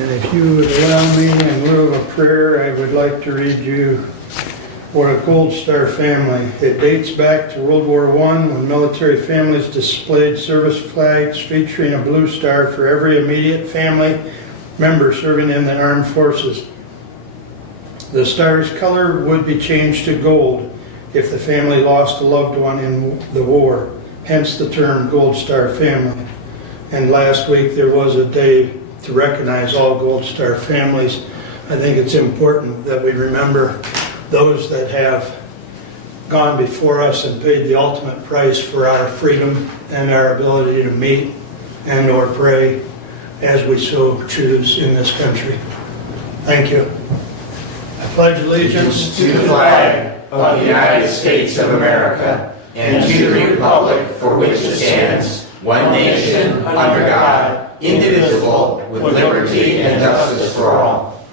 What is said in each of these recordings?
And if you would allow me, in lieu of a prayer, I would like to read you what a Gold Star family. It dates back to World War I when military families displayed service flags featuring a blue star for every immediate family member serving in the armed forces. The star's color would be changed to gold if the family lost a loved one in the war, hence the term Gold Star family. And last week there was a day to recognize all Gold Star families. I think it's important that we remember those that have gone before us and paid the ultimate price for our freedom and our ability to meet and or pray as we so choose in this country. Thank you. I pledge allegiance to the flag of the United States of America and to the republic for which it stands, one nation, under God, indivisible, with liberty and justice for all.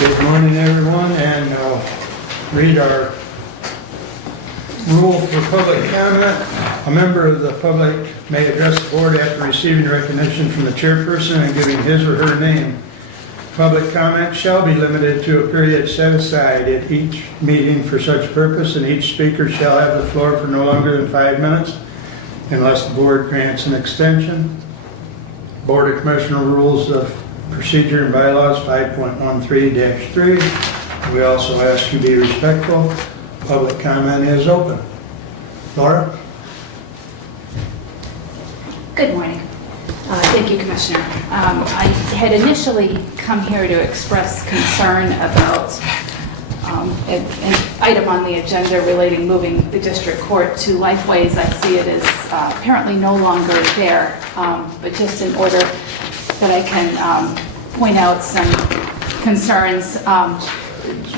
Good morning, everyone, and I'll read our rule for public comment. A member of the public may address the board after receiving recognition from the chairperson and giving his or her name. Public comment shall be limited to a period set aside at each meeting for such purpose, and each speaker shall have the floor for no longer than 5 minutes unless the board grants an extension. Board of Commissioner Rules of Procedure and Bylaws 5.13-3. We also ask you to be respectful. Public comment is open. Laura? Good morning. Thank you, Commissioner. I had initially come here to express concern about an item on the agenda relating moving the district court to Lifeways. I see it as apparently no longer there, but just in order that I can point out some concerns.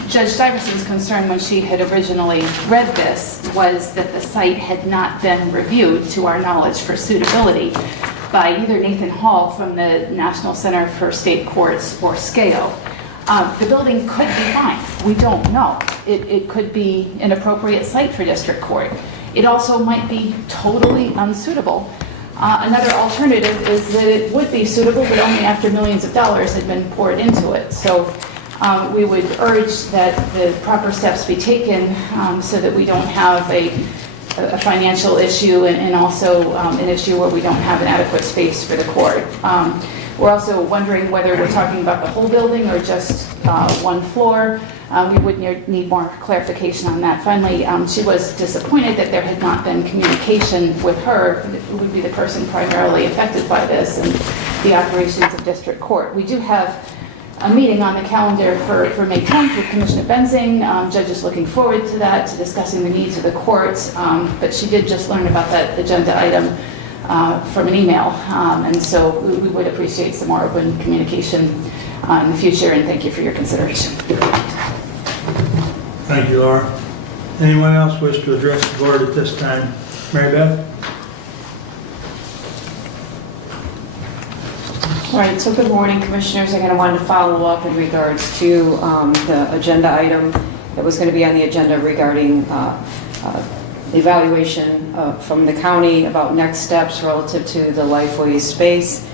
Judge Stiverson's concern when she had originally read this was that the site had not been reviewed, to our knowledge, for suitability by either Nathan Hall from the National Center for State Courts or SCAO. The building could be fine. We don't know. It could be an appropriate site for district court. It also might be totally unsuitable. Another alternative is that it would be suitable, but only after millions of dollars had been poured into it. So we would urge that the proper steps be taken so that we don't have a financial issue and also an issue where we don't have an adequate space for the court. We're also wondering whether we're talking about the whole building or just one floor. We would need more clarification on that. Finally, she was disappointed that there had not been communication with her, who would be the person primarily affected by this and the operations of district court. We do have a meeting on the calendar for May 10th with Commissioner Benzing. Judge is looking forward to that, to discussing the needs of the courts, but she did just learn about that agenda item from an email, and so we would appreciate some more open communication in the future, and thank you for your consideration. Thank you, Laura. Anyone else wish to address the board at this time? Mary Beth? All right, so good morning, Commissioners. I'm going to want to follow up in regards to the agenda item that was going to be on the agenda regarding evaluation from the county about next steps relative to the Lifeways space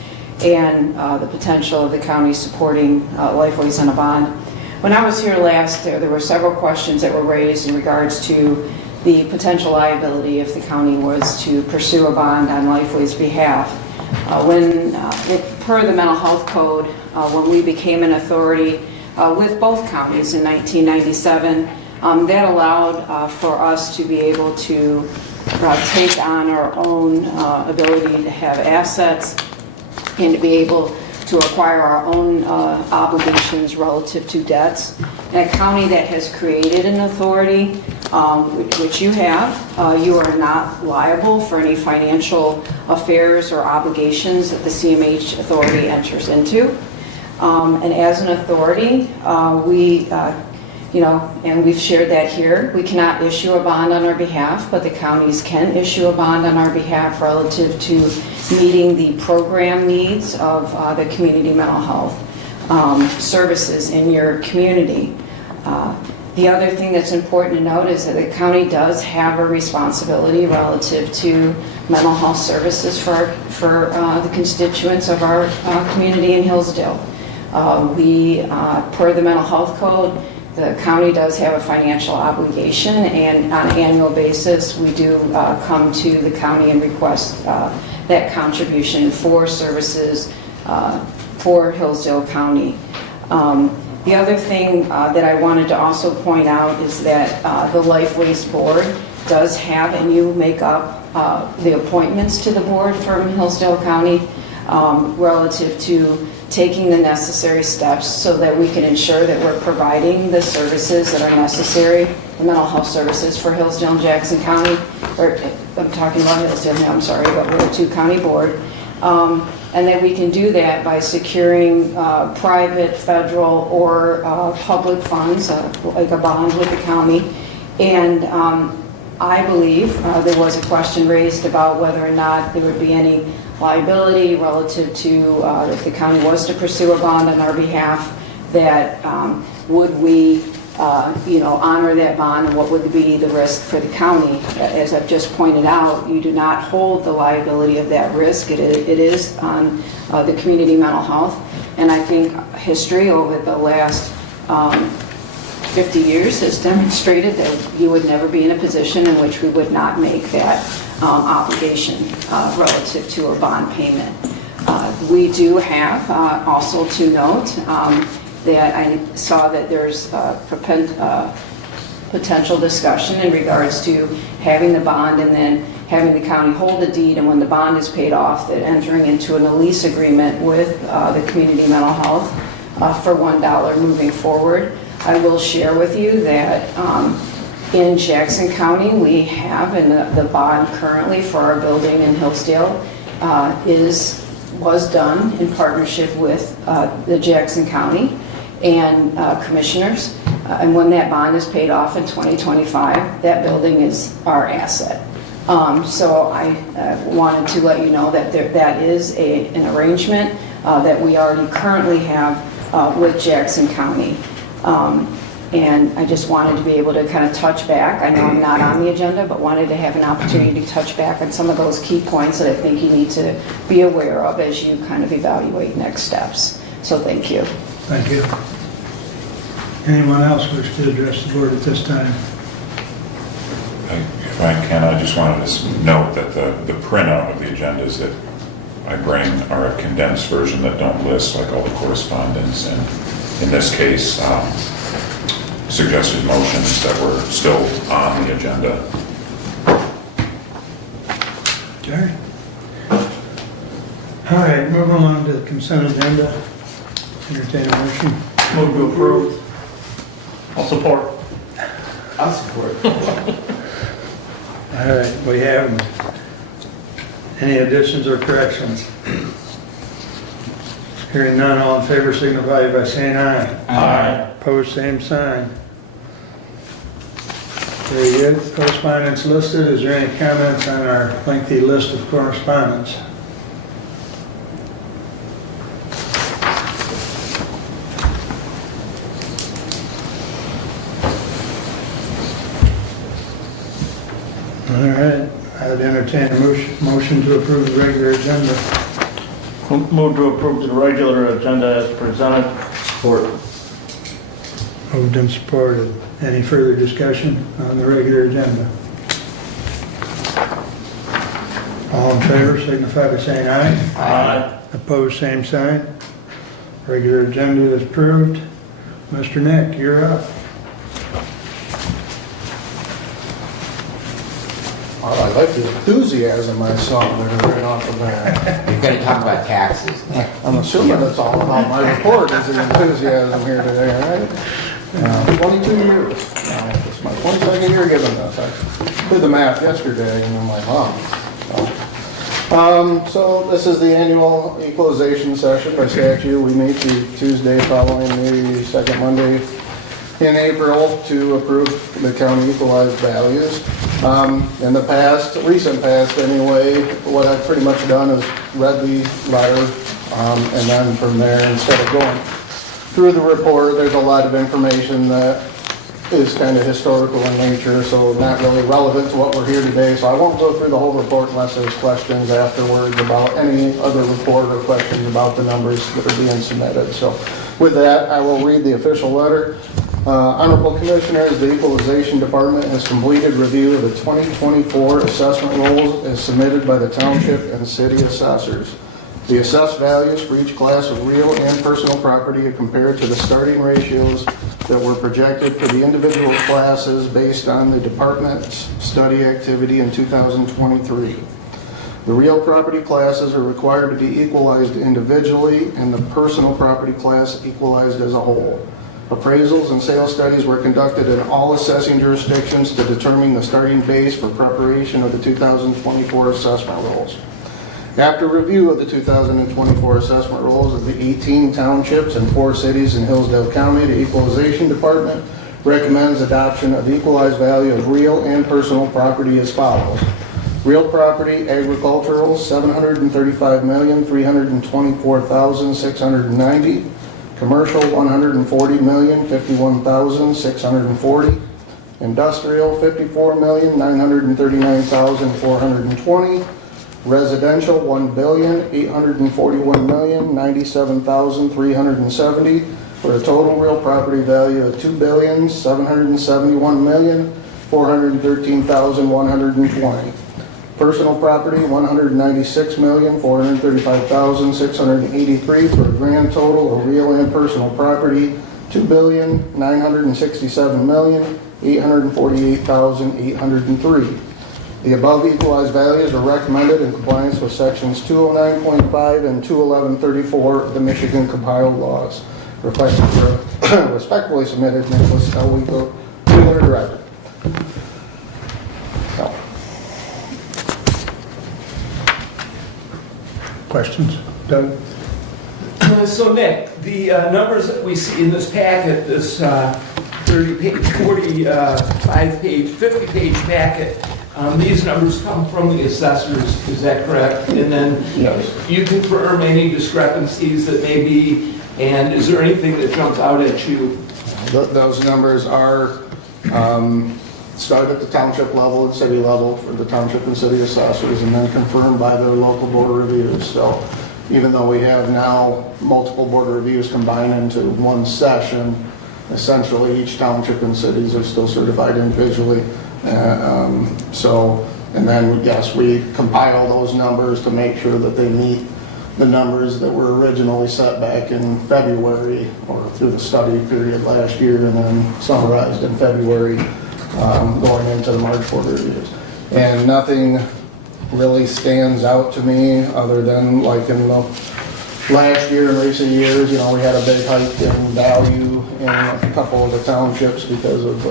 and the potential of the county supporting Lifeways on a bond. When I was here last, there were several questions that were raised in regards to the potential liability if the county was to pursue a bond on Lifeways' behalf. Per the Mental Health Code, when we became an authority with both counties in 1997, that allowed for us to be able to take on our own ability to have assets and to be able to acquire our own obligations relative to debts. In a county that has created an authority, which you have, you are not liable for any financial affairs or obligations that the CMH authority enters into. And as an authority, and we've shared that here, we cannot issue a bond on our behalf, but the counties can issue a bond on our behalf relative to meeting the program needs of the community mental health services in your community. The other thing that's important to note is that the county does have a responsibility relative to mental health services for the constituents of our community in Hillsdale. Per the mental health code, the county does have a financial obligation, and on an annual basis, we do come to the county and request that contribution for services for Hillsdale County. The other thing that I wanted to also point out is that the Life Waste Board does have, and you make up the appointments to the board from Hillsdale County relative to taking the necessary steps so that we can ensure that we're providing the services that are necessary, the mental health services for Hillsdale and Jackson County, or I'm talking about Hillsdale now, I'm sorry, but we're a two-county board. And that we can do that by securing private, federal, or public funds, like a bond with the county. And I believe there was a question raised about whether or not there would be any liability relative to if the county was to pursue a bond on our behalf, that would we honor that bond, and what would be the risk for the county. As I've just pointed out, you do not hold the liability of that risk. It is on the community mental health. And I think history over the last 50 years has demonstrated that you would never be in a position in which we would not make that obligation relative to a bond payment. We do have also to note that I saw that there's potential discussion in regards to having the bond and then having the county hold the deed, and when the bond is paid off, that entering into a lease agreement with the community mental health for $1 moving forward. I will share with you that in Jackson County, we have, and the bond currently for our building in Hillsdale was done in partnership with the Jackson County and commissioners. And when that bond is paid off in 2025, that building is our asset. So I wanted to let you know that that is an arrangement that we already currently have with Jackson County. And I just wanted to be able to kind of touch back. I know I'm not on the agenda, but wanted to have an opportunity to touch back on some of those key points that I think you need to be aware of as you kind of evaluate next steps. So thank you. Thank you. Anyone else wish to address the board at this time? If I can, I just wanted to note that the printout of the agendas that I bring are a condensed version that don't list like all the correspondence, and in this case, suggested motions that were still on the agenda. Okay. All right, moving along to the consent agenda. Entertain a motion. Move to approve. I'll support. I'll support. All right, we have any additions or corrections? Hearing none, all in favor signify by saying aye. Aye. Opposed, same sign. Very good. Correspondence listed. Is there any comments on our lengthy list of correspondence? All right. I'd entertain a motion to approve the regular agenda. Move to approve the regular agenda as presented. Support. Moved and supported. Any further discussion on the regular agenda? All in favor signify by saying aye. Aye. Opposed, same sign. Regular agenda is approved. Mr. Nick, you're up. I like the enthusiasm I saw there right off the bat. You're going to talk about taxes. I'm assuming that's all about my report is the enthusiasm here today, right? 22 years. It's my 22nd year giving this. I did the math yesterday and I'm like, wow. So this is the annual equalization session by statute. We meet the Tuesday following the second Monday in April to approve the county equalized values. In the past, recent past anyway, what I've pretty much done is read the letter, and then from there, instead of going through the report, there's a lot of information that is kind of historical in nature, so not really relevant to what we're here today. So I won't go through the whole report unless there's questions afterwards about any other report or questions about the numbers that are being submitted. So with that, I will read the official letter. Honorable Commissioners, the Equalization Department has completed review of the 2024 assessment rolls as submitted by the Township and City Assessors. The assessed values for each class of real and personal property are compared to the starting ratios that were projected for the individual classes based on the department's study activity in 2023. The real property classes are required to be equalized individually and the personal property class equalized as a whole. Appraisals and sales studies were conducted in all assessing jurisdictions to determine the starting base for preparation of the 2024 assessment rolls. After review of the 2024 assessment rolls of the 18 townships and 4 cities in Hillsdale County, the Equalization Department recommends adoption of the equalized value of real and personal property as follows. Real property, agricultural, $735,324,690. Commercial, $140,051,640. Industrial, $54,939,420. Residential, $1,841,097,370, for a total real property value of $2,771,413,120. Personal property, $196,435,683, for a grand total of real and personal property, $2,967,848,803. The above equalized values are recommended in compliance with sections 209.5 and 211.34 of the Michigan compiled laws. Respectfully submitted, Nicholas L. Wheeler, Director. So. Questions? Doug? So Nick, the numbers that we see in this packet, this 30-page, 45-page, 50-page packet, these numbers come from the assessors, is that correct? And then Yes. you confirm any discrepancies that may be, and is there anything that jumped out at you? Those numbers are started at the township level and city level for the township and city assessors, and then confirmed by their local board of reviews. So even though we have now multiple board of reviews combined into one session, essentially each township and cities are still certified individually. And then, yes, we compile those numbers to make sure that they meet the numbers that were originally set back in February or through the study period last year, and then summarized in February going into the March board reviews. And nothing really stands out to me other than like in the last year and recent years, you know, we had a big hike in value in a couple of the townships because of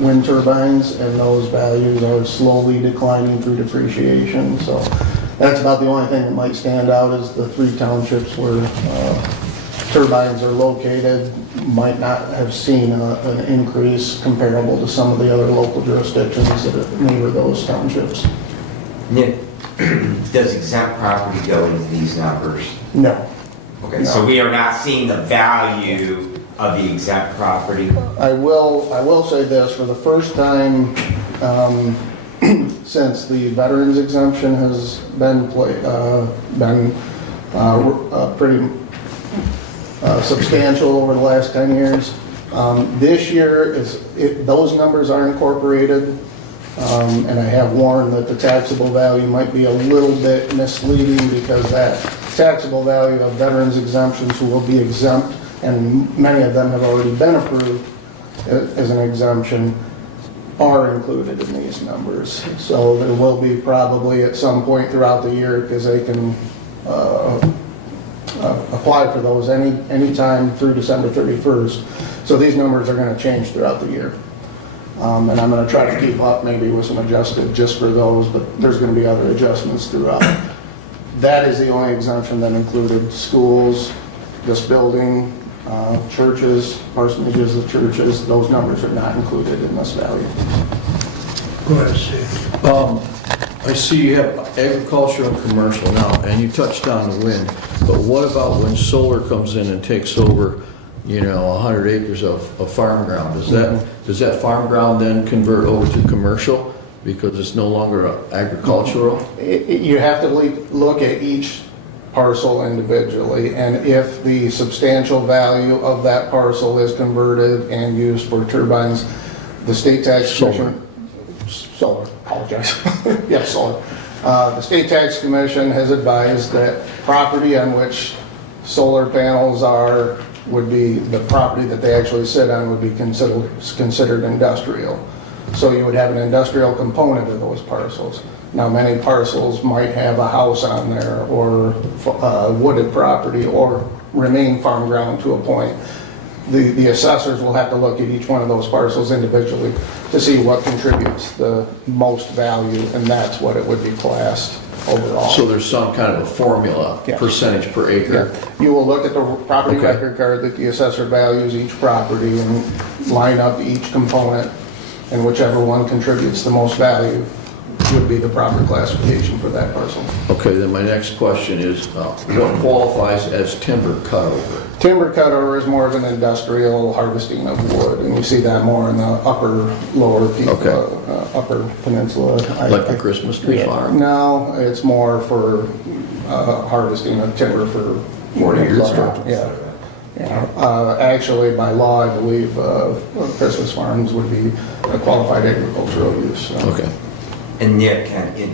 wind turbines, and those values are slowly declining through depreciation. So that's about the only thing that might stand out, is the 3 townships where turbines are located might not have seen an increase comparable to some of the other local jurisdictions that neighbor those townships. Nick, does exempt property go into these numbers? No. Okay, No. so we are not seeing the value of the exempt property? I will say this, for the first time since the veterans exemption has been pretty substantial over the last 10 years. This year, those numbers are incorporated, and I have warned that the taxable value might be a little bit misleading, because that taxable value of veterans exemptions who will be exempt, and many of them have already been approved as an exemption, are included in these numbers. So there will be probably at some point throughout the year, because they can apply for those any time through December 31st. So these numbers are going to change throughout the year. And I'm going to try to keep up maybe with some adjusted just for those, but there's going to be other adjustments throughout. That is the only exemption that included schools, this building, churches, parsonages of churches. Those numbers are not included in this value. Go ahead, Steve. I see you have agricultural and commercial now, and you touched on the wind, but what about when solar comes in and takes over 100 acres of farm ground, does that farm ground then convert over to commercial because it's no longer agricultural? You have to look at each parcel individually, and if the substantial value of that parcel is converted and used for turbines, the state tax commission... Solar, apologize. Yes, solar. The state tax commission has advised that property on which solar panels would be, the property that they actually sit on would be considered industrial. So you would have an industrial component of those parcels. Now, many parcels might have a house on there, or wooded property, or remain farm ground to a point. The assessors will have to look at each one of those parcels individually to see what contributes the most value, and that's what it would be classed overall. So there's some kind of a formula, Yeah. percentage per acre? You will look at the property Okay. record card that the assessor values each property and line up each component, and whichever one contributes the most value would be the proper classification for that parcel. Okay, then my next question is, what qualifies as timber cutover? Timber cutover is more of an industrial harvesting of wood, and you see that more in the lower upper peninsula. Like a Christmas tree farm? No, it's more for harvesting of timber for 40 years ago. Yeah. Actually, by law, I believe Christmas farms would be a qualified agricultural use. So. Okay. And Nick,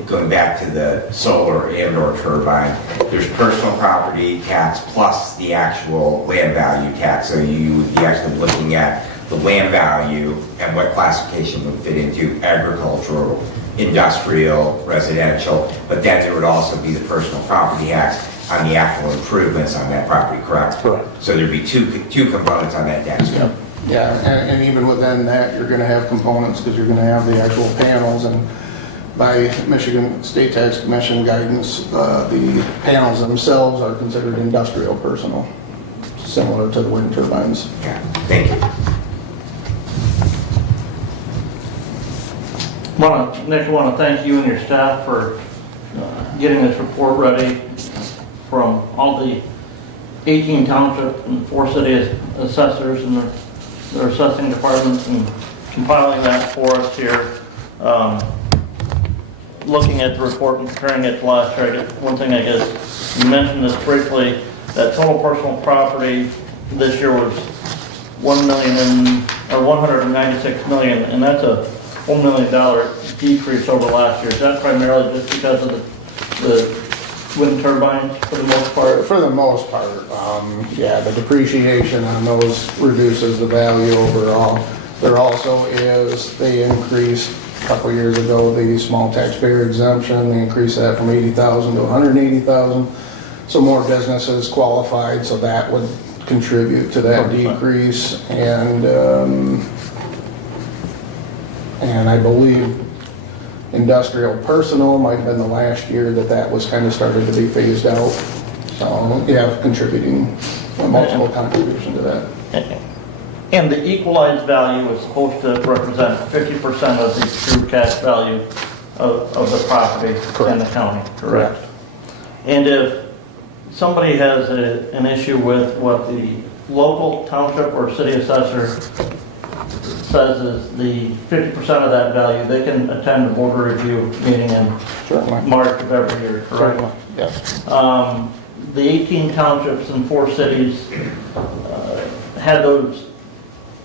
going back to the solar and or turbine, there's personal property tax plus the actual land value tax. So you would be actually looking at the land value and what classification would fit into agricultural, industrial, residential, but then there would also be the personal property tax on the actual improvements on that property, correct? Correct. So there'd be two components on that tax. Yep. Yeah, and even within that, you're going to have components because you're going to have the actual panels, and by Michigan State Tax Commission guidance, the panels themselves are considered industrial personal, similar to the wind turbines. Yeah, thank you. Nick, I want to thank you and your staff for getting this report ready from all the 18 township and 4 city assessors and their assessing departments, and compiling that for us here. Looking at the report and comparing it to last year, one thing I guess you mentioned this briefly, that total personal property this year was $196 million, and that's a $1 million decrease over last year. Is that primarily just because of the wind turbines for the most part? For the most part, yeah, the depreciation on those reduces the value overall. There also is, they increased a couple years ago the small taxpayer exemption. They increased that from 80,000 to 180,000. So more businesses qualified, so that would contribute to that decrease. And I believe industrial personal might have been the last year that was kind of started to be phased out. So yeah, contributing multiple contribution to that. And the equalized value is supposed to represent 50% of the true cash value of the property in the county, correct? And if somebody has an issue with what the local township or city assessor says is the 50% of that value, they can attend a board review meeting in March of every year, correct? Yes. The 18 townships and 4 cities had those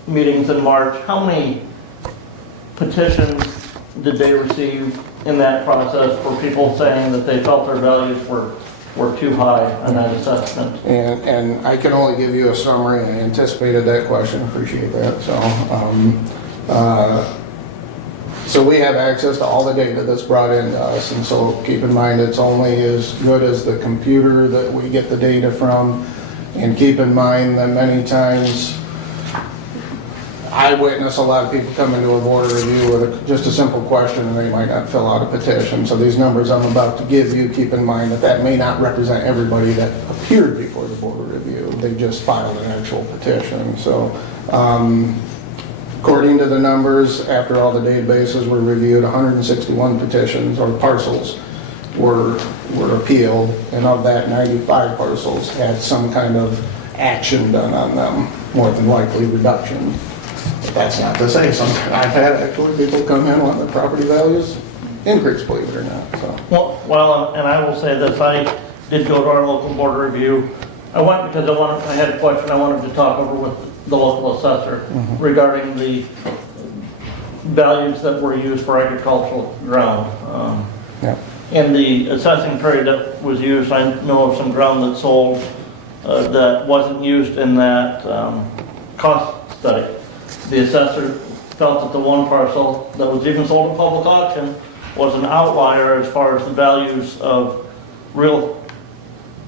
meetings in March. How many petitions did they receive in that process for people saying that they felt their values were too high on that assessment? And I can only give you a summary. I anticipated that question. Appreciate that. So we have access to all the data that's brought into us, and so keep in mind it's only as good as the computer that we get the data from. And keep in mind that many times I witness a lot of people come into a board review with just a simple question and they might not fill out a petition. So these numbers I'm about to give you, keep in mind that may not represent everybody that appeared before the board review. They just filed an actual petition. So according to the numbers, after all the databases were reviewed, 161 petitions or parcels were appealed, and of that 95 parcels had some kind of action done on them, more than likely reduction. But that's not to say, I've had actually people come in when the property values increase, believe it or not, so. Well, and I will say this, I did go to our local board review. I went because I had a question I wanted to talk over with the local assessor regarding the values that were used for agricultural ground. Yeah. In the assessing period that was used, I know of some ground that sold that wasn't used in that cost study. The assessor felt that the one parcel that was even sold in public auction was an outlier as far as the values of real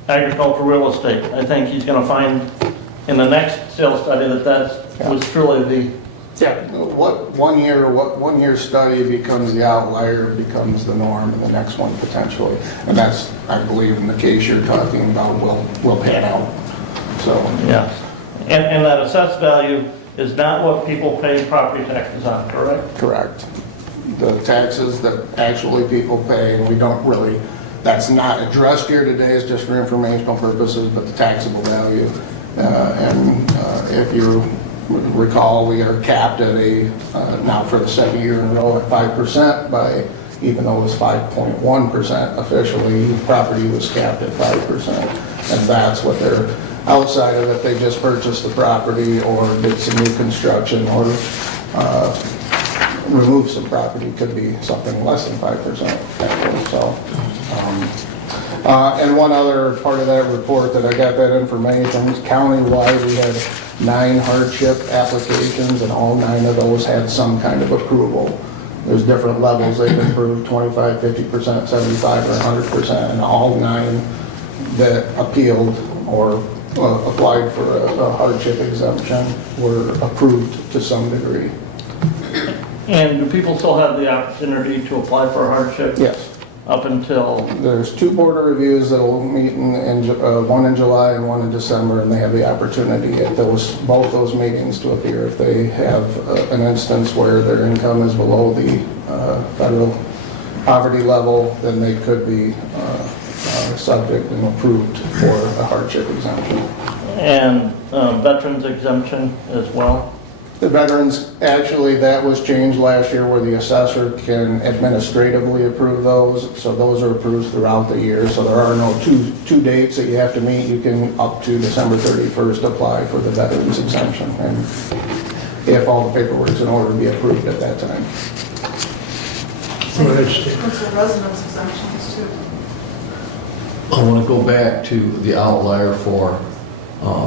agricultural real estate. I think he's going to find in the next sales study that was truly the... Yeah, what one year study becomes the outlier, becomes the norm, and the next one potentially. And that's, I believe, in the case you're talking about, will pan out. So. Yes. And that assessed value is not what people pay property taxes on, correct? Correct. The taxes that actually people pay, and we don't really, that's not addressed here today, it's just for informational purposes, but the taxable value. If you recall, we are capped at now for the second year in a row at 5% by, even though it was 5.1% officially, property was capped at 5%. And that's what they're, outside of it, they just purchased the property or did some new construction or removed some property, could be something less than 5% actually, so. And one other part of that report that I got that information was countywide, we had 9 hardship applications, and all 9 of those had some kind of approval. There's different levels they've approved, 25, 50%, 75, or 100%, and all 9 that appealed or applied for a hardship exemption were approved to some degree. And do people still have the opportunity to apply for a hardship? Yes. Up until... There's 2 board of reviews that will meet one in July and one in December, and they have the opportunity at both those meetings to appear. If they have an instance where their income is below the federal poverty level, then they could be subject and approved for a hardship exemption. And veterans exemption as well? The veterans, actually, that was changed last year where the assessor can administratively approve those. So those are approved throughout the year. So there are no two dates that you have to meet. You can, up to December 31st, apply for the veterans exemption. And if all the paperwork is in order, to be approved at that time. Go ahead, Steve. What's the residence exemptions too? I want to go back to the outlier for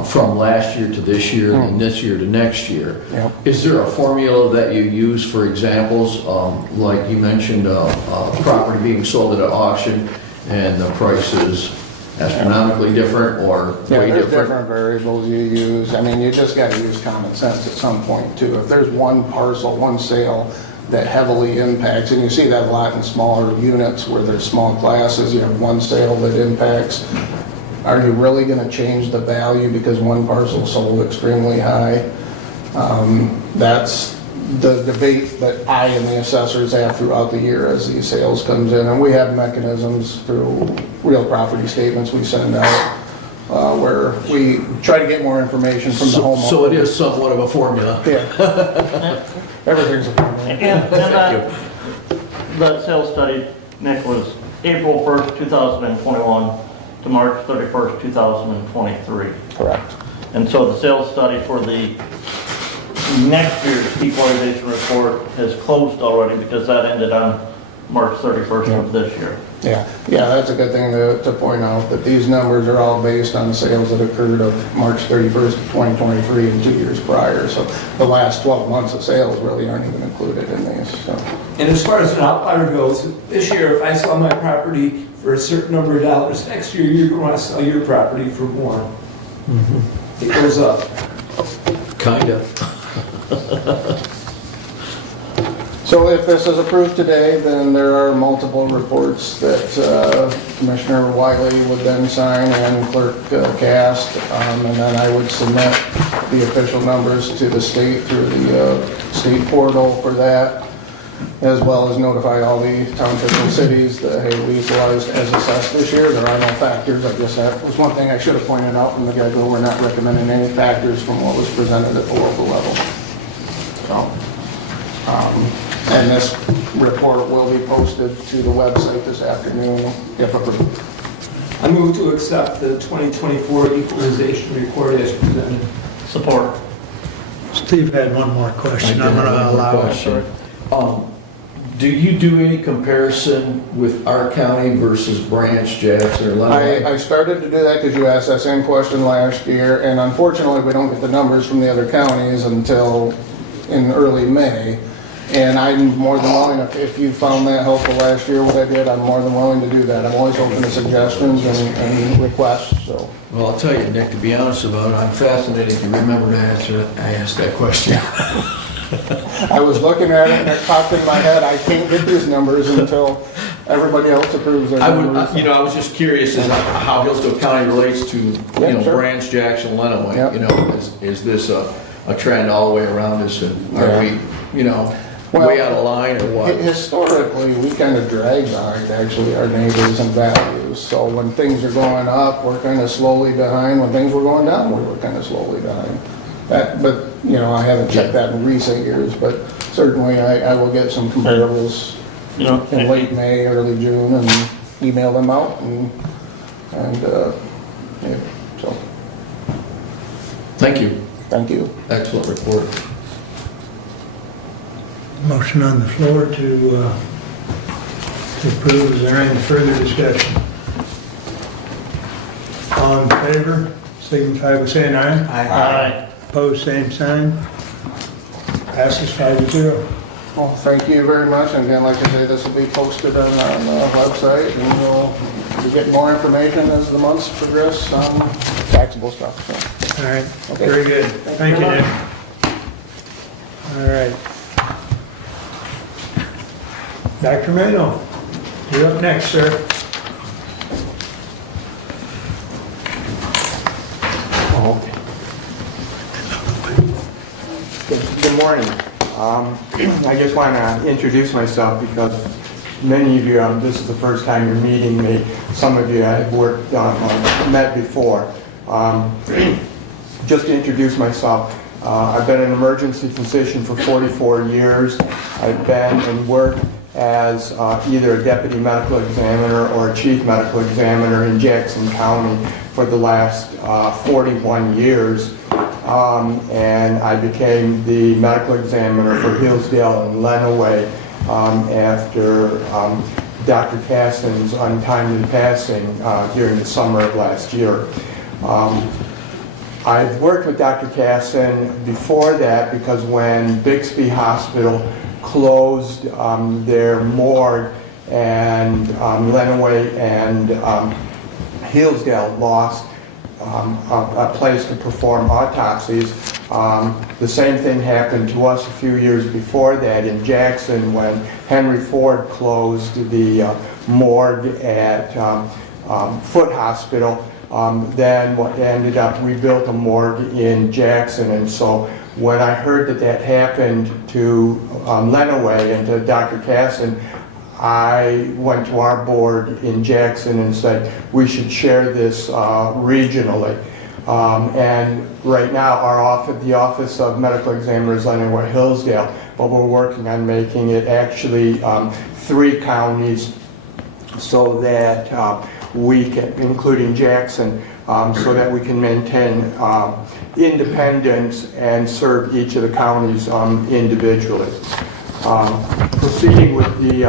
from last year to this year and this year to next year. Yep. Is there a formula that you use for examples? Like you mentioned, property being sold at an auction and the price is astronomically different or way there's different? different variables you use. I mean, you just got to use common sense at some point too. If there's one parcel, one sale that heavily impacts, and you see that a lot in smaller units where there's small classes, you have one sale that impacts. Are you really going to change the value because one parcel sold extremely high? That's the debate that I and the assessors have throughout the year as these sales comes in. And we have mechanisms through real property statements we send out where we try to get more information from the homeowner. So it is somewhat of a formula. Yeah. Everything's a formula. And that sales study, Nick, was April 1st, 2021 to March 31st, 2023. Correct. And so the sales study for the next year's equalization report has closed already because that ended on March 31st of this year. Yeah, that's a good thing to point out, that these numbers are all based on sales that occurred of March 31st of 2023 and 2 years prior. So the last 12 months of sales really aren't even included in these. So. And as far as an outlier goes, this year, if I sell my property for a certain number of dollars, next year you're going to want to sell your property for more. It goes up. Kinda. So if this is approved today, then there are multiple reports that Commissioner Wiley would then sign and Clerk Cast, and then I would submit the official numbers to the state through the state portal for that. as well as notify all the townships and cities that, hey, we equalized as assessed this year. There are no factors. I guess that was one thing I should have pointed out from the get-go. We're not recommending any factors from what was presented at the local level. So, and this report will be posted to the website this afternoon if approved. I move to accept the 2024 equalization report as presented. Support. Steve had one more question. I'm going to allow it. Do you do any comparison with our county versus Branch, Jackson, or Lenawee? I started to do that because you asked that same question last year, and unfortunately, we don't get the numbers from the other counties until in early May. And I'm more than willing, if you found that helpful last year, what I did, I'm more than willing to do that. I'm always open to suggestions and requests, so. Well, I'll tell you, Nick, to be honest about it, I'm fascinated to remember to answer, I asked that question. I was looking at it and it popped in my head, I can't get these numbers until everybody else approves their I numbers. would, I was just curious as to how Hillsdale County relates to, Sure. Branch, Jackson, Lenawee. Yep. Is this a trend all the way around us, and are we, Well, way out of line or what? Historically, we kind of drag behind actually our neighbors and values. So when things are going up, we're kind of slowly behind. When things were going down, we were kind of slowly behind. But I haven't checked that in recent years, but certainly I will get some comparables in late May, early June, and email them out and so, Thank you. thank you. Excellent report. Motion on the floor to approve. Is there any further discussion? All in favor, signify by saying aye. Aye. Opposed, same sign. Passes 5-0. Well, thank you very much, and again, like I say, this will be posted on the website, and we'll be getting more information as the months progress on taxable stuff, so. All right, Okay. very good. Thank you, Nick. All right. Dr. Mano, you're up next, sir. Okay. Good morning. I just want to introduce myself because many of you, this is the first time you're meeting me. Some of you I've met before. Just to introduce myself, I've been an emergency physician for 44 years. I've been and worked as either a deputy medical examiner or a chief medical examiner in Jackson County for the last 41 years. And I became the medical examiner for Hillsdale and Lenawee after Dr. Caston's untimely passing during the summer of last year. I've worked with Dr. Caston before that because when Bixby Hospital closed their morgue and Lenawee and Hillsdale lost a place to perform autopsies. The same thing happened to us a few years before that in Jackson when Henry Ford closed the morgue at Foot Hospital. Then what ended up, we built a morgue in Jackson, and so when I heard that happened to Lenawee and to Dr. Caston, I went to our board in Jackson and said we should share this regionally. And right now the Office of Medical Examiners Lenawee Hillsdale, but we're working on making it actually 3 counties so that we can, including Jackson, so that we can maintain independence and serve each of the counties individually. Proceeding with the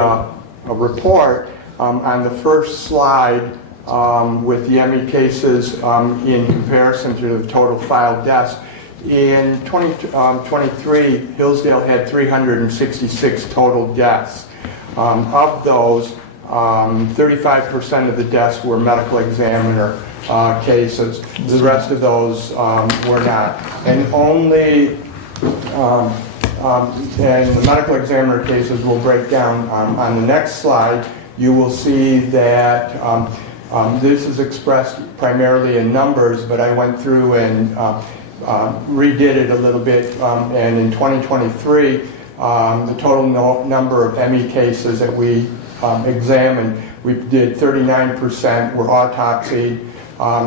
report, on the first slide with the ME cases in comparison to the total filed deaths, in 2023, Hillsdale had 366 total deaths. Of those, 35% of the deaths were medical examiner cases. The rest of those were not. And only, and the medical examiner cases will break down on the next slide. You will see that this is expressed primarily in numbers, but I went through and redid it a little bit. And in 2023, the total number of ME cases that we examined, we did 39% were autopsied.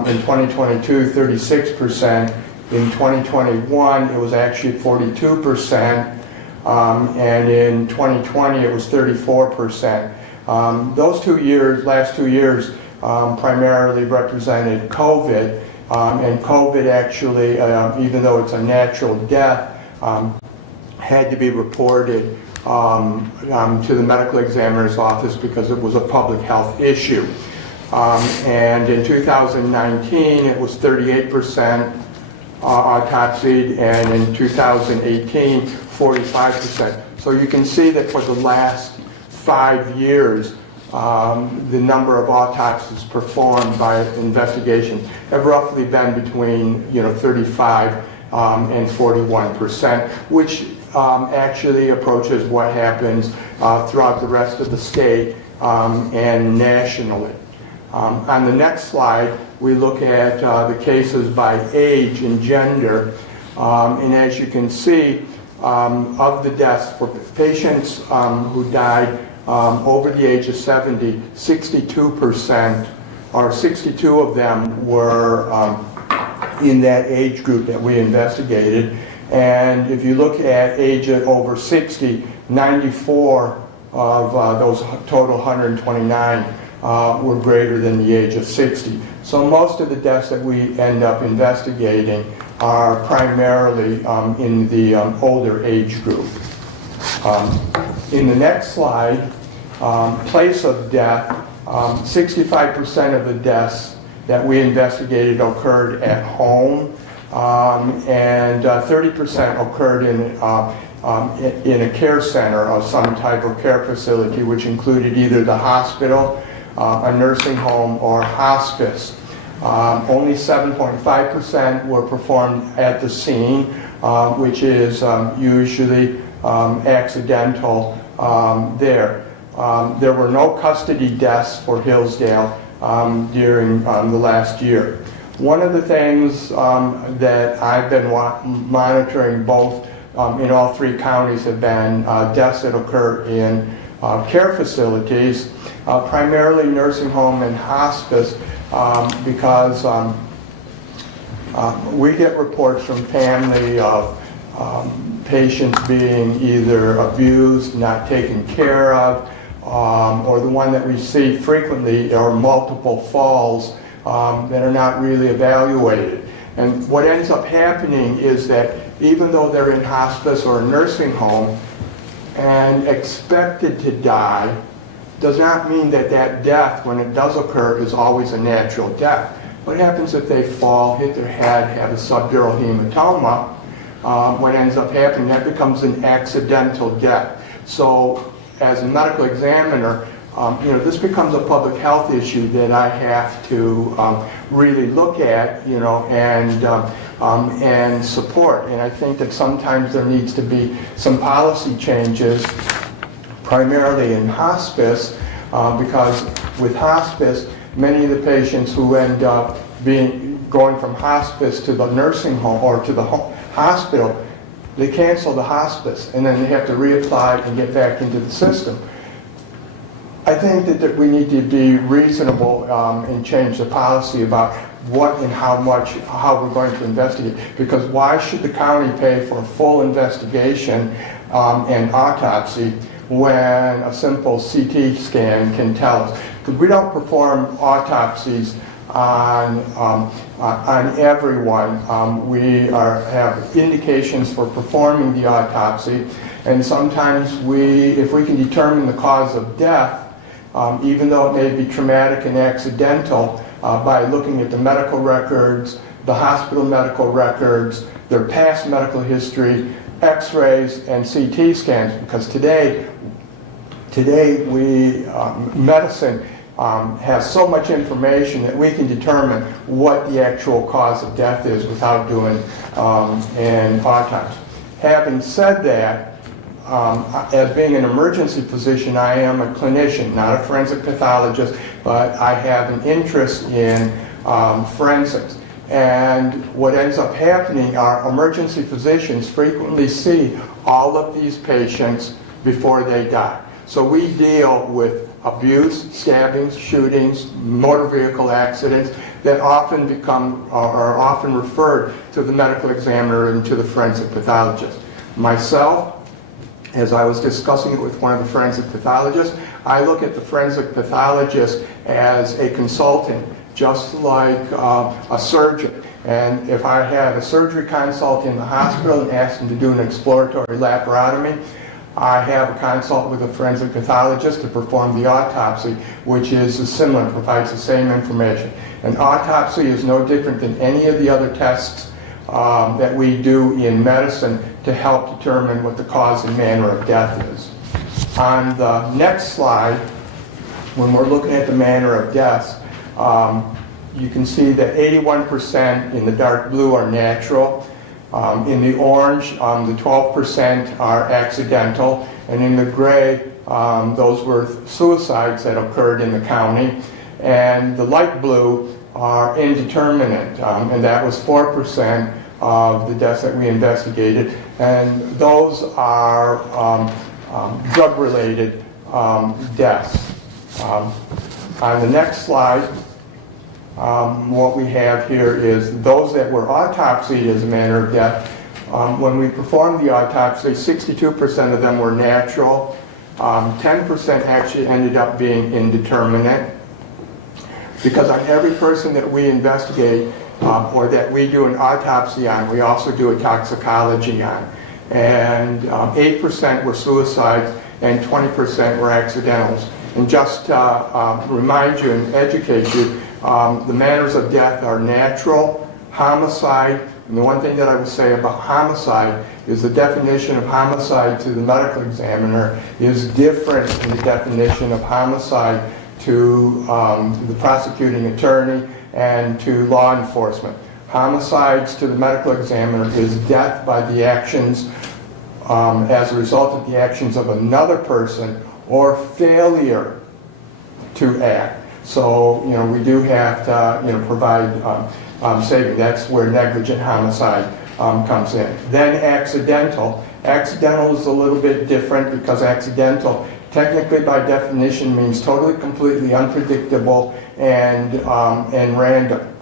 In 2022, 36%. In 2021, it was actually 42%. And in 2020, it was 34%. Those 2 years, last 2 years, primarily represented COVID. And COVID actually, even though it's a natural death, had to be reported to the medical examiner's office because it was a public health issue. And in 2019, it was 38% autopsied, and in 2018, 45%. So you can see that for the last 5 years, the number of autopsies performed by investigations have roughly been between 35 and 41%, which actually approaches what happens throughout the rest of the state and nationally. On the next slide, we look at the cases by age and gender, and as you can see, of the deaths for patients who died over the age of 70, 62%, or 62 of them were in that age group that we investigated. And if you look at age over 60, 94 of those total 129 were greater than the age of 60. So most of the deaths that we end up investigating are primarily in the older age group. In the next slide, place of death, 65% of the deaths that we investigated occurred at home, and 30% occurred in a care center or some type of care facility, which included either the hospital, a nursing home, or hospice. Only 7.5% were performed at the scene, which is usually accidental there. There were no custody deaths for Hillsdale during the last year. One of the things that I've been monitoring both in all 3 counties have been deaths that occur in care facilities, primarily nursing home and hospice, because we get reports from family of patients being either abused, not taken care of, or the one that we see frequently are multiple falls that are not really evaluated. And what ends up happening is that even though they're in hospice or a nursing home and expected to die, does not mean that that death, when it does occur, is always a natural death. What happens if they fall, hit their head, have a subdural hematoma? What ends up happening, that becomes an accidental death. So as a medical examiner, this becomes a public health issue that I have to really look at, and support. And I think that sometimes there needs to be some policy changes, primarily in hospice, because with hospice, many of the patients who end up going from hospice to the nursing home or to the hospital, they cancel the hospice and then they have to reapply and get back into the system. I think that we need to be reasonable and change the policy about what and how we're going to investigate. Because why should the county pay for a full investigation and autopsy when a simple CT scan can tell us? Because we don't perform autopsies on everyone. We have indications for performing the autopsy, and sometimes if we can determine the cause of death, even though it may be traumatic and accidental, by looking at the medical records, the hospital medical records, their past medical history, x-rays, and CT scans, because today medicine has so much information that we can determine what the actual cause of death is without doing an autopsy. Having said that, as being an emergency physician, I am a clinician, not a forensic pathologist, but I have an interest in forensics. And what ends up happening are emergency physicians frequently see all of these patients before they die. So we deal with abuse, stabbings, shootings, motor vehicle accidents that often are often referred to the medical examiner and to the forensic pathologist. Myself, as I was discussing it with one of the forensic pathologists, I look at the forensic pathologist as a consultant, just like a surgeon. And if I had a surgery consult in the hospital and asked them to do an exploratory laparotomy, I have a consult with a forensic pathologist to perform the autopsy, which is similar, provides the same information. An autopsy is no different than any of the other tests that we do in medicine to help determine what the cause and manner of death is. On the next slide, when we're looking at the manner of death, you can see that 81% in the dark blue are natural. In the orange, the 12% are accidental, and in the gray, those were suicides that occurred in the county. And the light blue are indeterminate, and that was 4% of the deaths that we investigated, and those are drug-related deaths. On the next slide, what we have here is those that were autopsied as a manner of death. When we performed the autopsy, 62% of them were natural. 10% actually ended up being indeterminate. Because on every person that we investigate or that we do an autopsy on, we also do a toxicology on. And 8% were suicides and 20% were accidentals. And just to remind you and educate you, the manners of death are natural, homicide, and the one thing that I would say about homicide is the definition of homicide to the medical examiner is different than the definition of homicide to the prosecuting attorney and to law enforcement. Homicides to the medical examiner is death by the actions as a result of the actions of another person or failure to act. So, we do have to, provide saving. That's where negligent homicide comes in. Then accidental. Accidental is a little bit different because accidental, technically by definition, means totally, completely unpredictable and random.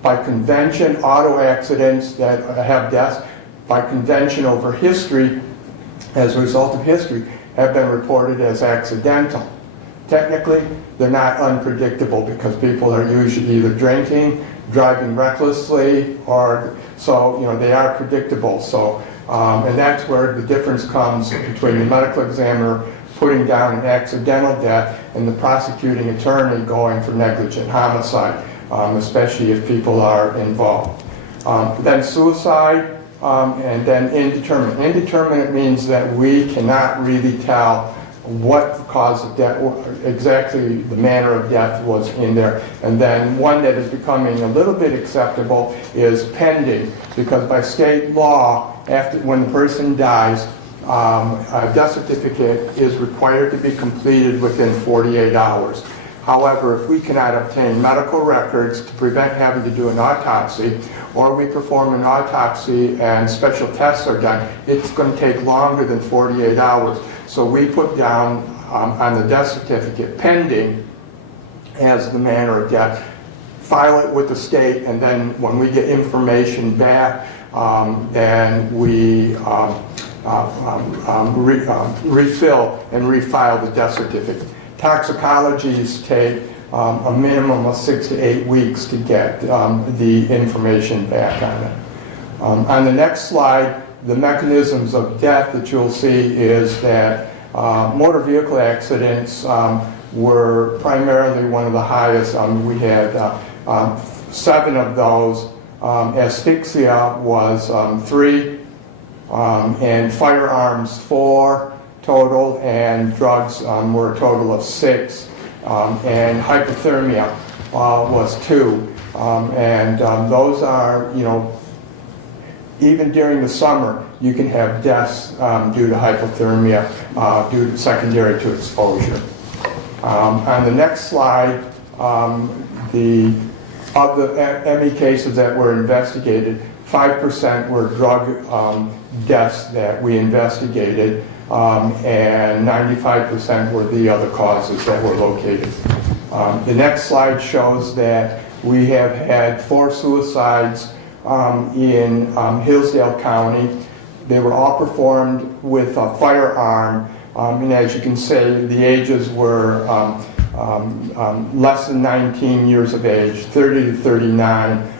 By convention, auto accidents that have deaths, by convention over history, as a result of history, have been reported as accidental. Technically, they're not unpredictable because people are usually either drinking, driving recklessly, or so they are predictable. So, and that's where the difference comes between the medical examiner putting down an accidental death and the prosecuting attorney going for negligent homicide, especially if people are involved. Then suicide, and then indeterminate. Indeterminate means that we cannot really tell what the cause of death, exactly the manner of death was in there. And then one that is becoming a little bit acceptable is pending, because by state law, when the person dies, a death certificate is required to be completed within 48 hours. However, if we cannot obtain medical records to prevent having to do an autopsy, or we perform an autopsy and special tests are done, it's going to take longer than 48 hours. So we put down on the death certificate pending as the manner of death, file it with the state, and then when we get information back, then we refill and refile the death certificate. Toxicologies take a minimum of 6 to 8 weeks to get the information back on it. On the next slide, the mechanisms of death that you'll see is that motor vehicle accidents were primarily one of the highest. We had 7 of those. Asphyxia was 3, and firearms 4 total, and drugs were a total of 6, and hypothermia was 2. And those are, even during the summer, you can have deaths due to hypothermia, secondary to exposure. On the next slide, of the ME cases that were investigated, 5% were drug deaths that we investigated, and 95% were the other causes that were located. The next slide shows that we have had 4 suicides in Hillsdale County. They were all performed with a firearm, and as you can see, the ages were less than 19 years of age, 30 to 39,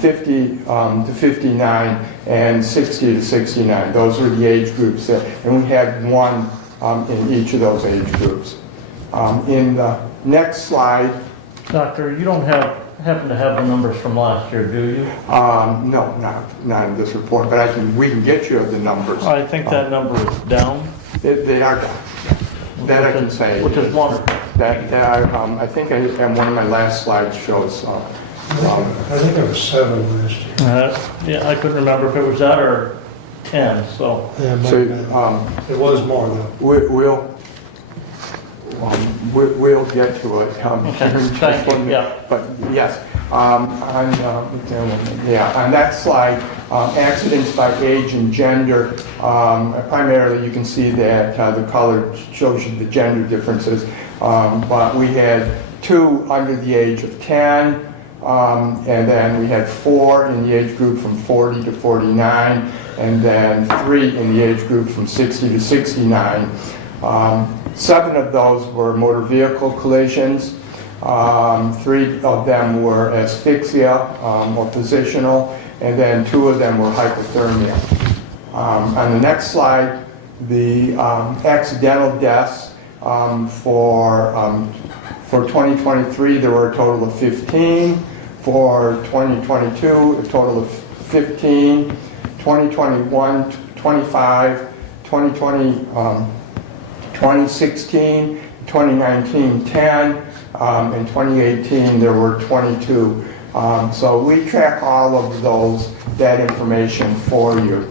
50 to 59, and 60 to 69. Those were the age groups, and we had 1 in each of those age groups. In the next slide, Doctor, you don't happen to have the numbers from last year, do you? no, not in this report, but we can get you the numbers. I think that number is down. They are down. That I can say. Which is wonderful. I think and one of my last slides shows. I think it was 7 last year. Yeah, I couldn't remember if it was that or 10, so. Yeah, it might So, have been. It was more though. We'll get to it. Okay, thank you, yeah. But yes, on that slide, accidents by age and gender, primarily you can see that the color shows you the gender differences, but we had 2 under the age of 10, and then we had 4 in the age group from 40 to 49, and then 3 in the age group from 60 to 69. 7 of those were motor vehicle collisions. 3 of them were asphyxia or positional, and then 2 of them were hypothermia. On the next slide, the accidental deaths for 2023, there were a total of 15. For 2022, a total of 15. 2021, 25. 2016, 2019, 10, in 2018 there were 22. So we track all of that information for you.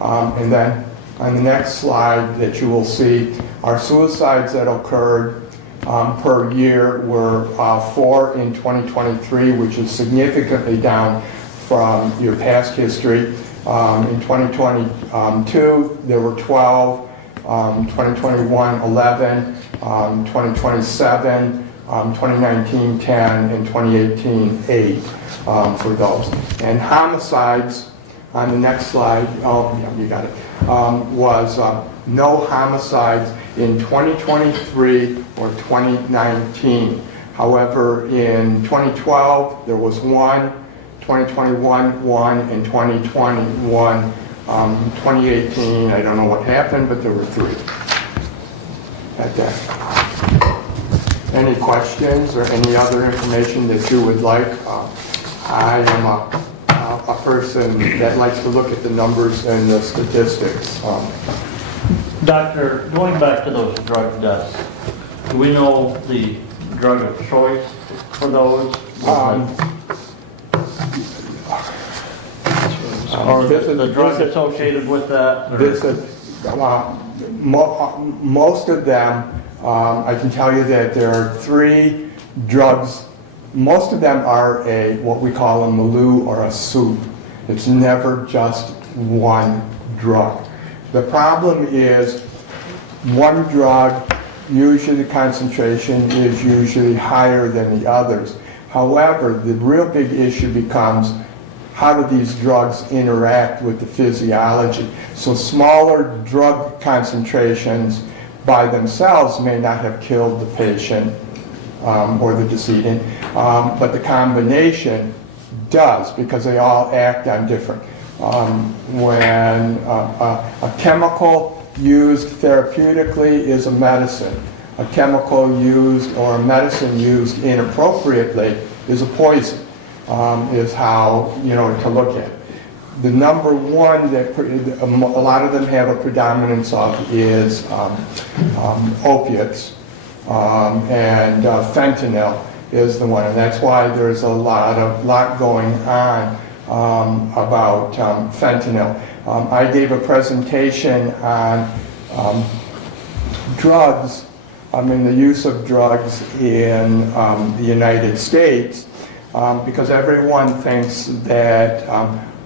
And then on the next slide that you will see, our suicides that occurred per year were 4 in 2023, which is significantly down from your past history. In 2022, there were 12. 2021, 11, 2027, 2019, 10, and 2018, 8 for those. And homicides, on the next slide, you got it, was no homicides in 2023 or 2019. However, in 2012, there was 1, 2021, 1, and 2021, 2018, I don't know what happened, but there were 3 at that. Any questions or any other information that you would like? I am a person that likes to look at the numbers and the statistics. Doctor, going back to those drug deaths, do we know the drug of choice for those? Or the drug associated with that? Most of them, I can tell you that there are 3 drugs. Most of them are what we call a milieu or a soup. It's never just one drug. The problem is one drug, usually the concentration is usually higher than the others. However, the real big issue becomes how do these drugs interact with the physiology? So smaller drug concentrations by themselves may not have killed the patient or the decedent, but the combination does because they all act on different. When a chemical used therapeutically is a medicine, a chemical used or a medicine used inappropriately is a poison. Is how, to look at. The number one that a lot of them have a predominance of is opiates, and fentanyl is the one, and that's why there's a lot going on about fentanyl. I gave a presentation on drugs, the use of drugs in the United States. Because everyone thinks that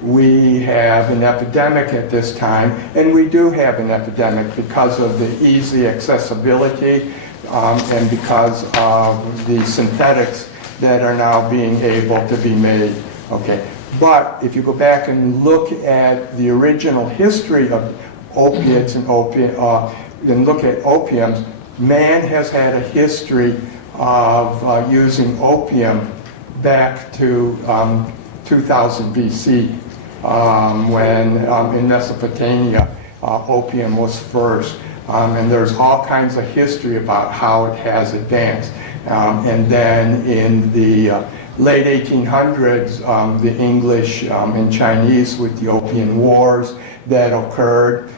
we have an epidemic at this time, and we do have an epidemic because of the easy accessibility and because of the synthetics that are now being able to be made. Okay, but if you go back and look at the original history of opiates and look at opiums, man has had a history of using opium back to 2000 BC, when in Mesopotamia opium was first. And there's all kinds of history about how it has advanced. And then in the late 1800s, the English and Chinese with the Opium Wars that occurred.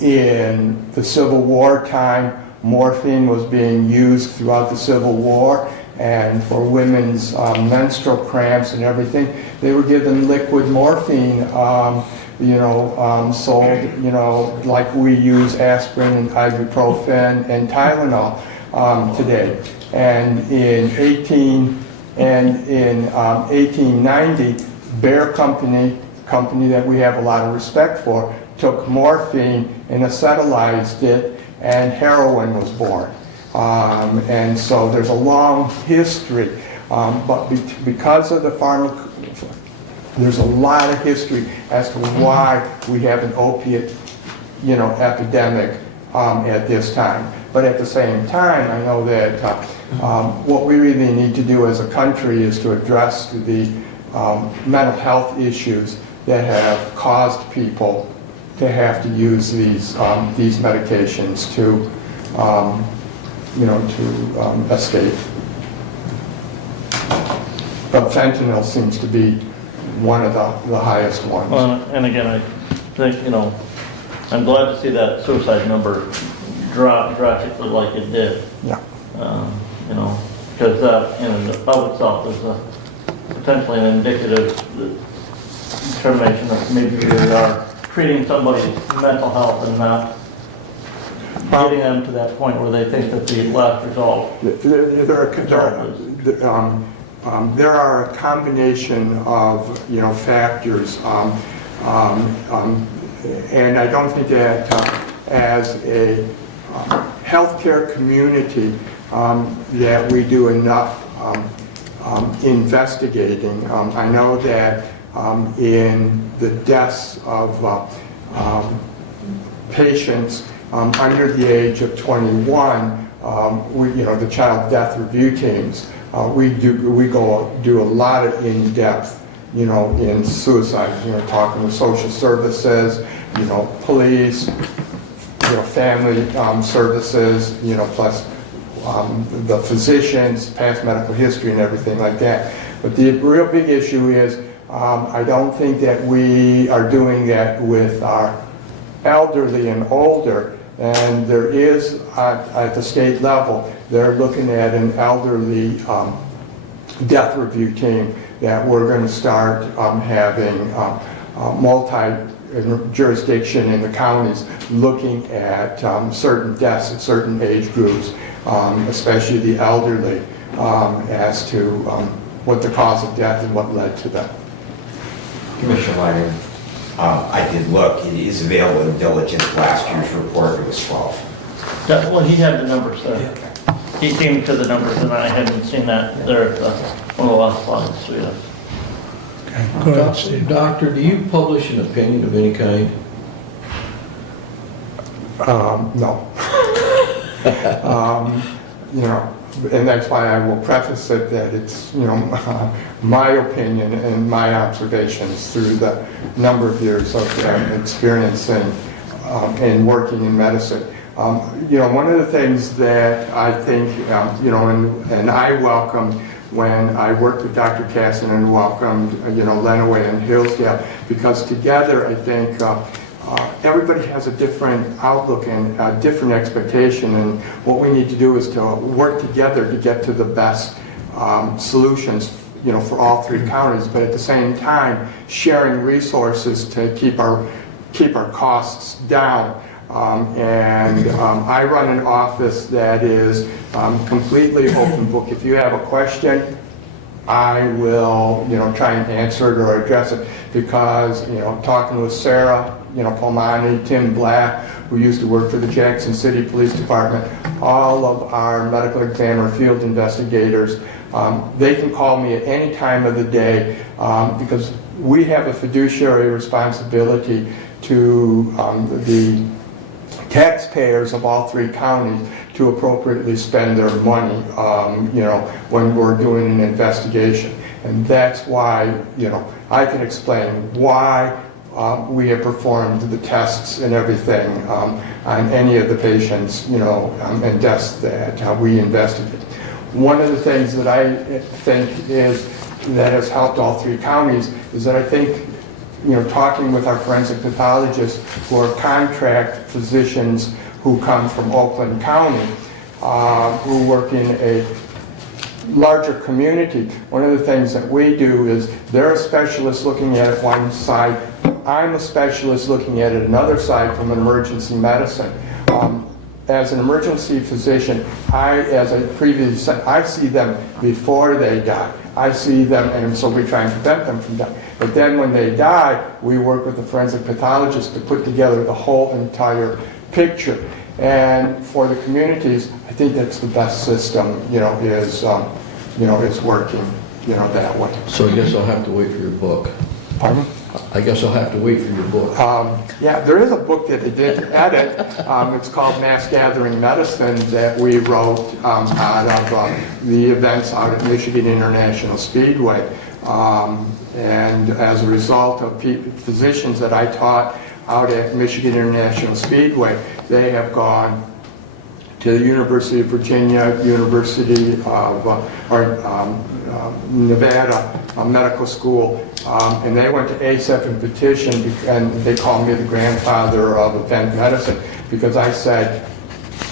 In the Civil War time, morphine was being used throughout the Civil War, and for women's menstrual cramps and everything, they were given liquid morphine, sold, like we use aspirin and ibuprofen and Tylenol today. And in 1890, Bayer Company that we have a lot of respect for, took morphine and acetylized it, and heroin was born. And so there's a long history, but because of the there's a lot of history as to why we have an opiate, epidemic at this time. But at the same time, I know that what we really need to do as a country is to address the mental health issues that have caused people to have to use these medications to escape. But fentanyl seems to be one of the highest ones. And again, I think, I'm glad to see that suicide number drop drastically like it did. Yeah. Because that in and of itself is potentially an indicative determination that maybe we are treating somebody's mental health and not getting them to that point where they think that the last result. There are a combination of factors, and I don't think that as a healthcare community that we do enough investigating. I know that in the deaths of patients under the age of 21, the child death review teams, we go do a lot of in-depth, in suicide, talking with social services, police, family services, plus the physicians, past medical history and everything like that. But the real big issue is I don't think that we are doing that with our elderly and older. And there is, at the state level, they're looking at an elderly death review team that we're going to start having multi-jurisdiction in the counties looking at certain deaths at certain age groups, especially the elderly, as to what the cause of death and what led to that. Commissioner Lyman, I did look, it is available in diligence. Last year's report, it was 12. Well, he had the numbers there. He came to the numbers, and I hadn't seen that there at one of the last slides. So yeah. Go ahead, Steve. Doctor, do you publish an opinion of any kind? No. And that's why I will preface it that it's, my opinion and my observations through the number of years of experience in working in medicine. One of the things that I think, and I welcomed when I worked with Dr. Casson and welcomed, Lenawee and Hillsdale, because together I think everybody has a different outlook and a different expectation, and what we need to do is to work together to get to the best solutions, for all three counties, but at the same time sharing resources to keep our costs down. I run an office that is completely open book. If you have a question, I will, try and answer it or address it, because, talking with Sarah, Palmani, Tim Black, who used to work for the Jackson City Police Department, all of our medical examiner field investigators, they can call me at any time of the day, because we have a fiduciary responsibility to the taxpayers of all three counties to appropriately spend their money, when we're doing an investigation. And that's why, I can explain why we have performed the tests and everything on any of the patients, and deaths that we investigate. One of the things that I think that has helped all three counties is that I think, talking with our forensic pathologists who are contract physicians who come from Oakland County, who work in a larger community, one of the things that we do is they're a specialist looking at it one side, I'm a specialist looking at it another side from an emergency medicine. As an emergency physician, as I previously said, I see them before they die. I see them, and so we try and prevent them from dying. But then when they die, we work with the forensic pathologist to put together the whole entire picture. And for the communities, I think that's the best system, is working, that way. So I guess I'll have to wait for your book. Pardon? I guess I'll have to wait for your book. Yeah, there is a book that they did edit. It's called Mass Gathering Medicine that we wrote out of the events out at Michigan International Speedway. And as a result of physicians that I taught out at Michigan International Speedway, they have gone to the University of Virginia, University of Nevada Medical School, and they went to ASEP and petitioned, and they called me the grandfather of event medicine, because I said,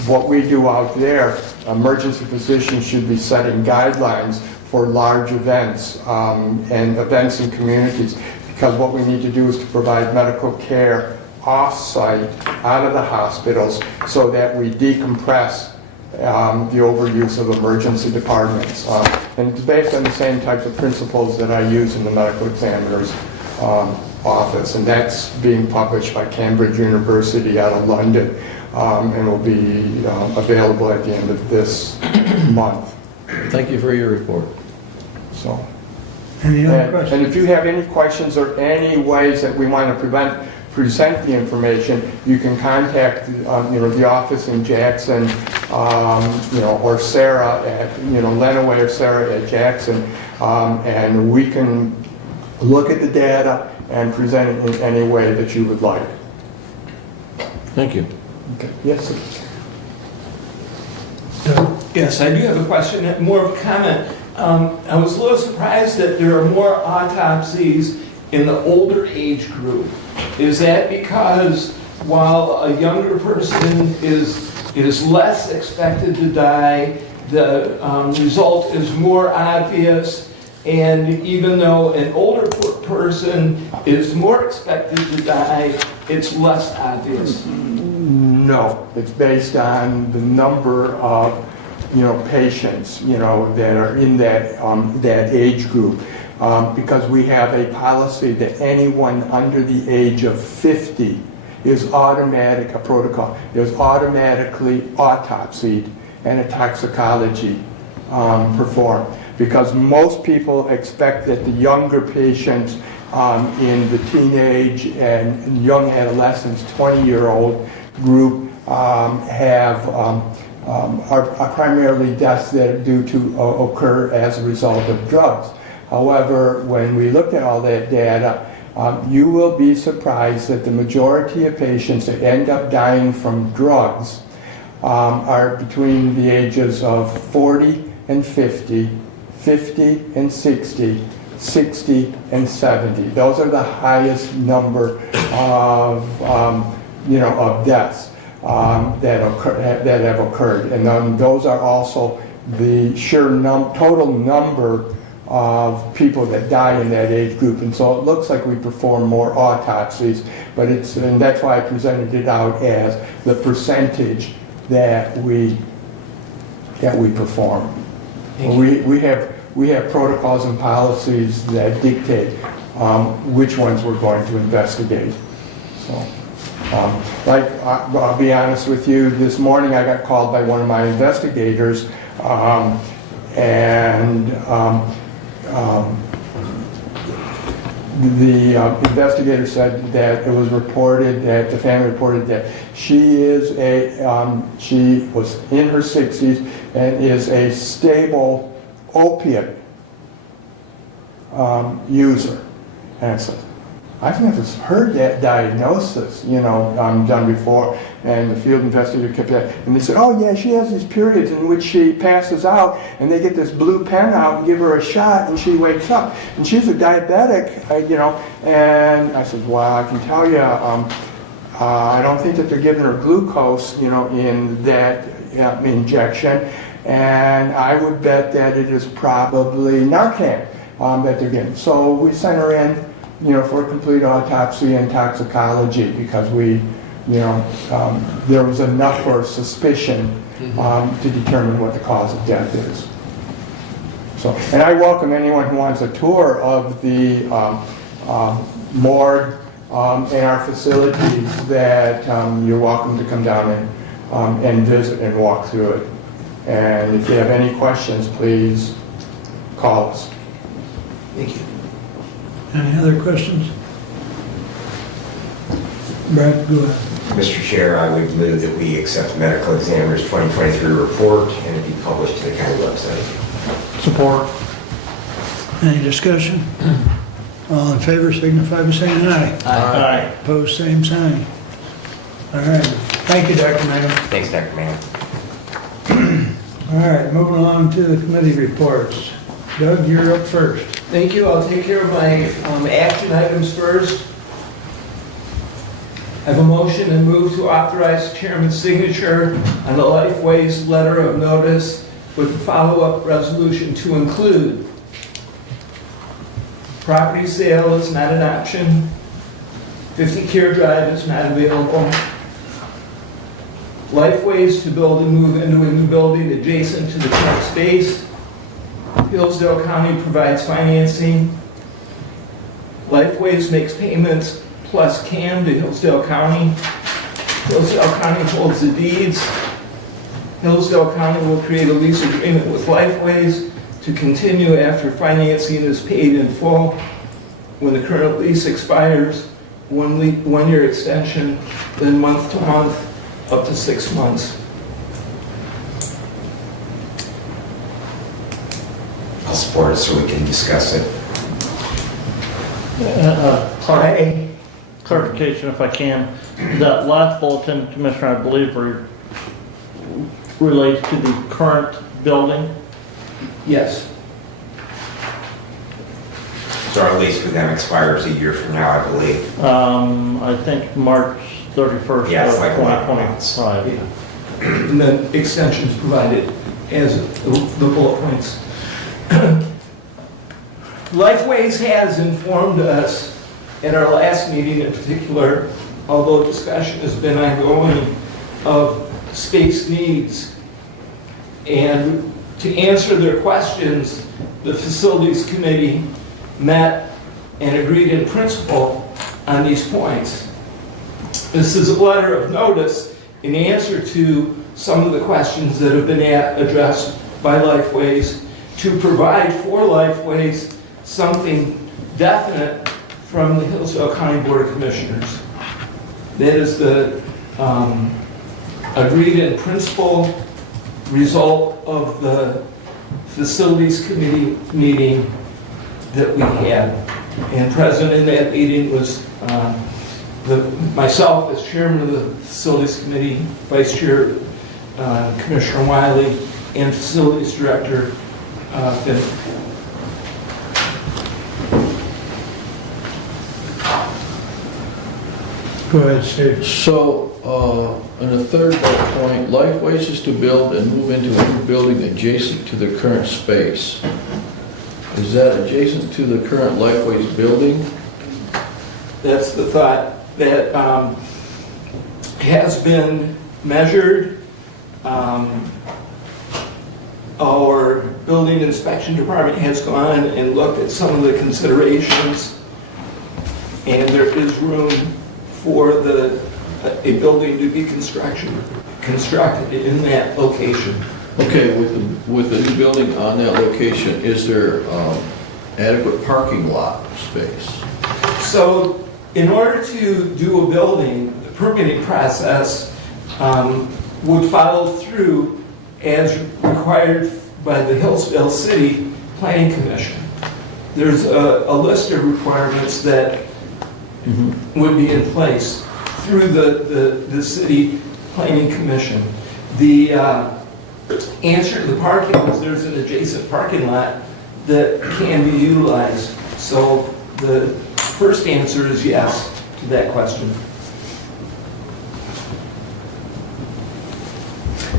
what we do out there, emergency physicians should be setting guidelines for large events and events in communities, because what we need to do is to provide medical care off-site, out of the hospitals, so that we decompress the overuse of emergency departments. And it's based on the same types of principles that I use in the medical examiner's office. And that's being published by Cambridge University out of London, and will be available at the end of this month. Thank you for your report. So, Any other questions? and if you have any questions or any ways that we want to present the information, you can contact the office in Jackson, or Sarah at Lenaway or Sarah at Jackson, and we can look at the data and present it in any way that you would like. Thank you. Okay. Yes, sir. Yes, I do have a question, more of a comment. I was a little surprised that there are more autopsies in the older age group. Is that because while a younger person is less expected to die, the result is more obvious, and even though an older person is more expected to die, it's less obvious? No, it's based on the number of patients that are in that age group. Because we have a policy that anyone under the age of 50 is automatic, a protocol, is automatically autopsied and a toxicology performed. Because most people expect that the younger patients in the teenage and young adolescents, 20-year-old group, are primarily deaths that are due to occur as a result of drugs. However, when we look at all that data, you will be surprised that the majority of patients that end up dying from drugs are between the ages of 40 and 50, 50 and 60, 60 and 70. Those are the highest number of, of deaths that have occurred. And then those are also the sheer total number of people that die in that age group. And so it looks like we perform more autopsies, but and that's why I presented it out as the percentage that we perform. We have we have protocols and policies that dictate which ones we're going to investigate. So, I'll be honest with you, this morning I got called by one of my investigators, the investigator said that it was reported that the family reported that she was in her 60s and is a stable opiate user. And I said, I've never heard that diagnosis, done before. And the field investigator kept that, and they said, oh yeah, she has these periods in which she passes out, and they get this blue pen out and give her a shot, and she wakes up. And she's a diabetic, And I said, well, I can tell you, I don't think that they're giving her glucose, in that injection. And I would bet that it is probably Narcan that they're getting. So we sent her in, for a complete autopsy and toxicology because there was enough for suspicion to determine what the cause of death is. So, and I welcome anyone who wants a tour of the morgue and our facilities that you're welcome to come down and visit and walk through it. And if you have any questions, please call us. Thank you. Any other questions? Brad, go ahead. Mr. Chair, I would move that we accept the medical examiner's 2023 report and it be published to the county website. Support. Any discussion? All in favor signify by saying aye. Aye. Opposed, same sign. All right. Thank you, Dr. Mann. Thanks, Dr. Mann. All right, moving along to the committee reports. Doug, you're up first. Thank you. I'll take care of my action items first. I have a motion and move to authorize the chairman's signature on the Lifeways letter of notice with follow-up resolution to include property sale is not an option, 50 Care Drive is not available, Lifeways to build and move into a new building adjacent to the current space, Hillsdale County provides financing, Lifeways makes payments plus CAM to Hillsdale County, Hillsdale County holds the deeds, Hillsdale County will create a lease agreement with Lifeways to continue after financing is paid in full. When the current lease expires, one-year extension, then month to month, up to 6 months. I'll support it so we can discuss it. Clarification, if I can. That last bulletin, Commissioner, I believe relates to the current building. Yes. So our lease with them expires a year from now, I believe. I think March 31st Yeah, it's of like 11 months. 2025. And then extensions provided as the bullet points. Lifeways has informed us at our last meeting in particular, although discussion has been ongoing, of space needs. And to answer their questions, the facilities committee met and agreed in principle on these points. This is a letter of notice in answer to some of the questions that have been addressed by Lifeways to provide for Lifeways something definite from the Hillsdale County Board of Commissioners. That is the agreed in principle result of the facilities committee meeting that we had. And present in that meeting was myself as chairman of the facilities committee, vice chair Commissioner Wiley, and facilities director Finn. Go ahead, Steve. So, on the third bullet point, Lifeways is to build and move into a new building adjacent to the current space. Is that adjacent to the current Lifeways building? That's the thought that has been measured. our building inspection department has gone and looked at some of the considerations, and there is room for a building to be constructed in that location. Okay, with the new building on that location, is there adequate parking lot space? So in order to do a building, the permitting process would follow through as required by the Hillsdale City Planning Commission. There's a list of requirements that would be in place through the City Planning Commission. The answer to the parking is there's an adjacent parking lot that can be utilized. So the first answer is yes to that question.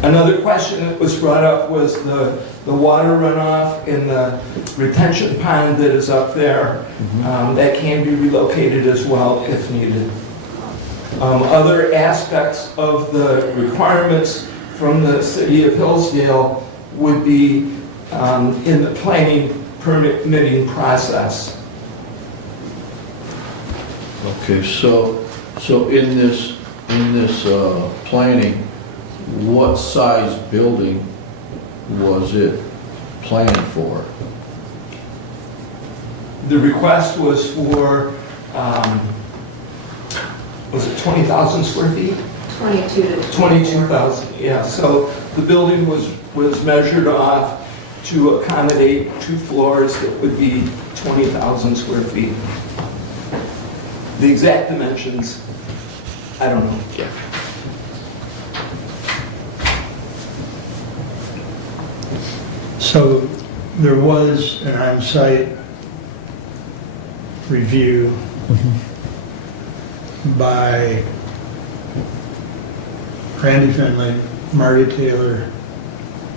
Another question that was brought up was the water runoff in the retention pond that is up there. That can be relocated as well if needed. Other aspects of the requirements from the city of Hillsdale would be in the planning permitting process. Okay, so in this planning, what size building was it planned for? The request was for, was it 20,000 square feet? 22 to 22,000, yeah. So the building was measured off to accommodate 2 floors that would be 20,000 square feet. The exact dimensions, I don't know. Yeah. So there was an on-site review by Randy Finley, Marty Taylor,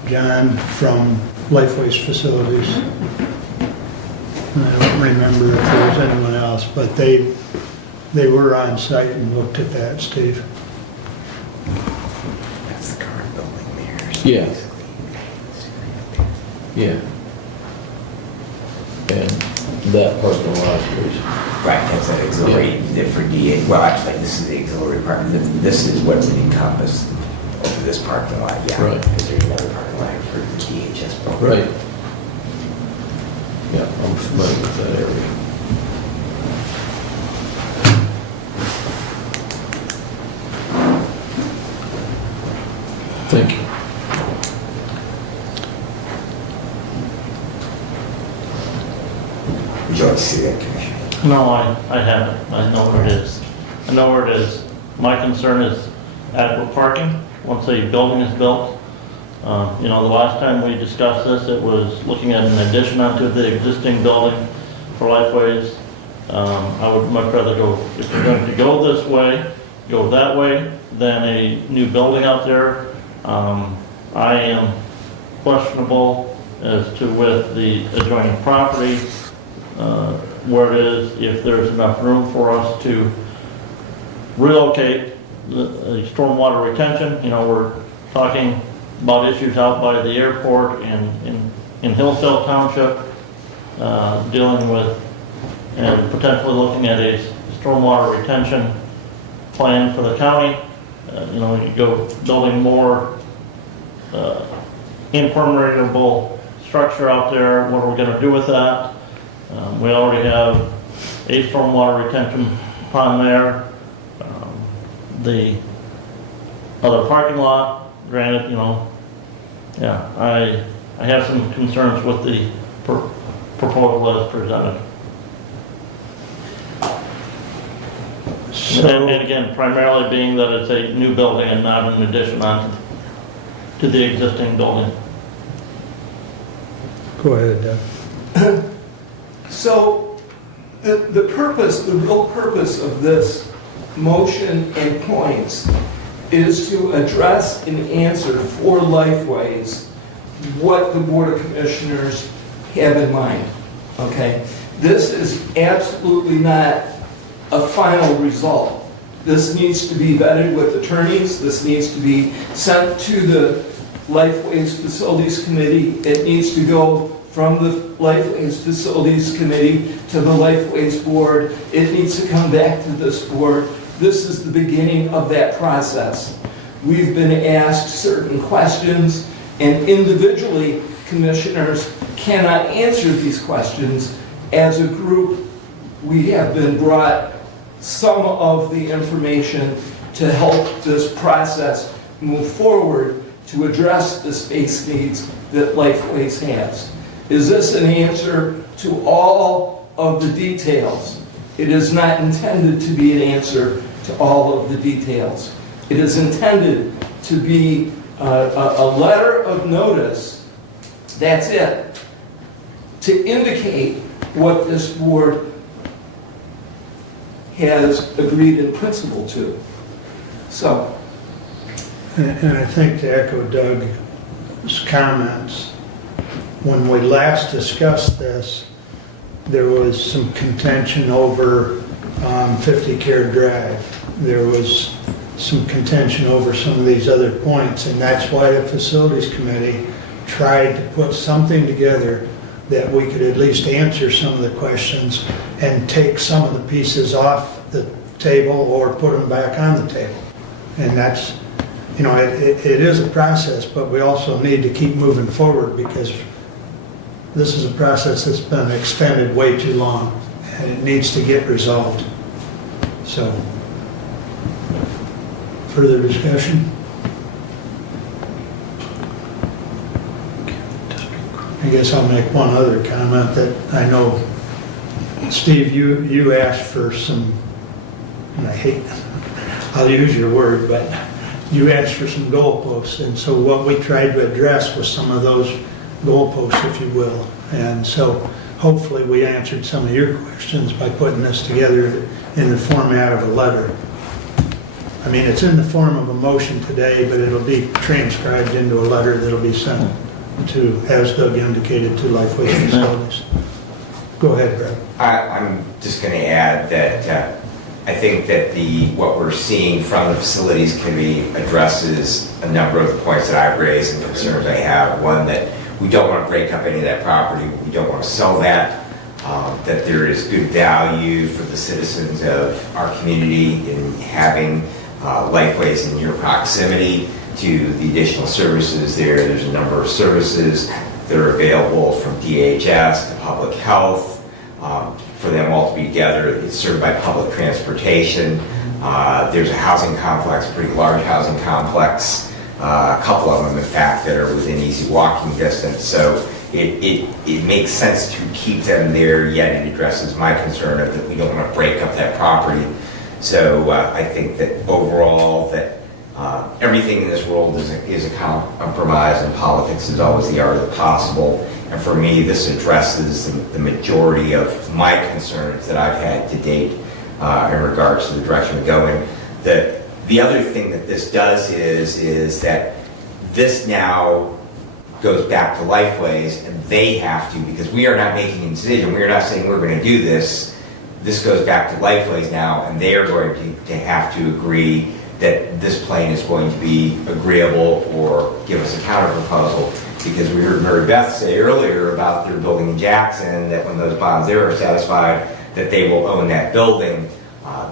John from Lifeways Facilities. And I don't remember if there was anyone else, but they were on site and looked at that, Steve. That's the current building there. So Yeah. basically, Yeah. And that parking lot is, right, that's an auxiliary for DA. Well, actually, this is the auxiliary part. This is what's encompassed over this parking lot, yeah. Right. Because there's another parking lot for the DHS building. right. Yeah, I'm familiar with that area. Thank you. Would you like to see that, Commissioner? No, I haven't. I know where it is. I know where it is. My concern is adequate parking once a building is built. You know, the last time we discussed this, it was looking at an addition onto the existing building for Lifeways. I would much rather go, if you're going to go this way, go that way than a new building out there. I am questionable as to with the adjoining property, where it is, if there's enough room for us to relocate the stormwater retention. You know, we're talking about issues out by the airport in Hillsdale Township, dealing with and potentially looking at a stormwater retention plan for the county. You know, you go building more impermeable structure out there. What are we going to do with that? We already have a stormwater retention pond there. The other parking lot, granted, you know, yeah, I have some concerns with the proposal as presented. And again, primarily being that it's a new building and not an addition on to the existing building. Go ahead, Doug. So the purpose, the real purpose of this motion and points is to address and answer for Lifeways what the Board of Commissioners have in mind, okay? This is absolutely not a final result. This needs to be vetted with attorneys. This needs to be sent to the Lifeways Facilities Committee. It needs to go from the Lifeways Facilities Committee to the Lifeways Board. It needs to come back to this board. This is the beginning of that process. We've been asked certain questions, and individually, commissioners cannot answer these questions. As a group, we have been brought some of the information to help this process move forward to address the space needs that Lifeways has. Is this an answer to all of the details? It is not intended to be an answer to all of the details. It is intended to be a letter of notice, that's it, to indicate what this board has agreed in principle to. So, And I think to echo Doug's comments, when we last discussed this, there was some contention over 50 Care Drive. There was some contention over some of these other points, and that's why the Facilities Committee tried to put something together that we could at least answer some of the questions and take some of the pieces off the table or put them back on the table. And that's, you know, it is a process, but we also need to keep moving forward because this is a process that's been extended way too long and it needs to get resolved. So, further discussion? I guess I'll make one other comment that I know, Steve, you asked for some, and I'll use your word, but you asked for some goalposts, and so what we tried to address was some of those goalposts, if you will. And so hopefully we answered some of your questions by putting this together in the format of a letter. I mean, it's in the form of a motion today, but it'll be transcribed into a letter that'll be sent to, as Doug indicated, to Lifeway Facilities. Go ahead, Brett. I'm just going to add that I think that what we're seeing from the Facilities Committee addresses a number of the points that I've raised and concerns I have. One, that we don't want to break up any of that property. We don't want to sell that. That there is good value for the citizens of our community in having Lifeways in near proximity to the additional services there. There's a number of services that are available from DHS to public health. For them all to be together, it's served by public transportation. There's a housing complex, a pretty large housing complex, a couple of them, in fact, that are within easy walking distance. So it makes sense to keep them there, yet it addresses my concern of that we don't want to break up that property. So I think that overall that everything in this world is a compromise, and politics is always the art of the possible. And for me, this addresses the majority of my concerns that I've had to date in regards to the direction we're going. The other thing that this does is that this now goes back to Lifeways, and they have to, because we are not making a decision. We are not saying we're going to do this. This goes back to Lifeways now, and they are going to have to agree that this plan is going to be agreeable or give us a counter proposal. Because we heard Mary Beth say earlier about their building in Jackson, that when those bonds there are satisfied, that they will own that building.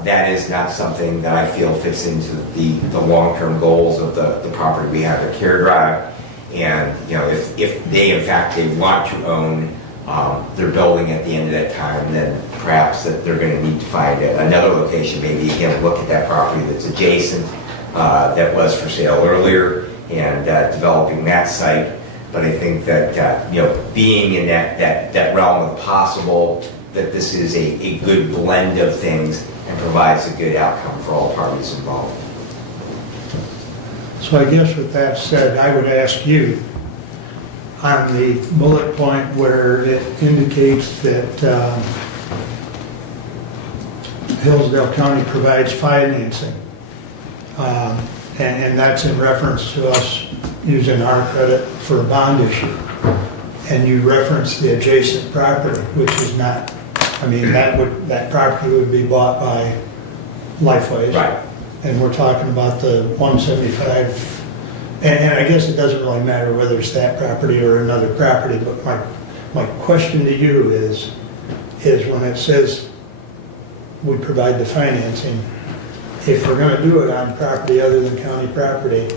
That is not something that I feel fits into the long-term goals of the property we have at Care Drive. And you know, if they in fact they want to own their building at the end of that time, then perhaps that they're going to need to find another location. Maybe again look at that property that's adjacent that was for sale earlier, and developing that site. But I think that you know, being in that realm of the possible, that this is a good blend of things and provides a good outcome for all parties involved. So I guess with that said, I would ask you, on the bullet point where it indicates that Hillsdale County provides financing, and that's in reference to us using our credit for a bond issue. And you reference the adjacent property, which is not, I mean, that property would be bought by Lifeways. Right. And we're talking about the 175 And I guess it doesn't really matter whether it's that property or another property, but my question to you is when it says we provide the financing, if we're gonna do it on property other than county property,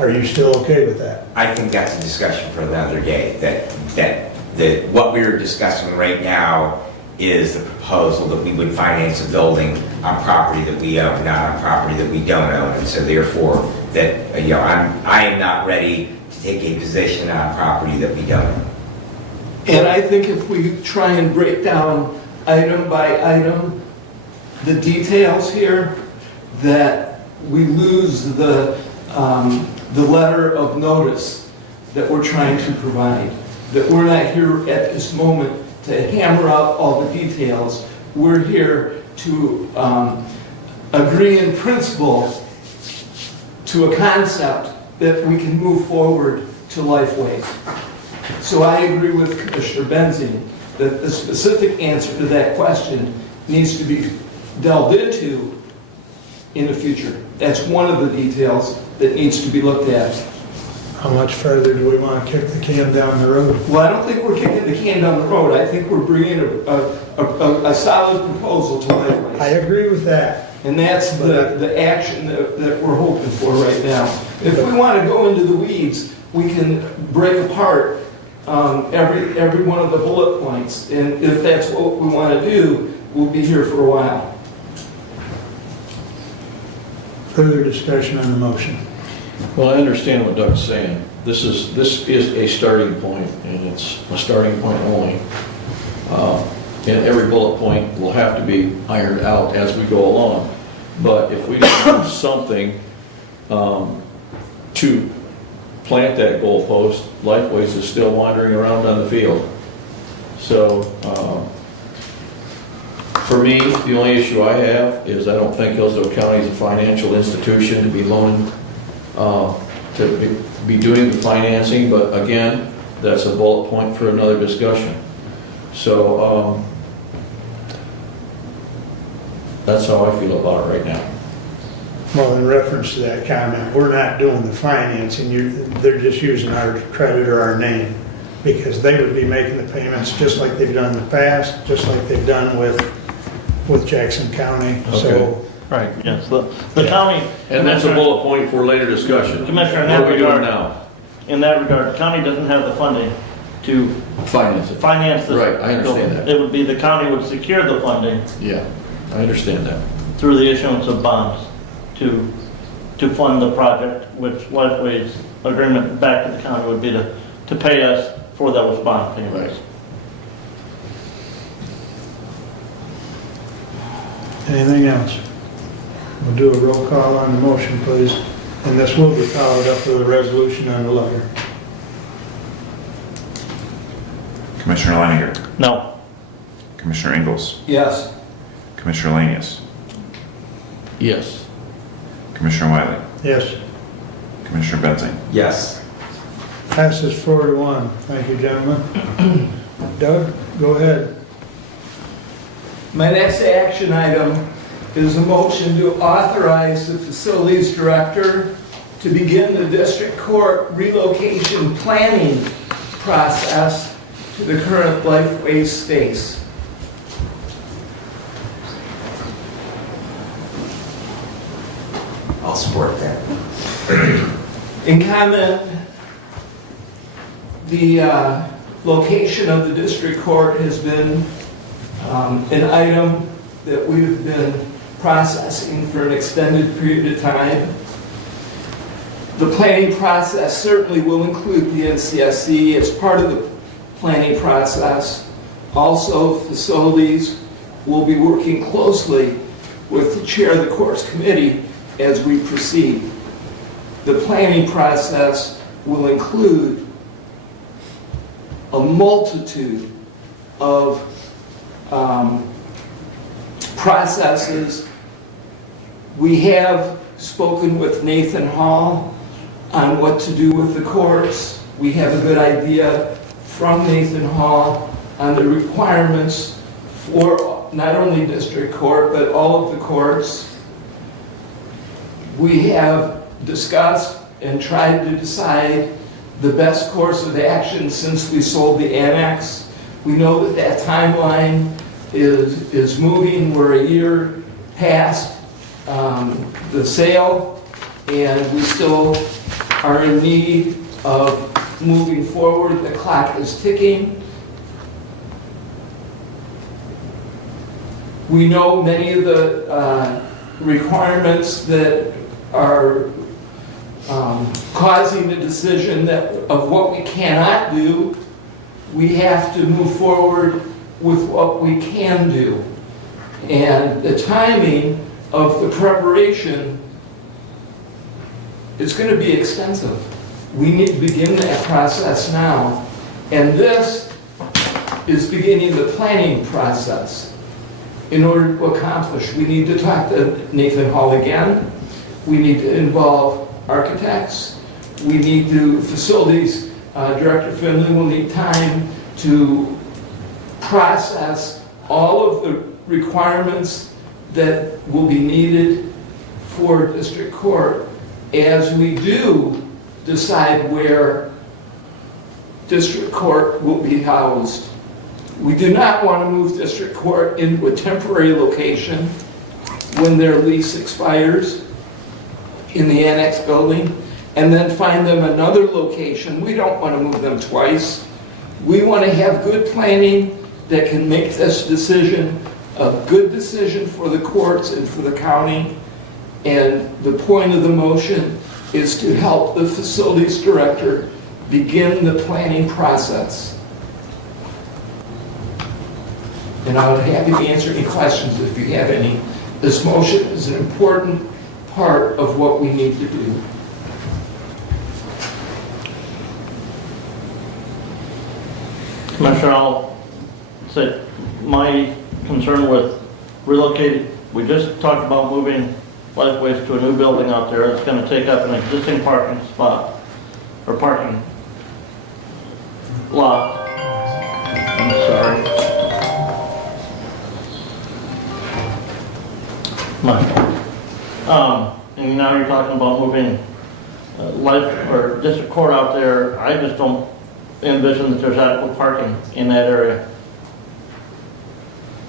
are you still okay with that? I think that's a discussion for another day, that what we're discussing right now is the proposal that we would finance a building on property that we own, not on property that we don't own. And so therefore, that, you know, I am not ready to take a position on property that we don't own. And I think if we try and break down item by item, the details here, that we lose the letter of notice that we're trying to provide. That we're not here at this moment to hammer out all the details. We're here to agree in principle to a concept that we can move forward to Lifeway. So I agree with Commissioner Benzing that the specific answer to that question needs to be delved into in the future. That's one of the details that needs to be looked at. How much further do we want to kick the can down the road? Well, I don't think we're kicking the can down the road. I think we're bringing a solid proposal to Lifeway. I agree with that. And that's the action that we're hoping for right now. If we want to go into the weeds, we can break apart every one of the bullet points. And if that's what we want to do, we'll be here for a while. Further discussion on the motion. Well, I understand what Doug's saying. This is a starting point, and it's a starting point only. And every bullet point will have to be ironed out as we go along. But if we do something to plant that goalpost, Lifeways is still wandering around on the field. So for me, the only issue I have is I don't think Hillsdale County is a financial institution to be loaning, to be doing the financing, but again, that's a bullet point for another discussion. So that's how I feel about it right now. Well, in reference to that comment, we're not doing the financing, they're just using our credit or our name, because they would be making the payments just like they've done in the past, just like they've done with Jackson County, so. Right, yes, the county. And that's a bullet point for later discussion. Commissioner, in What that are we doing regard, now? in that regard, the county doesn't have the funding to Finance it. finance this. Right, I understand that. It would be the county would secure the funding Yeah, I understand that. through the issuance of bonds to fund the project, which Lifeway's agreement back to the county would be to pay us for those bond payments. Right. Anything else? We'll do a roll call on the motion, please, and this will be followed up with a resolution on the letter. Commissioner Leiniger, No. Commissioner Ingalls, Yes. Commissioner Lanius, Yes. Commissioner Wiley, Yes, Commissioner Benzing. Yes. passes 4-1. Thank you, gentlemen. Doug, go ahead. My next action item is a motion to authorize the facilities director to begin the district court relocation planning process to the current Lifeway space. I'll support that. In comment, the location of the district court has been an item that we've been processing for an extended period of time. The planning process certainly will include the NCSC as part of the planning process. Also, facilities will be working closely with the chair of the courts committee as we proceed. The planning process will include a multitude of processes. We have spoken with Nathan Hall on what to do with the courts. We have a good idea from Nathan Hall on the requirements for not only district court, but all of the courts. We have discussed and tried to decide the best course of action since we sold the annex. We know that that timeline is moving. We're a year past the sale, and we still are in need of moving forward. The clock is ticking. We know many of the requirements that are causing the decision of what we cannot do. We have to move forward with what we can do. And the timing of the preparation is going to be extensive. We need to begin that process now. And this is beginning the planning process. In order to accomplish, we need to talk to Nathan Hall again. We need to involve architects. We need to, facilities Director Finley will need time to process all of the requirements that will be needed for district court as we do decide where district court will be housed. We do not want to move district court into a temporary location when their lease expires in the annex building and then find them another location. We don't want to move them twice. We want to have good planning that can make this decision a good decision for the courts and for the county. And the point of the motion is to help the facilities director begin the planning process. And I would be happy to answer any questions if you have any. This motion is an important part of what we need to do. Commissioner, I'll say my concern with relocating, we just talked about moving Lifeways to a new building out there. It's going to take up an existing parking spot or parking lot. I'm sorry. And now you're talking about moving life or district court out there. I just don't envision that there's adequate parking in that area.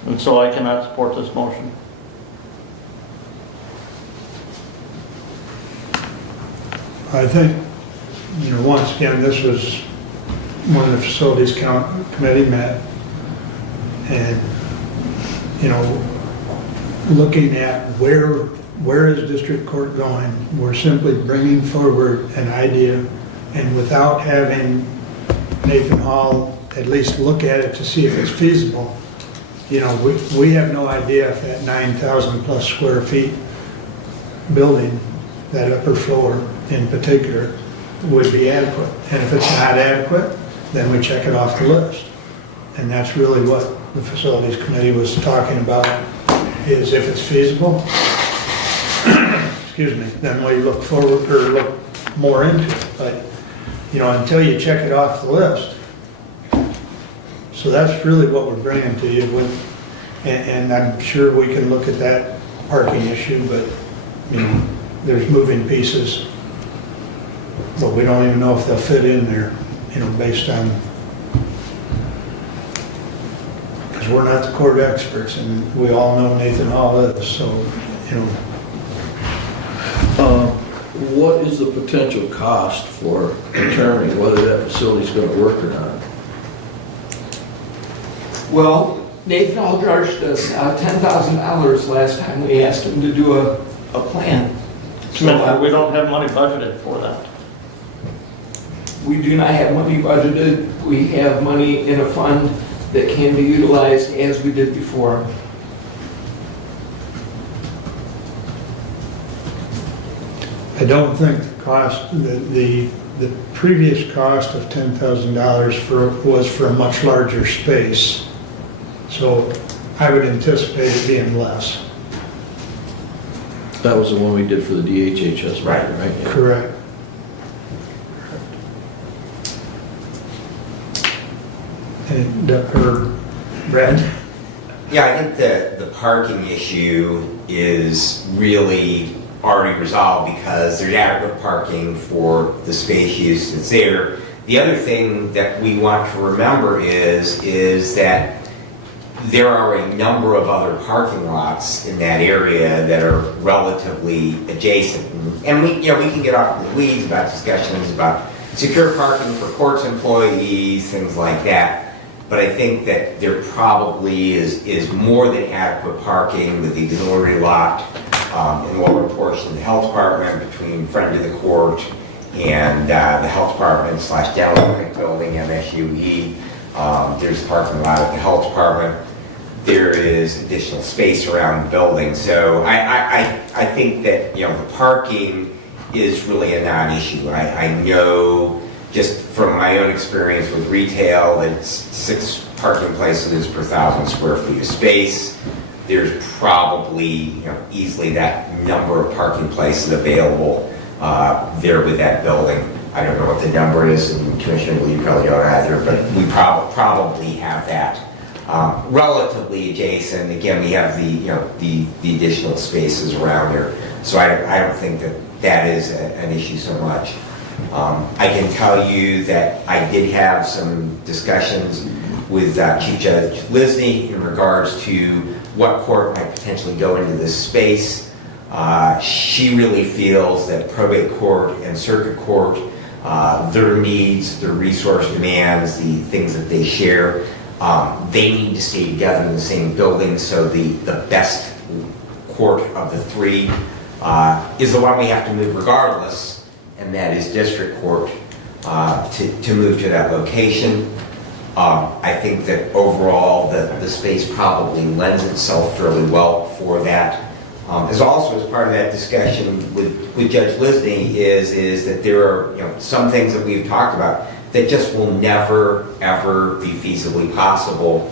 And so I cannot support this motion. I think, once again, this was when the facilities committee met, and, looking at where is district court going, we're simply bringing forward an idea, and without having Nathan Hall at least look at it to see if it's feasible, we have no idea if that 9,000 plus square feet building, that upper floor in particular, would be adequate. And if it's not adequate, then we check it off the list. And that's really what the facilities committee was talking about, is if it's feasible, excuse me, then we look forward or look more into it. But, until you check it off the list. So that's really what we're bringing to you with, and I'm sure we can look at that parking issue, but, there's moving pieces, but we don't even know if they'll fit in there, based on, because we're not the court experts, and we all know Nathan Hall is, so, What is the potential cost for determining whether that facility is going to work or not? Well, Nathan Hall charged us $10,000 last time we asked him to do a plan. Commissioner, we don't have money budgeted for that. We do not have money budgeted. We have money in a fund that can be utilized as we did before. I don't think the cost, the previous cost of $10,000 was for a much larger space. So I would anticipate it being less. That was the one we did for the DHHS, right? Yeah. Correct. And, Brad? Yeah, I think the parking issue is really already resolved because there's adequate parking for the space use that's there. The other thing that we want to remember is that there are a number of other parking lots in that area that are relatively adjacent. And we can get off in the weeds about discussions about secure parking for courts employees, things like that. But I think that there probably is more than adequate parking with the auxiliary lot in the lower portion of the health department between front of the court and the health department / dental clinic building, MSUE. There's a parking lot at the health department. There is additional space around the building. So I think that, the parking is really a non-issue. I know just from my own experience with retail that it's 6 parking places per 1,000 square feet of space. There's probably, easily that number of parking places available there with that building. I don't know what the number is, and Commissioner Lee, you probably don't either, but we probably have that. Relatively adjacent. Again, we have the additional spaces around there, so I don't think that is an issue so much. I can tell you that I did have some discussions with Chief Judge Lisney in regards to what court might potentially go into this space. She really feels that probate court and circuit court, their needs, their resource demands, the things that they share, they need to stay together in the same building. So the best court of the 3 is the one we have to move regardless, and that is district court to move to that location. I think that overall the space probably lends itself fairly well for that. As also as part of that discussion with Judge Lisney is that there are some things that we've talked about that just will never ever be feasibly possible.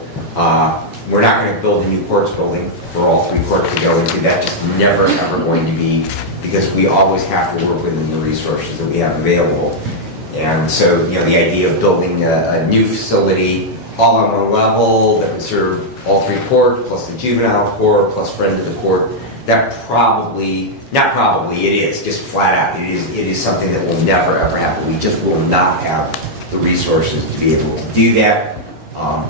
We're not going to build a new courts building for all 3 courts to go into. That's just never ever going to be, because we always have to work within the resources that we have available. And so, the idea of building a new facility all on one level that would serve all 3 courts, plus the juvenile court, plus friend of the court, that it is, just flat out, it is something that will never ever happen. We just will not have the resources to be able to do that.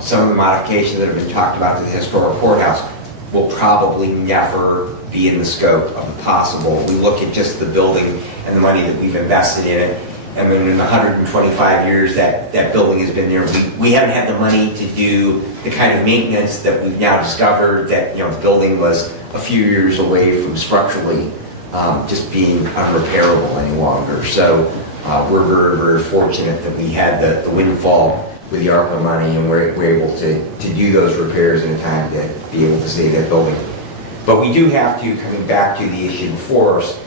Some of the modifications that have been talked about to the historic courthouse will probably never be in the scope of the possible. We look at just the building and the money that we've invested in it, and then in the 125 years that building has been there, we haven't had the money to do the kind of maintenance that we've now discovered that the building was a few years away from structurally just being unrepairable any longer. So we're very, very fortunate that we had the windfall with the ARPA money, and we're able to do those repairs in a time to be able to save that building. But we do have to, coming back to the issue before us,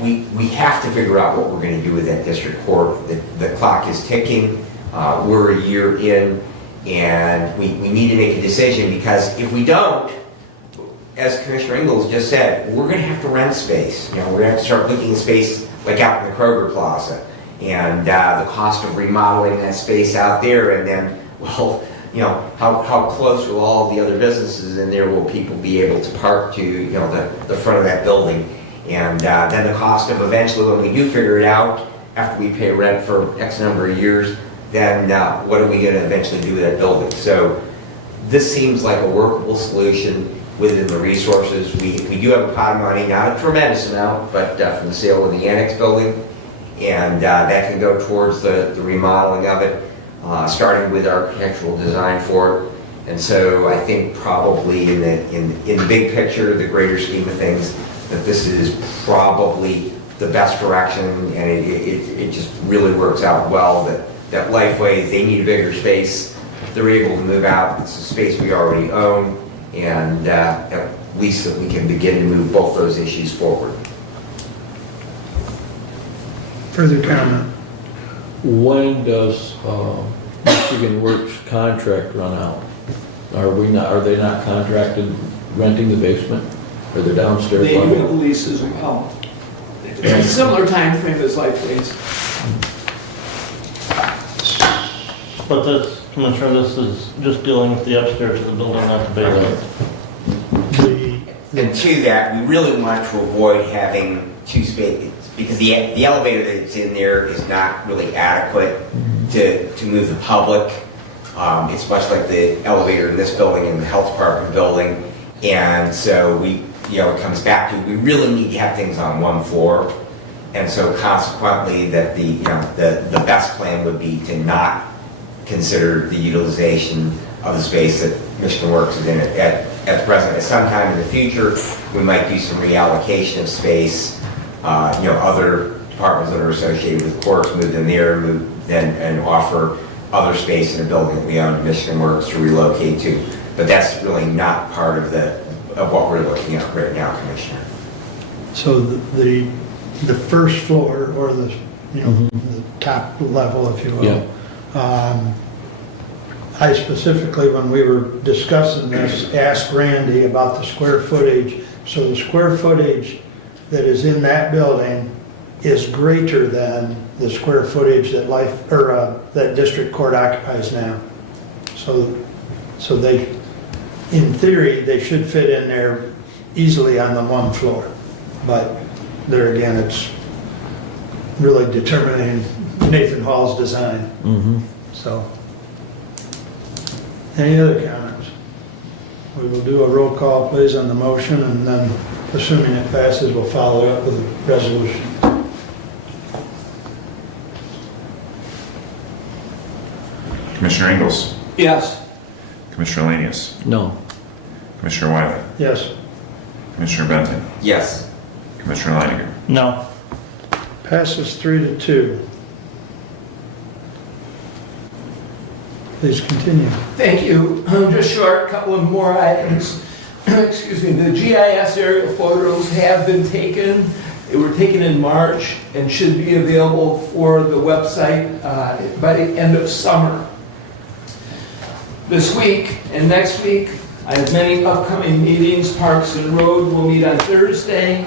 we have to figure out what we're going to do with that district court. The clock is ticking. We're a year in, and we need to make a decision, because if we don't, as Commissioner Ingalls just said, we're going to have to rent space. We're going to have to start looking at space like out in the Kroger Plaza, and the cost of remodeling that space out there, and then, well, how close will all the other businesses in there will people be able to park to, the front of that building, and then the cost of eventually, when we do figure it out, after we pay rent for X number of years, then what are we going to eventually do with that building? So this seems like a workable solution within the resources. We do have a pot of money, not a tremendous amount, but from the sale of the annex building, and that can go towards the remodeling of it, starting with architectural design for it. And so I think probably in the big picture, the greater scheme of things, that this is probably the best direction, and it just really works out well that Lifeway, they need a bigger space. They're able to move out. It's a space we already own, and at least that we can begin to move both those issues forward. Further comment? When does Michigan Works contract run out? Are they not contracted renting the basement or the downstairs They do level? have leases as well. It's a similar time frame as Lifeways. But this, Commissioner, this is just dealing with the upstairs of the building, not the basement. And to that, we really want to avoid having two spaces, because the elevator that's in there is not really adequate to move the public. It's much like the elevator in this building and the health department building. And so it comes back to, we really need to have things on one floor. And so consequently, that the best plan would be to not consider the utilization of the space that Michigan Works is in at the present. At some time in the future, we might do some reallocation of space. Other departments that are associated with courts move in there, and offer other space in a building that we own, Michigan Works, to relocate to. But that's really not part of what we're looking at right now, Commissioner. So the first floor, or the top level, if you will. I specifically, when we were discussing this, asked Randy about the square footage. So the square footage that is in that building is greater than the square footage that that district court occupies now. So they, in theory, they should fit in there easily on the one floor. But there again, it's really determining Nathan Hall's design. So, any other comments? We will do a roll call, please, on the motion, and then, assuming it passes, we'll follow up with a resolution. Commissioner Ingles, Yes. Commissioner Lanius, No. Commissioner Wiley, Yes. Commissioner Benton, Yes. Commissioner Leininger. No. Passes 3-2. Please continue. Thank you. Just short, couple of more items. Excuse me, the GIS aerial photos have been taken. They were taken in March and should be available for the website by the end of summer. This week and next week, I have many upcoming meetings. Parks and Road will meet on Thursday.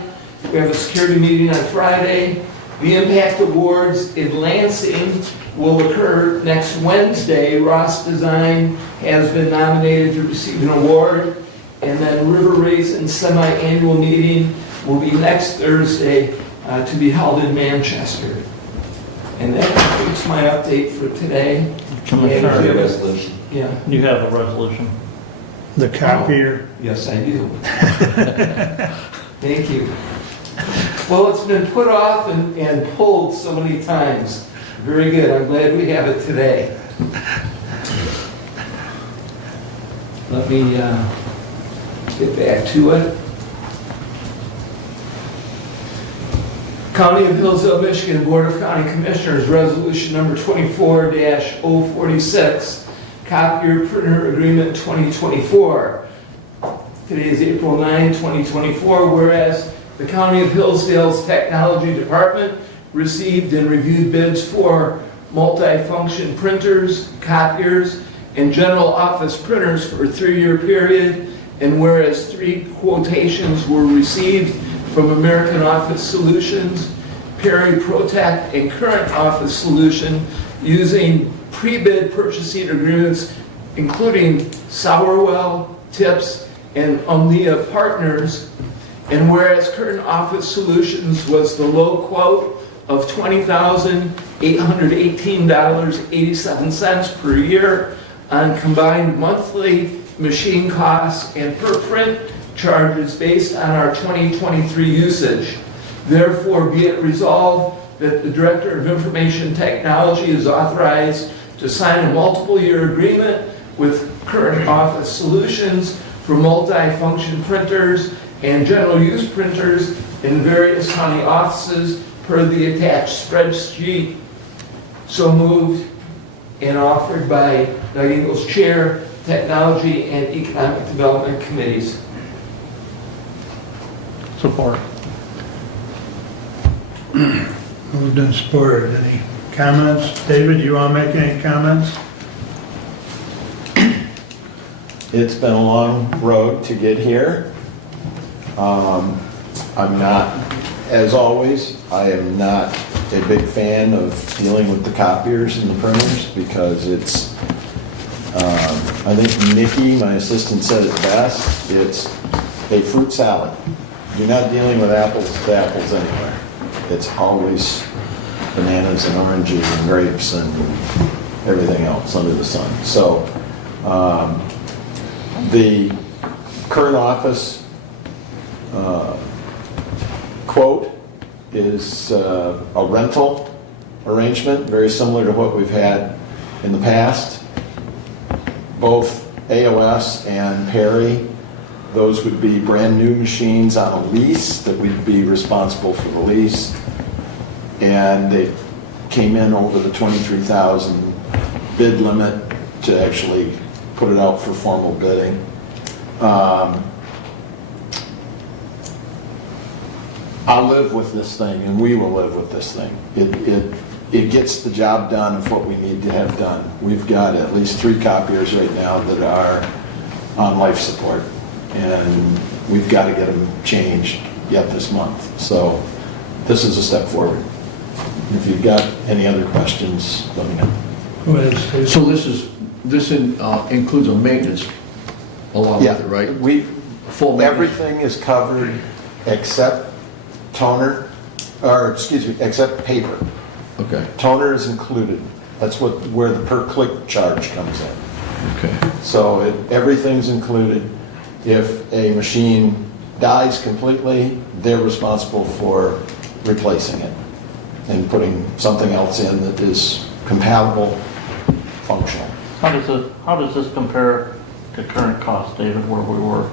We have a security meeting on Friday. The Impact Awards in Lansing will occur next Wednesday. Ross Design has been nominated to receive an award. And then River Raisin semi-annual meeting will be next Thursday to be held in Manchester. And that completes my update for today. Commissioner, And Resolution. Yeah, you have a resolution. The copier. yes, I do. Thank you. Well, it's been put off and pulled so many times. Very good. I'm glad we have it today. Let me get back to it. County of Hillsdale, Michigan Board of County Commissioners, Resolution number 24-046, Copier Printer Agreement 2024. Today is April 9, 2024, whereas the County of Hillsdale's Technology Department received and reviewed bids for multi-function printers, copiers, and general office printers for a 3-year period, and whereas 3 quotations were received from American Office Solutions, Perry Protect, and Current Office Solution using pre-bid purchasing agreements including Sourwell, Tips, and Omnia Partners, and whereas Current Office Solutions was the low quote of $20,818.87 per year on combined monthly machine costs and per print charges based on our 2023 usage. Therefore, be it resolved that the Director of Information Technology is authorized to sign a multiple-year agreement with Current Office Solutions for multi-function printers and general use printers in various county offices per the attached spreadsheet. So moved and offered by Doug Ingles, Chair, Technology and Economic Development Committees. Support. Moved and supported. Any comments? David, you want to make any comments? It's been a long road to get here. I'm not, as always, I am not a big fan of dealing with the copiers and the printers because it's, I think Nikki, my assistant, said it best. It's a fruit salad. You're not dealing with apples to apples anywhere. It's always bananas and oranges and grapes and everything else under the sun. So the current office quote is a rental arrangement, very similar to what we've had in the past. Both AOS and Perry, those would be brand new machines on a lease that we'd be responsible for the lease. And they came in over the 23,000 bid limit to actually put it out for formal bidding. I'll live with this thing, and we will live with this thing. It gets the job done of what we need to have done. We've got at least 3 copiers right now that are on life support, and we've got to get them changed yet this month. So this is a step forward. If you've got any other questions, let me know. Go ahead, Steve. So this includes a maintenance along with it, right? Full maintenance? Everything is covered except toner, or excuse me, except paper. Okay, Toner is included. That's where the per click charge comes in. okay. So everything's included. If a machine dies completely, they're responsible for replacing it and putting something else in that is compatible, functional. How does this compare to current cost, David, where we were?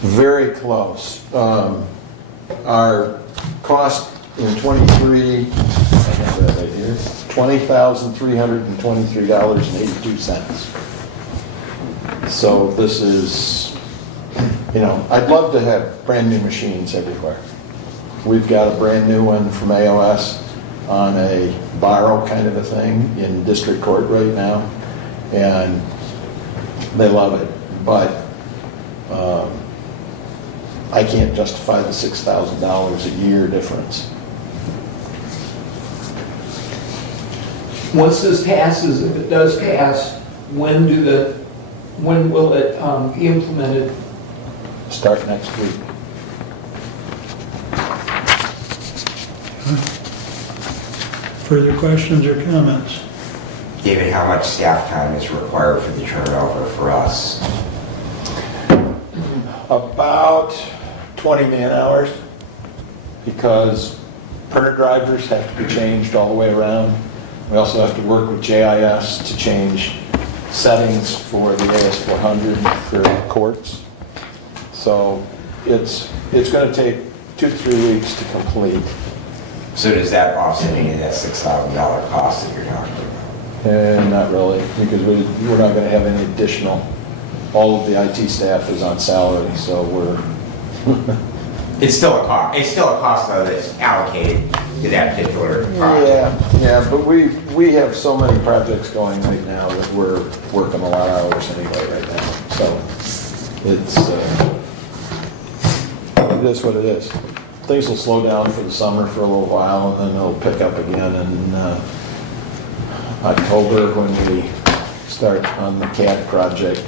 Very close. Our cost in '23, I have that right here, $20,323.82. So this is, I'd love to have brand new machines everywhere. We've got a brand new one from AOS on a borrow kind of a thing in district court right now, and they love it. But I can't justify the $6,000 a year difference. Once this passes, if it does pass, when will it be implemented? Start next week. Further questions or comments? David, how much staff time is required for the turnover for us? About 20 man hours, because printer drivers have to be changed all the way around. We also have to work with JIS to change settings for the AS400 for courts. So it's going to take 2 to 3 weeks to complete. So does that offset any of that $6,000 cost that you're talking about? And not really, because we're not going to have any additional. All of the IT staff is on salary, so we're... It's still a cost. It's still a cost though that's allocated to that particular project. Yeah, but we have so many projects going right now that we're working a lot of hours anyway right now. So it's it is what it is. Things will slow down for the summer for a little while, and then they'll pick up again in October when we start on the CAD project.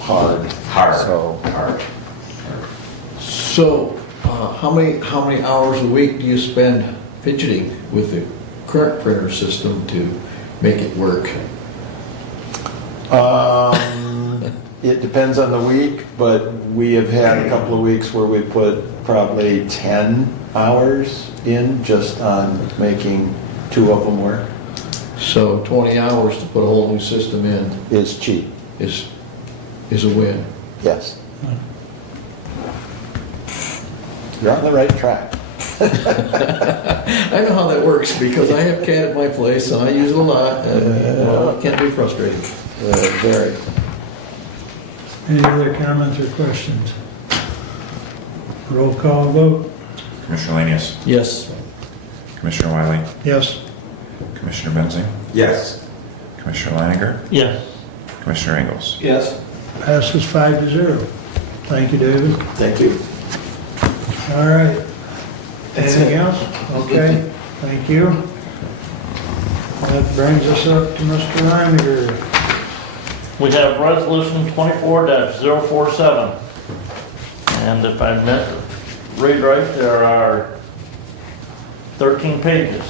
Hard. So, how many hours a week do you spend fidgeting with the current printer system to make it work? It depends on the week, but we have had a couple of weeks where we put probably 10 hours in just on making 2 of them work. So 20 hours to put a whole new system in Is cheap, is a win. yes. You're on the right track. I know how that works because I have CAD at my place and I use it a lot, and it can be frustrating. Very. Any other comments or questions? Roll call vote. Commissioner Lanius, Yes. Commissioner Wiley, Yes. Commissioner Benzing, Yes. Commissioner Leininger, Yes. Commissioner Ingles. Yes. Passes 5-0. Thank you, David. Thank you. All right. Anything else? Okay, thank you. That brings us up to Mr. Reiniger. We have resolution 24-047. And if I read right, there are 13 pages.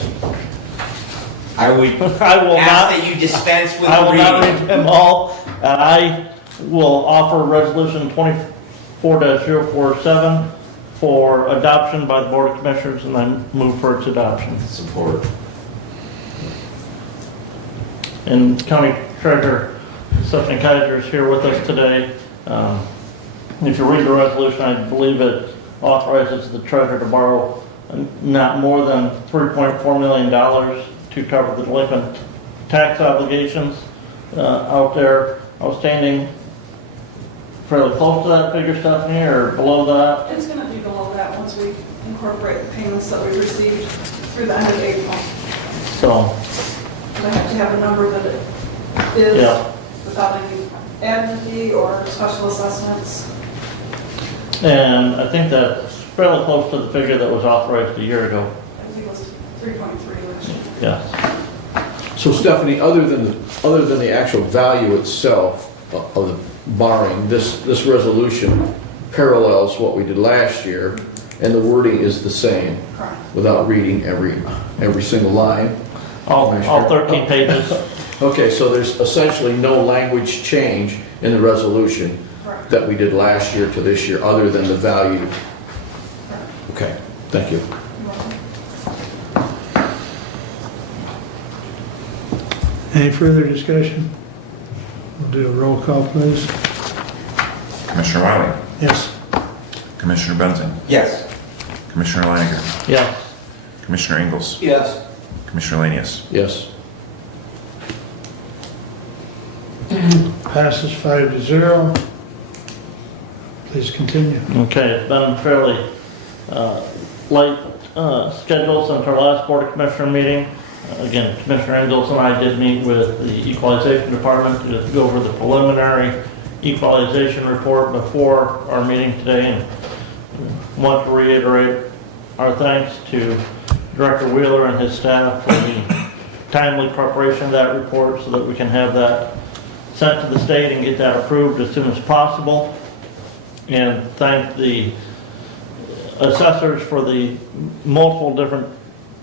I would I will ask not, that you dispense with I the will not reading. read them all, and I will offer resolution 24-047 for adoption by the Board of Commissioners, and I move for its adoption. Support. And County Treasurer Stephanie Kaiser is here with us today. If you read the resolution, I believe it authorizes the treasurer to borrow not more than $3.4 million to cover the delinquent tax obligations out there outstanding. Fairly close to that figure, Stephanie, or below that? It's going to be below that once we incorporate the payments that we received through the end of April. So, I have to have a number that it is yeah. without any admin fee or special assessments. And I think that's fairly close to the figure that was authorized a year ago. I think it was 3.3 last year. Yes. So Stephanie, other than the actual value itself of the borrowing, this resolution parallels what we did last year, and the wording is the same, Correct. without reading every single line. All 13 pages. Okay, so there's essentially no language change in the resolution Correct. that we did last year to this year, other than the value. Correct. Okay, thank you. You're welcome. Any further discussion? We'll do a roll call, please. Commissioner Wiley, Yes. Commissioner Benton, Yes. Commissioner Leininger, Yes. Commissioner Ingalls, Yes. Commissioner Lanius. Yes. Passes 5-0. Please continue. Okay, it's been a fairly light schedule since our last Board of Commissioner meeting. Again, Commissioner Ingalls and I did meet with the Equalization Department to go over the preliminary equalization report before our meeting today, and want to reiterate our thanks to Director Wheeler and his staff for the timely preparation of that report so that we can have that sent to the state and get that approved as soon as possible. And thank the assessors for the multiple different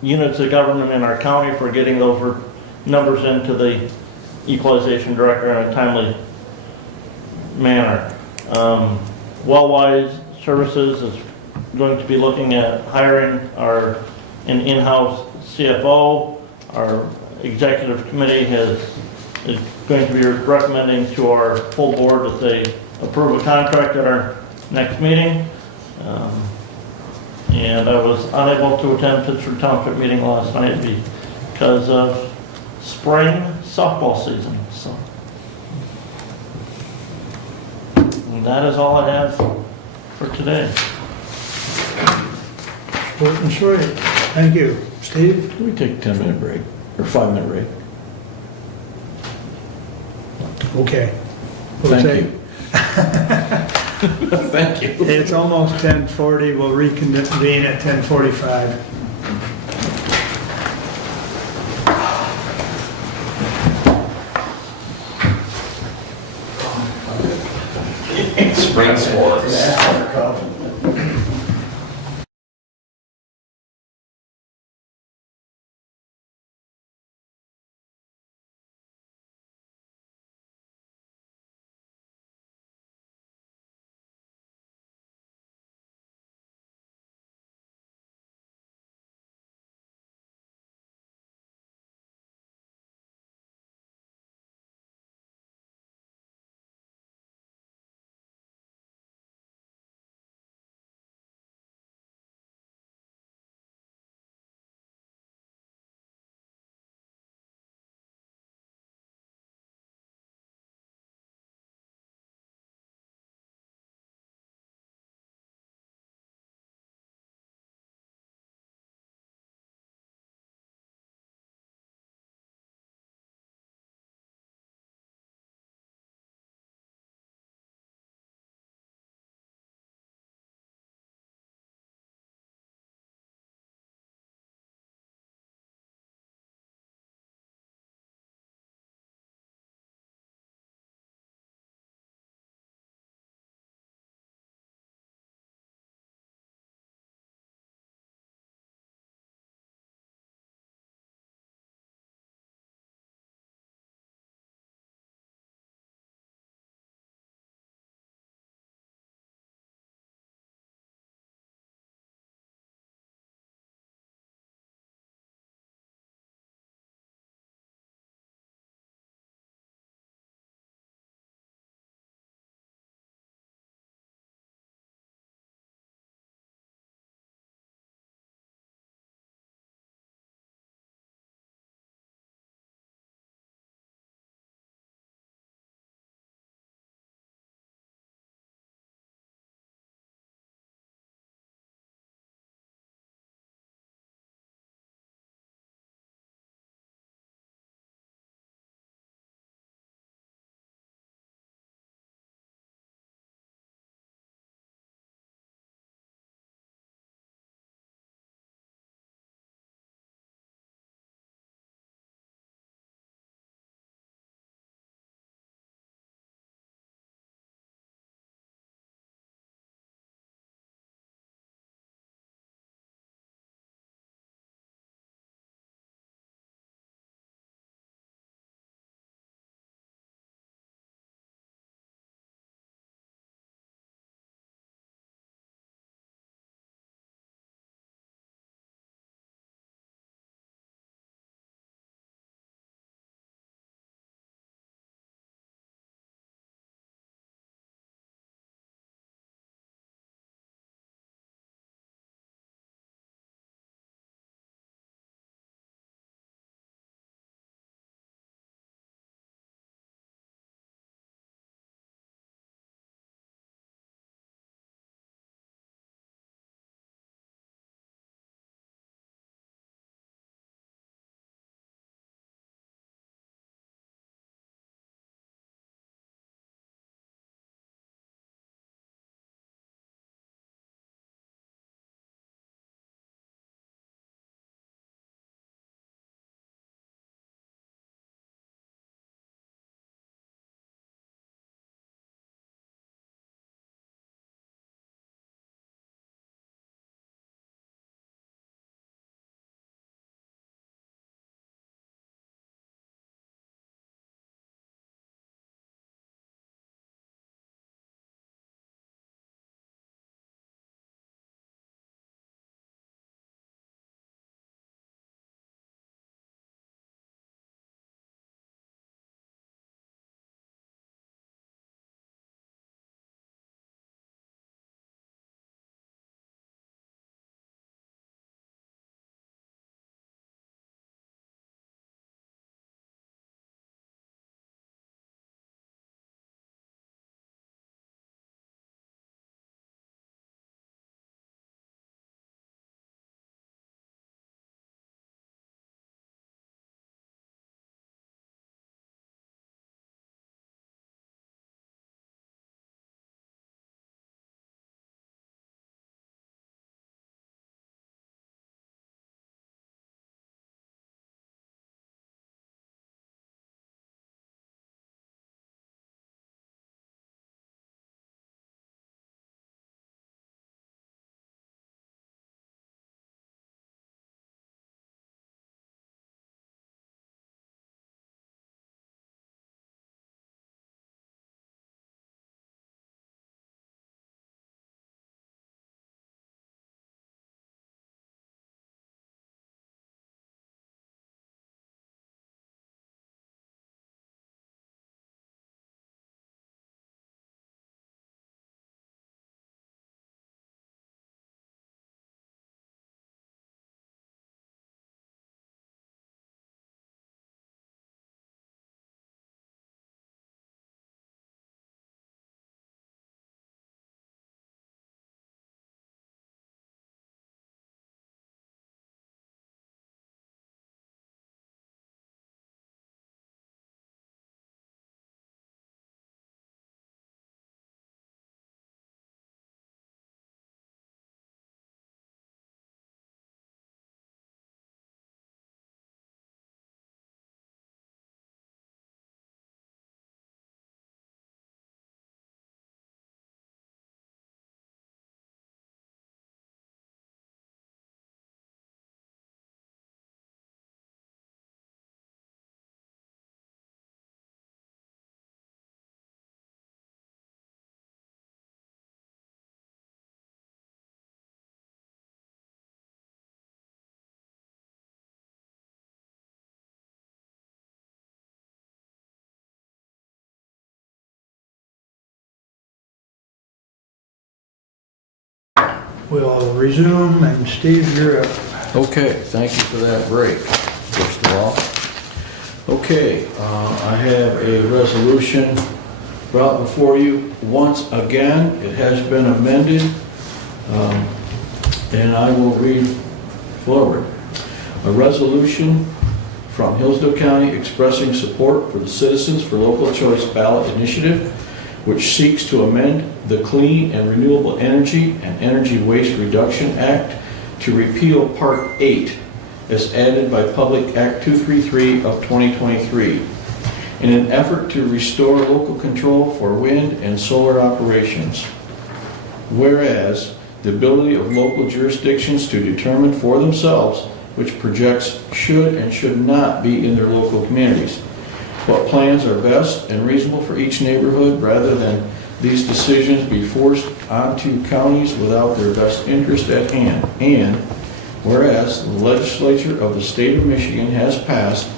units of government in our county for getting those numbers into the equalization director in a timely manner. Wellwise Services is going to be looking at hiring an in-house CFO. Our executive committee is going to be recommending to our full board that they approve a contract at our next meeting. And I was unable to attend Pittsburgh Township meeting last night because of spring softball season. So, and that is all I have for today. Short and sweet. Thank you. Steve? Can we take a 10-minute break, or 5-minute break? Okay. We'll Thank take- you. Thank you. It's almost 10:40. We'll reconvene at 10:45. Spring sports. We'll resume, and Steve, you're up. Okay, thank you for that break, first of all. Okay, I have a resolution brought before you once again. It has been amended, and I will read forward. A resolution from Hillsdale County expressing support for the Citizens for Local Choice ballot initiative, which seeks to amend the Clean and Renewable Energy and Energy Waste Reduction Act to repeal Part 8 as added by Public Act 233 of 2023 in an effort to restore local control for wind and solar operations. Whereas the ability of local jurisdictions to determine for themselves which projects should and should not be in their local communities, what plans are best and reasonable for each neighborhood, rather than these decisions be forced onto counties without their best interest at hand. And whereas the legislature of the state of Michigan has passed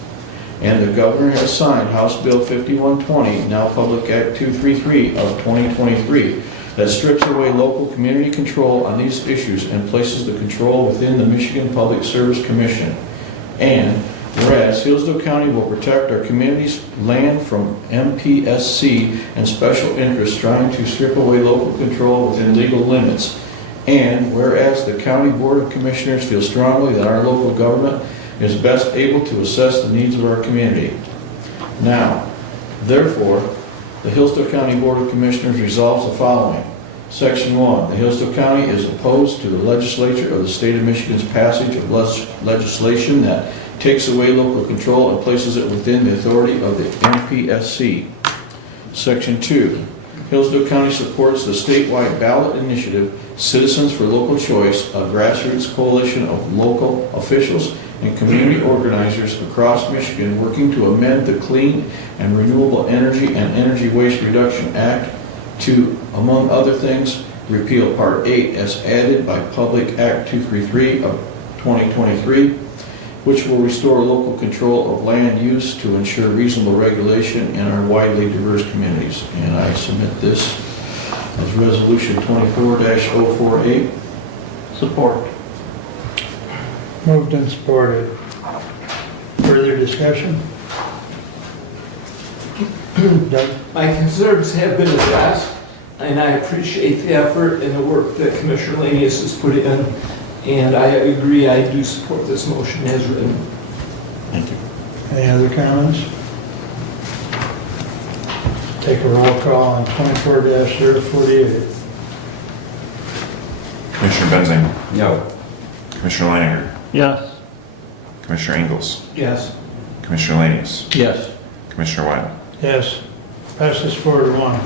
and the governor has signed House Bill 5120, now Public Act 233 of 2023, that strips away local community control on these issues and places the control within the Michigan Public Service Commission. And whereas Hillsdale County will protect our community's land from MPSC and special interests trying to strip away local control within legal limits. And whereas the County Board of Commissioners feels strongly that our local government is best able to assess the needs of our community. Now, therefore, the Hillsdale County Board of Commissioners resolves the following. Section 1. The Hillsdale County is opposed to the legislature of the state of Michigan's passage of legislation that takes away local control and places it within the authority of the MPSC. Section 2. Hillsdale County supports the statewide ballot initiative Citizens for Local Choice, a grassroots coalition of local officials and community organizers across Michigan working to amend the Clean and Renewable Energy and Energy Waste Reduction Act to, among other things, repeal Part 8 as added by Public Act 233 of 2023, which will restore local control of land use to ensure reasonable regulation in our widely diverse communities. And I submit this as Resolution 24-048. Support. Moved and supported. Further discussion? Doug? My concerns have been addressed, and I appreciate the effort and the work that Commissioner Lanius has put in, and I agree, I do support this motion as written. Thank you. Any other comments? Take a roll call on 24-048. Commissioner Benzing? No. Commissioner Leininger? Yes. Commissioner Ingles? Yes. Commissioner Lanius? Yes. Commissioner Wiley? Yes. Passes 4-1.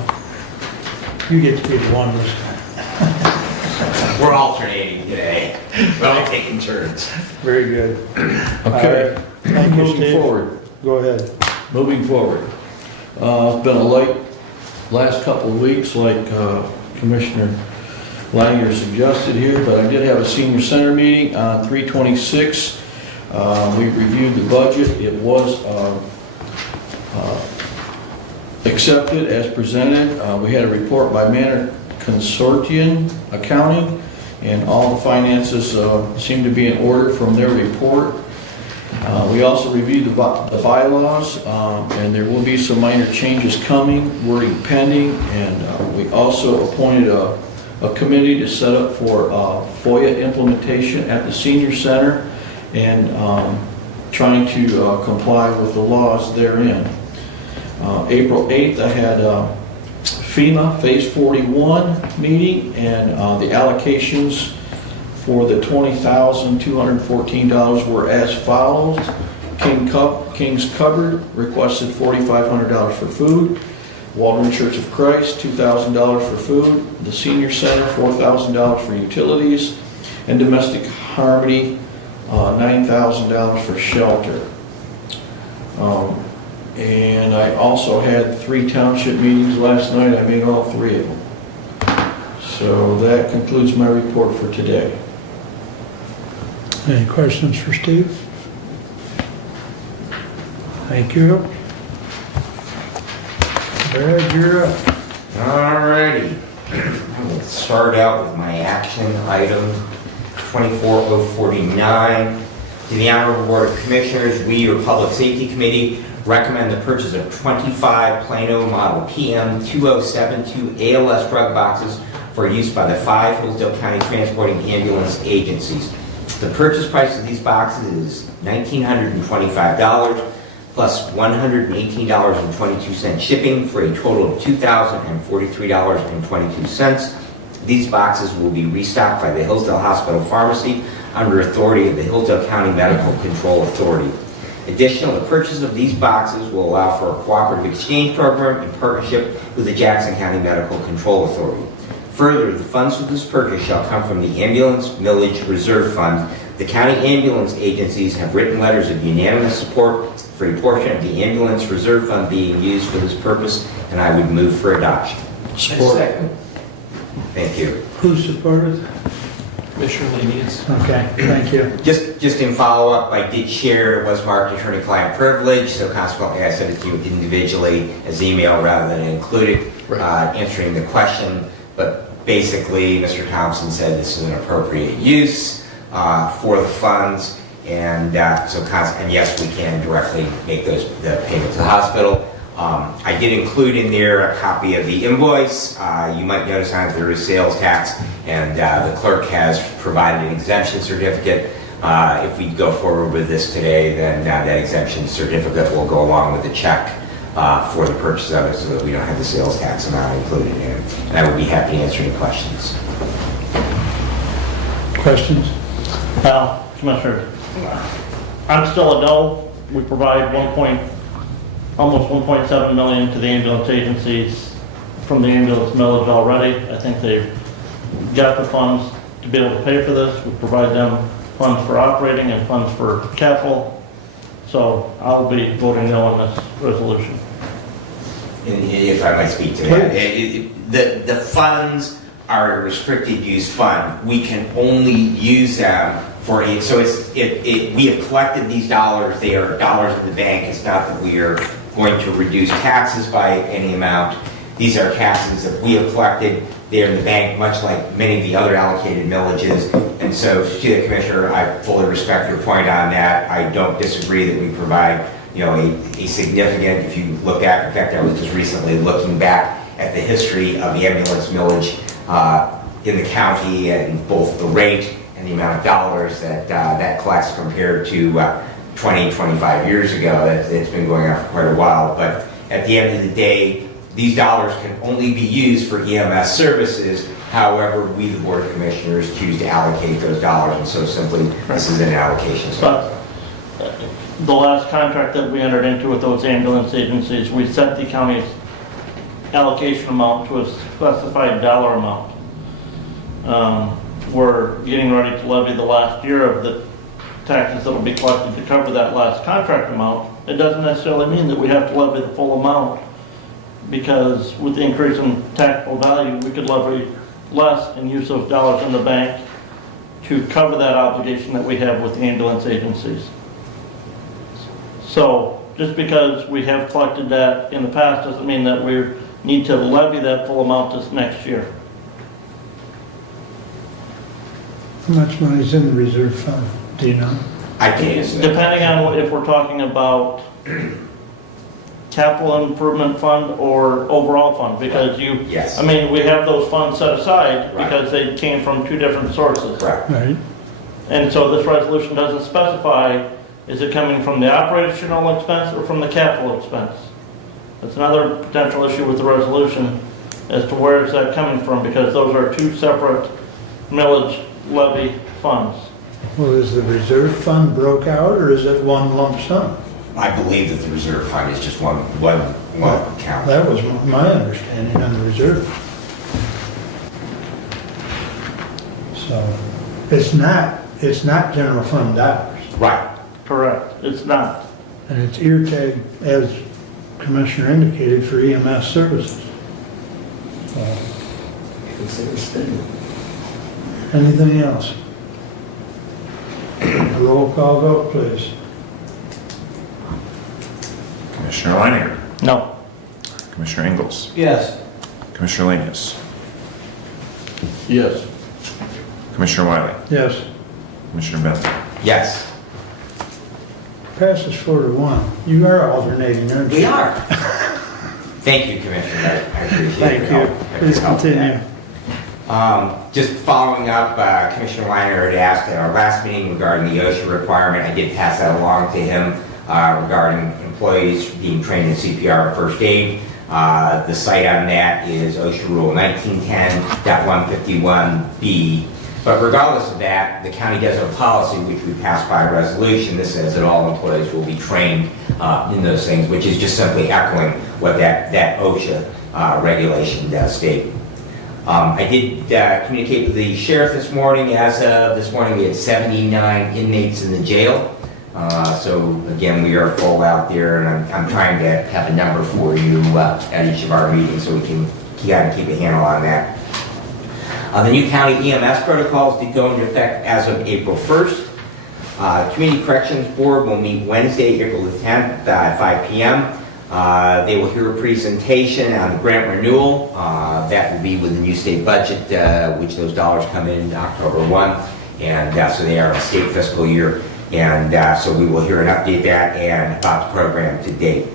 You get to be the one this time. We're alternating today. We're all taking turns. Very good. Okay. All right. Thank you, Moving Steve. forward. Go ahead. Moving forward. It's been a light last couple of weeks, like Commissioner Langer suggested here, but I did have a senior center meeting on 3/26. We reviewed the budget. It was accepted as presented. We had a report by Manor Consortium Accounting, and all the finances seem to be in order from their report. We also reviewed the bylaws, and there will be some minor changes coming, wording pending, and we also appointed a committee to set up for FOIA implementation at the senior center and trying to comply with the laws therein. April 8th, I had FEMA Phase 41 meeting, and the allocations for the $20,214 were as follows. King's Cupboard requested $4,500 for food. Waldron Church of Christ, $2,000 for food. The Senior Center, $4,000 for utilities. And Domestic Harmony, $9,000 for shelter. And I also had 3 township meetings last night. I made all 3 of them. So that concludes my report for today. Any questions for Steve? Thank you. Brad, you're up. All righty. Let's start out with my action item 24049. To the Honorable Board of Commissioners, we, your Public Safety Committee, recommend the purchase of 25 Plano Model PM 2072 ALS drug boxes for use by the 5 Hillsdale County Transporting Ambulance Agencies. The purchase price of these boxes is $1,925 plus $118.22 shipping for a total of $2,043.22. These boxes will be restocked by the Hillsdale Hospital Pharmacy under authority of the Hillsdale County Medical Control Authority. Additionally, the purchase of these boxes will allow for a cooperative exchange program in partnership with the Jackson County Medical Control Authority. Further, the funds for this purchase shall come from the Ambulance Millage Reserve Fund. The county ambulance agencies have written letters of unanimous support for a portion of the Ambulance Reserve Fund being used for this purpose, and I would move for adoption. Support. Second. Thank you. Who supported? Commissioner Lanius. Okay, thank you. Just in follow-up, I did share, it was marked attorney-client privilege, so consequently I sent it to you individually as email rather than included, answering the question. But basically, Mr. Thompson said this is an appropriate use for the funds, and and yes, we can directly make the payment to the hospital. I did include in there a copy of the invoice. You might notice on there is sales tax, and the clerk has provided an exemption certificate. If we go forward with this today, then that exemption certificate will go along with the check for the purchase of it, so that we don't have the sales tax amount included in it. And I would be happy to answer any questions. Questions? Commissioner, I'm still a no. We provide almost 1.7 million to the ambulance agencies from the ambulance millage already. I think they've got the funds to be able to pay for this. We provide them funds for operating and funds for capital. So I'll be voting no on this resolution. And if I might speak to that, the funds are a restricted use fund. We can only use them for it. So we have collected these dollars. They are dollars in the bank. It's not that we are going to reduce taxes by any amount. These are taxes that we have collected. They're in the bank, much like many of the other allocated millages. And so, to the Commissioner, I fully respect your point on that. I don't disagree that we provide, a significant, if you look at, in fact, I was just recently looking back at the history of the ambulance millage in the county, and both the rate and the amount of dollars that collects compared to 20, 25 years ago. It's been going on for quite a while. But at the end of the day, these dollars can only be used for EMS services. However, we, the Board of Commissioners, choose to allocate those dollars, and so simply, this is an allocation. But the last contract that we entered into with those ambulance agencies, we set the county's allocation amount to a specified dollar amount. We're getting ready to levy the last year of the taxes that will be collected to cover that last contract amount. It doesn't necessarily mean that we have to levy the full amount, because with the increase in taxable value, we could levy less and use those dollars in the bank to cover that obligation that we have with the ambulance agencies. So just because we have collected that in the past doesn't mean that we need to levy that full amount this next year. How much money is in the reserve fund? Do you know? I can't answer that. Depending on if we're talking about capital improvement fund or overall fund, because Yes. we have those funds set aside Right. because they came from two different sources. Correct. Right. And so this resolution doesn't specify, is it coming from the operational expense or from the capital expense? That's another potential issue with the resolution, as to where is that coming from, because those are two separate millage levy funds. Well, is the reserve fund broke out, or is it one lump sum? I believe that the reserve fund is just one account. That was my understanding on the reserve. So, it's not general fund dollars. Right. Correct, it's not. And it's ear tag, as Commissioner indicated, for EMS services. So, anything else? A roll call vote, please. Commissioner Leininger. No. Commissioner Ingalls. Yes. Commissioner Lanius. Yes. Commissioner Wiley, Yes. Commissioner Benson. Yes. Passes 4-1. You are alternating, aren't you? We are. Thank you, Commissioner. I appreciate Thank your you. help. Please continue. Just following up, Commissioner Weiner had asked at our last meeting regarding the OSHA requirement. I did pass that along to him regarding employees being trained in CPR and first aid. The site on that is OSHA Rule 1910.151B. But regardless of that, the county does have a policy which we passed by resolution that says that all employees will be trained in those things, which is just simply echoing what that OSHA regulation does state. I did communicate with the sheriff this morning. As of this morning, we had 79 inmates in the jail. So again, we are full out there, and I'm trying to have a number for you at each of our meetings so we can kind of keep a handle on that. The new county EMS protocols did go into effect as of April 1st. Community Corrections Board will meet Wednesday, April the 10th at 5 p.m. They will hear a presentation on the grant renewal. That will be with the new state budget, which those dollars come in October 1. And so they are a state fiscal year. And so we will hear an update that and about the program to date.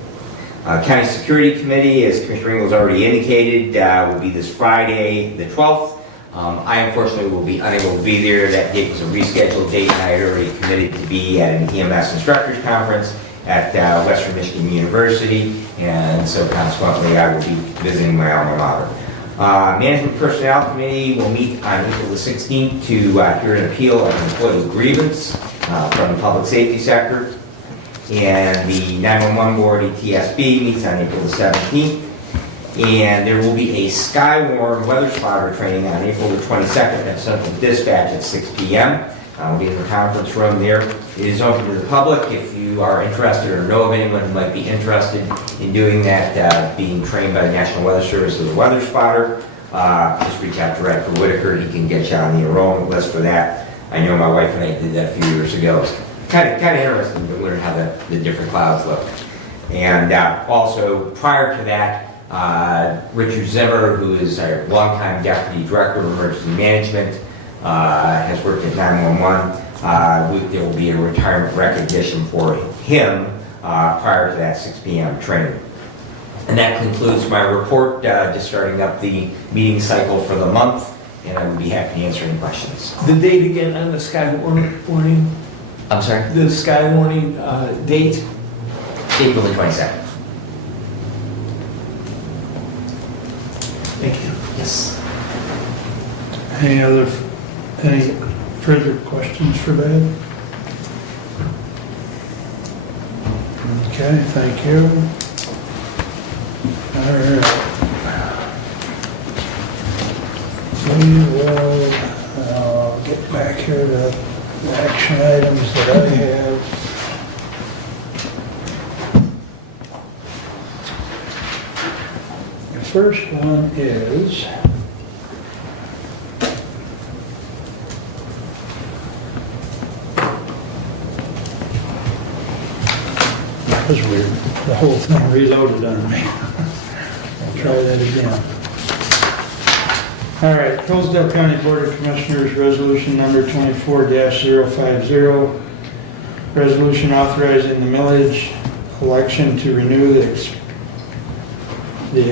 County Security Committee, as Commissioner Ingles already indicated, will be this Friday, the 12th. I unfortunately will be unable to be there. That date was a rescheduled date, and I had already committed to be at an EMS Instructors Conference at Western Michigan University, and so consequently I will be visiting my alma mater. Management Personnel Committee will meet on April the 16th to hear an appeal of an employee grievance from the public safety sector. And the 911 Board, ETSB, meets on April the 17th. And there will be a Skywarn weather spotter training on April the 22nd at Central Dispatch at 6 p.m. We'll be in the conference room there. It is open to the public. If you are interested or know of anyone who might be interested in doing that, being trained by the National Weather Service as a weather spotter, just reach out to Director Whitaker. He can get you on the enrollment list for that. I know my wife and I did that a few years ago. It's kind of interesting to learn how the different clouds look. And also, prior to that, Richard Zimmer, who is our longtime Deputy Director of Emergency Management, has worked at 911. There will be a retirement recognition for him prior to that 6 p.m. training. And that concludes my report, just starting up the meeting cycle for the month, and I would be happy to answer any questions. The date again on the sky warning? I'm sorry? The sky warning date? April the 22nd. Thank you. Yes. Any further questions for Dave? Okay, thank you. All right. We will get back here to the action items that I have. The first one is that was weird. The whole thing reloaded on me. I'll try that again. All right, Hillsdale County Board of Commissioners, resolution number 24-050. Resolution authorizing the millage election to renew the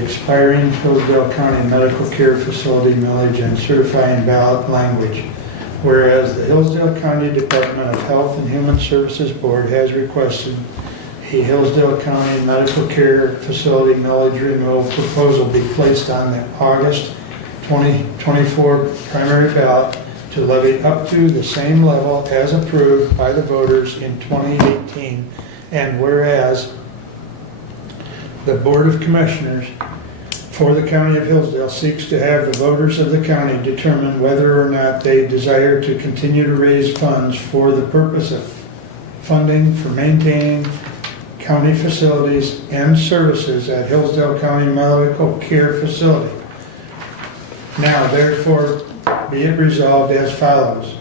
expiring Hillsdale County Medical Care Facility millage and certifying ballot language. Whereas the Hillsdale County Department of Health and Human Services Board has requested a Hillsdale County Medical Care Facility millage renewal proposal be placed on the August 2024 primary ballot to levy up to the same level as approved by the voters in 2018. And whereas the Board of Commissioners for the County of Hillsdale seeks to have the voters of the county determine whether or not they desire to continue to raise funds for the purpose of funding for maintaining county facilities and services at Hillsdale County Medical Care Facility. Now, therefore, be it resolved as follows.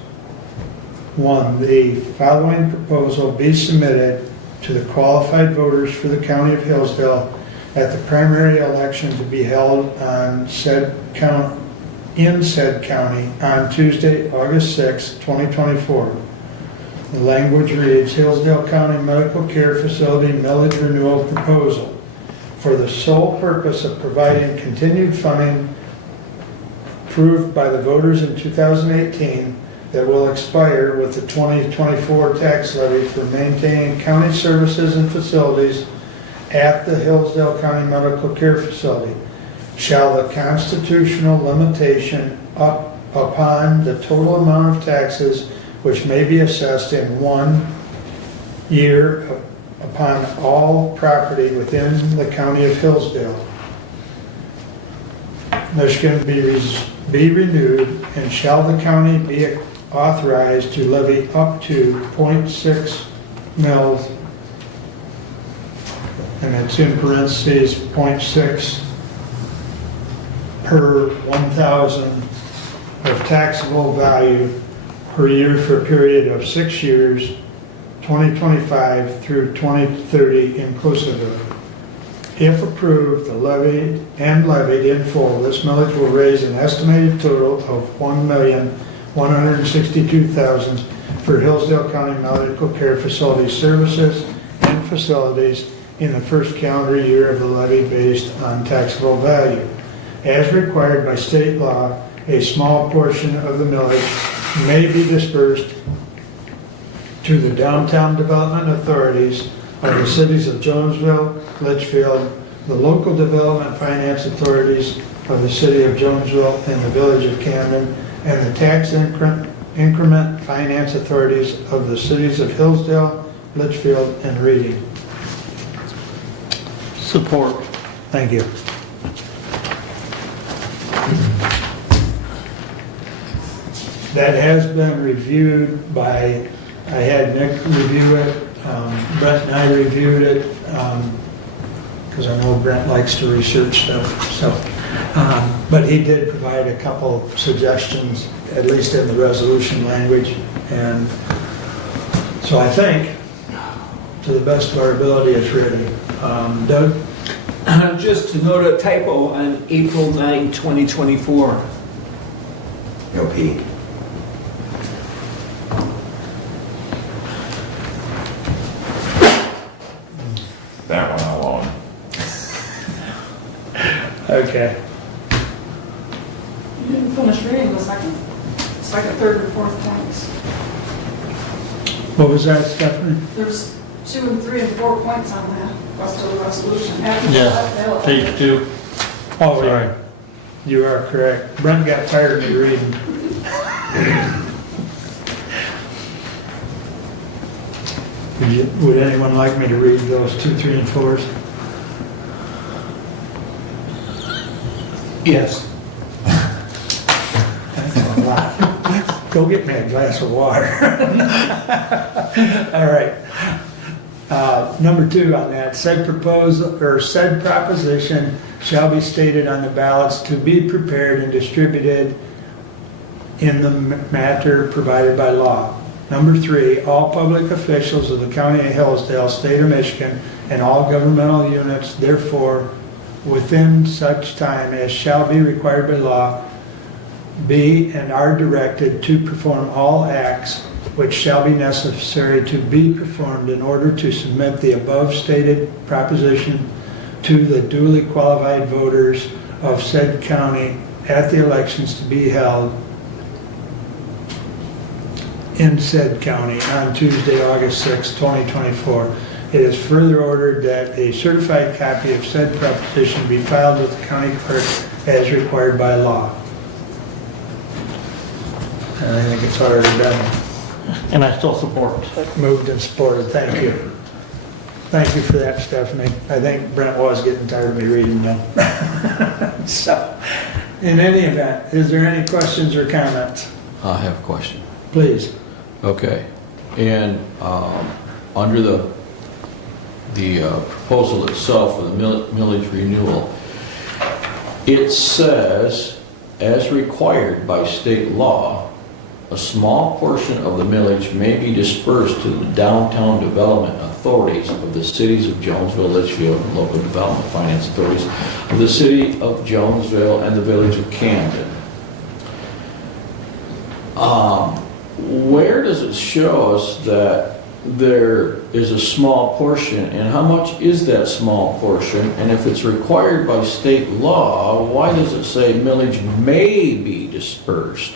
1, the following proposal be submitted to the qualified voters for the County of Hillsdale at the primary election to be held on said in said county on Tuesday, August 6, 2024. The language reads, Hillsdale County Medical Care Facility millage renewal proposal for the sole purpose of providing continued funding approved by the voters in 2018 that will expire with the 2024 tax levy for maintaining county services and facilities at the Hillsdale County Medical Care Facility. Shall the constitutional limitation upon the total amount of taxes which may be assessed in 1 year upon all property within the county of Hillsdale, Michigan be renewed, and shall the county be authorized to levy up to 0.6 mils, and it's in parentheses, 0.6 per 1,000 of taxable value per year for a period of 6 years, 2025 through 2030 inclusive of. If approved, levied in full, this millage will raise an estimated total of $1,162,000 for Hillsdale County Medical Care Facility services and facilities in the first calendar year of the levy based on taxable value. As required by state law, a small portion of the millage may be dispersed to the downtown development authorities of the cities of Jonesville, Litchfield, the local development finance authorities of the city of Jonesville and the village of Camden, and the tax increment finance authorities of the cities of Hillsdale, Litchfield, and Reading. Support. Thank you. That has been reviewed by, I had Nick review it, Brent and I reviewed it, because I know Brent likes to research stuff, so. But he did provide a couple suggestions, at least in the resolution language, and so I think, to the best of our ability, it's ready. Doug? Just to note a typo on April 9, 2024. LP. That one alone. Okay. You didn't finish reading the second, third, and fourth points. What was that, Stephanie? There's 2 and 3 and 4 points on that rest of the resolution. After Yeah, that, they'll- page 2. Oh, yeah. You are correct. Brent got tired of me reading. Would anyone like me to read those 2, 3, and 4s? Yes. Thanks a lot. Go get me a glass of water. All right. Number 2 on that, said proposal or said proposition shall be stated on the ballots to be prepared and distributed in the matter provided by law. Number 3, all public officials of the County of Hillsdale, State of Michigan, and all governmental units, therefore, within such time as shall be required by law, be and are directed to perform all acts which shall be necessary to be performed in order to submit the above stated proposition to the duly qualified voters of said county at the elections to be held in said county on Tuesday, August 6, 2024. It is further ordered that a certified copy of said proposition be filed with the county clerk as required by law. And I think it's already done. And I still support. Moved and supported, thank you. Thank you for that, Stephanie. I think Brent was getting tired of me reading them. So, in any event, is there any questions or comments? I have a question. Please. Okay, and under the proposal itself for the millage renewal, it says, as required by state law, a small portion of the millage may be dispersed to the downtown development authorities of the cities of Jonesville, Litchfield, and local development finance authorities of the city of Jonesville and the village of Camden. Where does it show us that there is a small portion, and how much is that small portion? And if it's required by state law, why does it say millage may be dispersed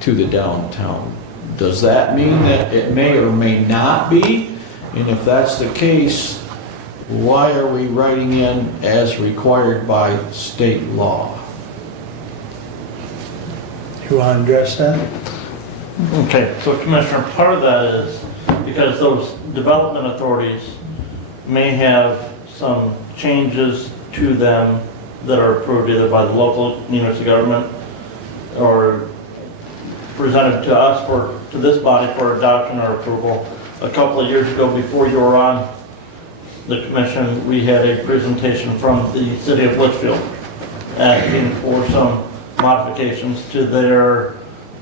to the downtown? Does that mean that it may or may not be? And if that's the case, why are we writing in as required by state law? You want to address that? Okay, so Commissioner, part of that is because those development authorities may have some changes to them that are approved either by the local units of government or presented to us to this body for adoption or approval. A couple of years ago, before you were on the commission, we had a presentation from the city of Litchfield asking for some modifications to their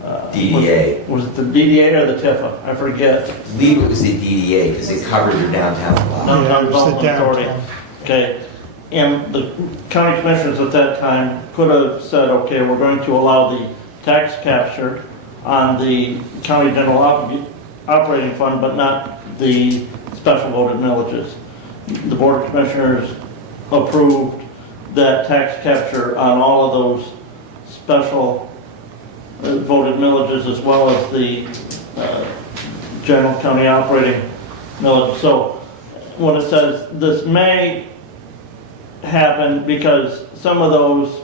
DDA. Was it the DDA or the TIFA? I forget. I believe it was the DDA because it covered your downtown lot. Downtown Yeah, it was the Development Authority. downtown. Okay, and the county commissioners at that time could have said, okay, we're going to allow the tax capture on the county general operating fund, but not the special voted millages. The Board of Commissioners approved that tax capture on all of those special voted millages as well as the general county operating millage. So when it says this may happen because some of those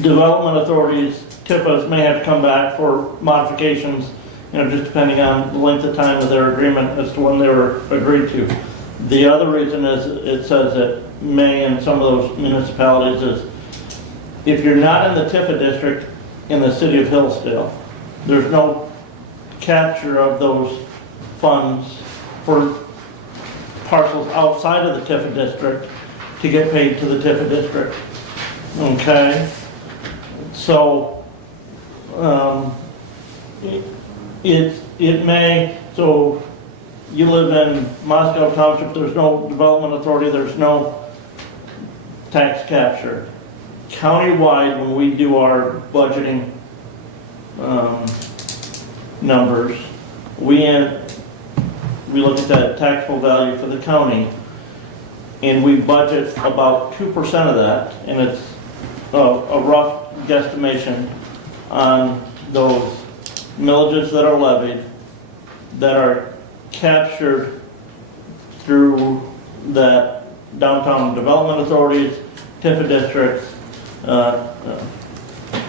development authorities, TIFAs, may have to come back for modifications, just depending on the length of time of their agreement as to when they were agreed to. The other reason is it says that may in some of those municipalities is if you're not in the TIFA district in the city of Hillsdale, there's no capture of those funds for parcels outside of the TIFA district to get paid to the TIFA district. Okay? So, it may, so you live in Moscow Township, there's no development authority, there's no tax capture. Countywide, when we do our budgeting numbers, we look at that taxable value for the county, and we budget about 2% of that, and it's a rough guesstimation on those millages that are levied, that are captured through that downtown development authorities, TIFA districts,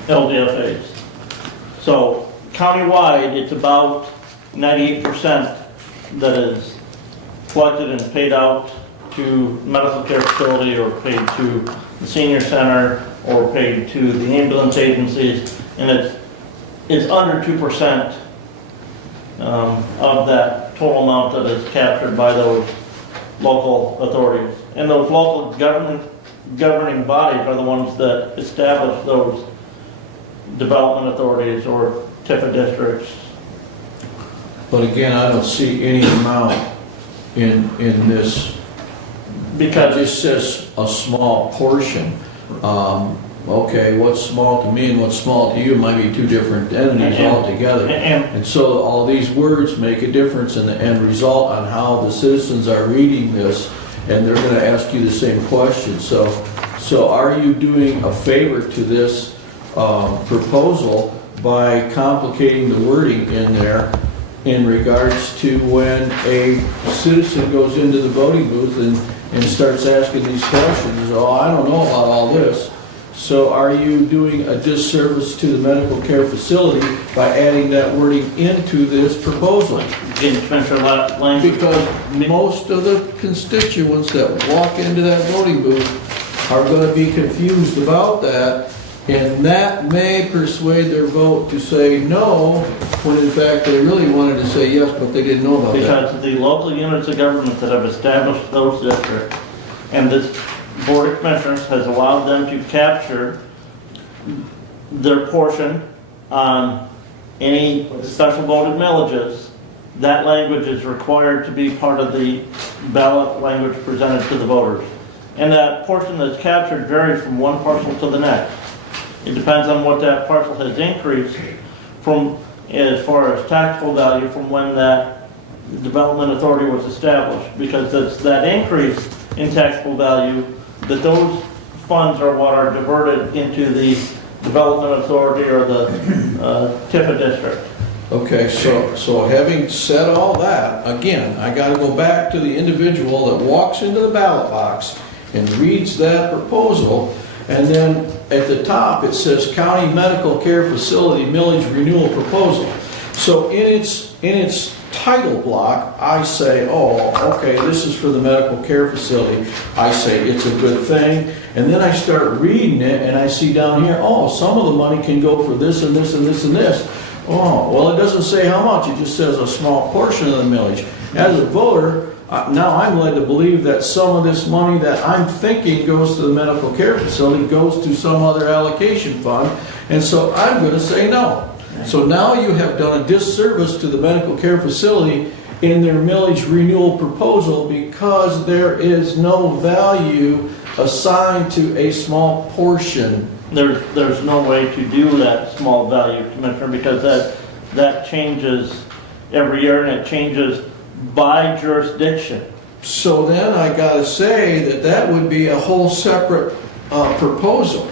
LDFAs. So countywide, it's about 98% that is collected and paid out to medical care facility or paid to the senior center or paid to the ambulance agencies, and it's under 2% of that total amount that is captured by those local authorities. And those local governing bodies are the ones that establish those development authorities or TIFA districts. But again, I don't see any amount in this. Because it just says a small portion. Okay, what's small to me and what's small to you might be two different entities altogether. And so all these words make a difference in the end result on how the citizens are reading this, and they're going to ask you the same question. So are you doing a favor to this proposal by complicating the wording in there in regards to when a citizen goes into the voting booth and starts asking these questions? Oh, I don't know about all this. So are you doing a disservice to the medical care facility by adding that wording into this proposal? Because most of the constituents that walk into that voting booth are going to be confused about that, and that may persuade their vote to say no, when in fact they really wanted to say yes, but they didn't know about that. Because the local units of government that have established those districts, and this Board of Commissioners has allowed them to capture their portion on any special voted millages, that language is required to be part of the ballot language presented to the voters. And that portion that's captured varies from one parcel to the next. It depends on what that parcel has increased from, as far as taxable value from when that development authority was established. Because it's that increase in taxable value that those funds are what are diverted into the development authority or the TIFA district. Okay, so having said all that, again, I gotta go back to the individual that walks into the ballot box and reads that proposal, and then at the top, it says County Medical Care Facility Millage Renewal Proposal. So in its title block, I say, oh, okay, this is for the medical care facility. I say it's a good thing, and then I start reading it, and I see down here, oh, some of the money can go for this and this and this and this. Oh, well, it doesn't say how much, it just says a small portion of the millage. As a voter, now I'm led to believe that some of this money that I'm thinking goes to the medical care facility goes to some other allocation fund, and so I'm going to say no. So now you have done a disservice to the medical care facility in their millage renewal proposal because there is no value assigned to a small portion. There's no way to do that small value, Commissioner, because that changes every year and it changes by jurisdiction. So then I gotta say that would be a whole separate proposal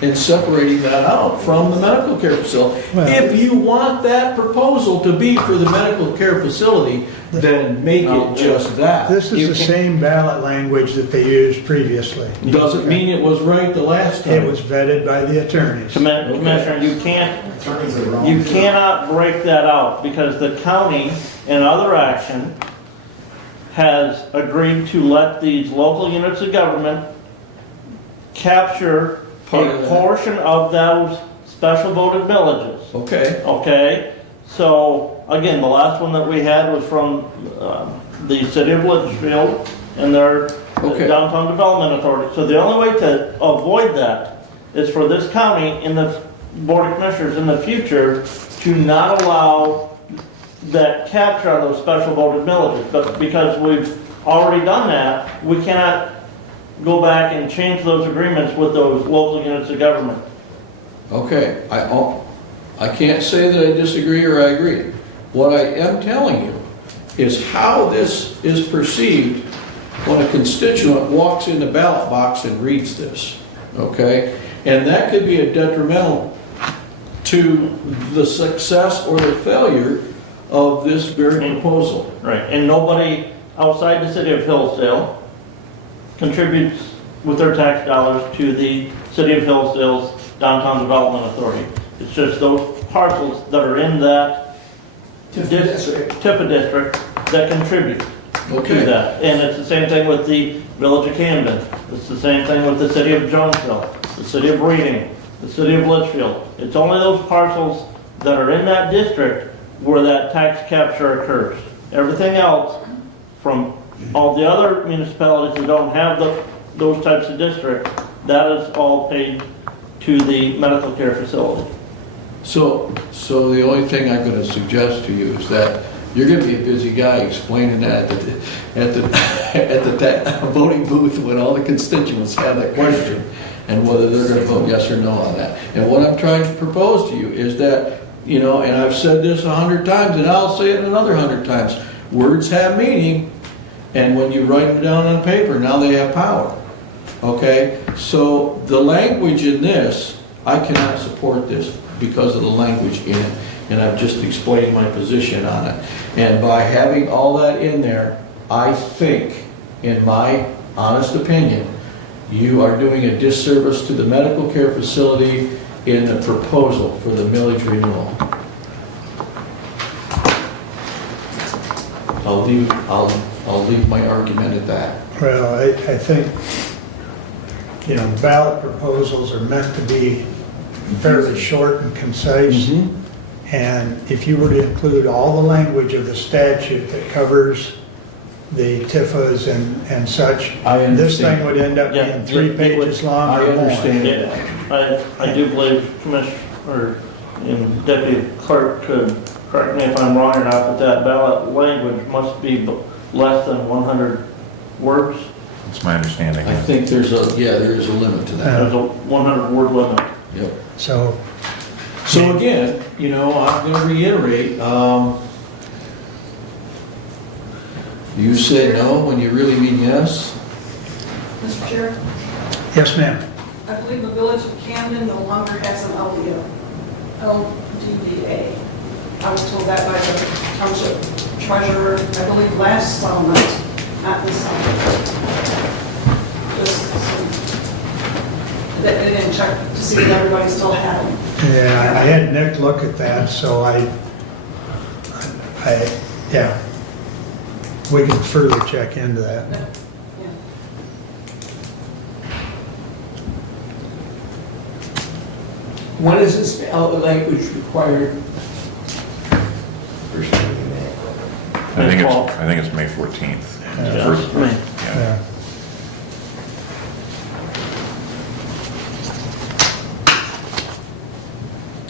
in separating that out from the medical care facility. Well, if you want that proposal to be for the medical care facility, then make it just that. This is You the can't- same ballot language that they used previously. Doesn't mean it was right the last time. It was vetted by the attorneys. Commissioner, you cannot break that out because the county, in other action, has agreed to let these local units of government capture Part of a that. portion of those special voted villages. Okay, Okay, so again, the last one that we had was from the city of Litchfield and their Okay. downtown development authority. So the only way to avoid that is for this county and the board of commissioners in the future to not allow that capture on those special voted villages. But because we've already done that, we cannot go back and change those agreements with those local units of government. okay. I can't say that I disagree or I agree. What I am telling you is how this is perceived when a constituent walks in the ballot box and reads this, okay? And that could be a detrimental to the success or the failure of this very proposal. Right, and nobody outside the city of Hillsdale contributes with their tax dollars to the city of Hillsdale's downtown development authority. It's just those parcels that are in that TIFA district that contribute to Okay. that. And it's the same thing with the village of Camden. It's the same thing with the city of Jonesville, the city of Reading, the city of Litchfield. It's only those parcels that are in that district where that tax capture occurs. Everything else from all the other municipalities that don't have those types of districts, that is all paid to the medical care facility. So the only thing I'm going to suggest to you is that you're going to be a busy guy explaining that at the voting booth when all the constituents have that question and whether they're going to vote yes or no on that. And what I'm trying to propose to you is that, you know, and I've said this 100 times and I'll say it another 100 times, words have meaning, and when you write them down on paper, now they have power. Okay? So the language in this, I cannot support this because of the language in it, and I've just explained my position on it. And by having all that in there, I think, in my honest opinion, you are doing a disservice to the medical care facility in the proposal for the millage renewal. I'll leave my argument at that. Well, I think, you know, ballot proposals are meant to be fairly short and concise. And if you were to include all the language of the statute that covers the TIFAs and such, I understand. this thing would end up Yeah, being 3 it would- pages long I or more. understand. Yeah, I do believe Commissioner, or Deputy Clerk could correct me if I'm wrong or not, but that ballot language must be less than 100 words. That's my understanding. I think there is a limit to that. There's a 100 word limit. Yep. So, So again, you know, I'm gonna reiterate, you said no when you really mean yes? Mr. Chair, yes, ma'am. I believe the village of Camden no longer has an LDVA. I was told that by the township treasurer, I believe last settlement, not this settlement. Just that they didn't check to see if everybody still had them. Yeah, I had Nick look at that, so yeah. We can further check into that. Yeah. When is this language required? I think it's May 14th. Yeah. First- May. yeah. Yeah.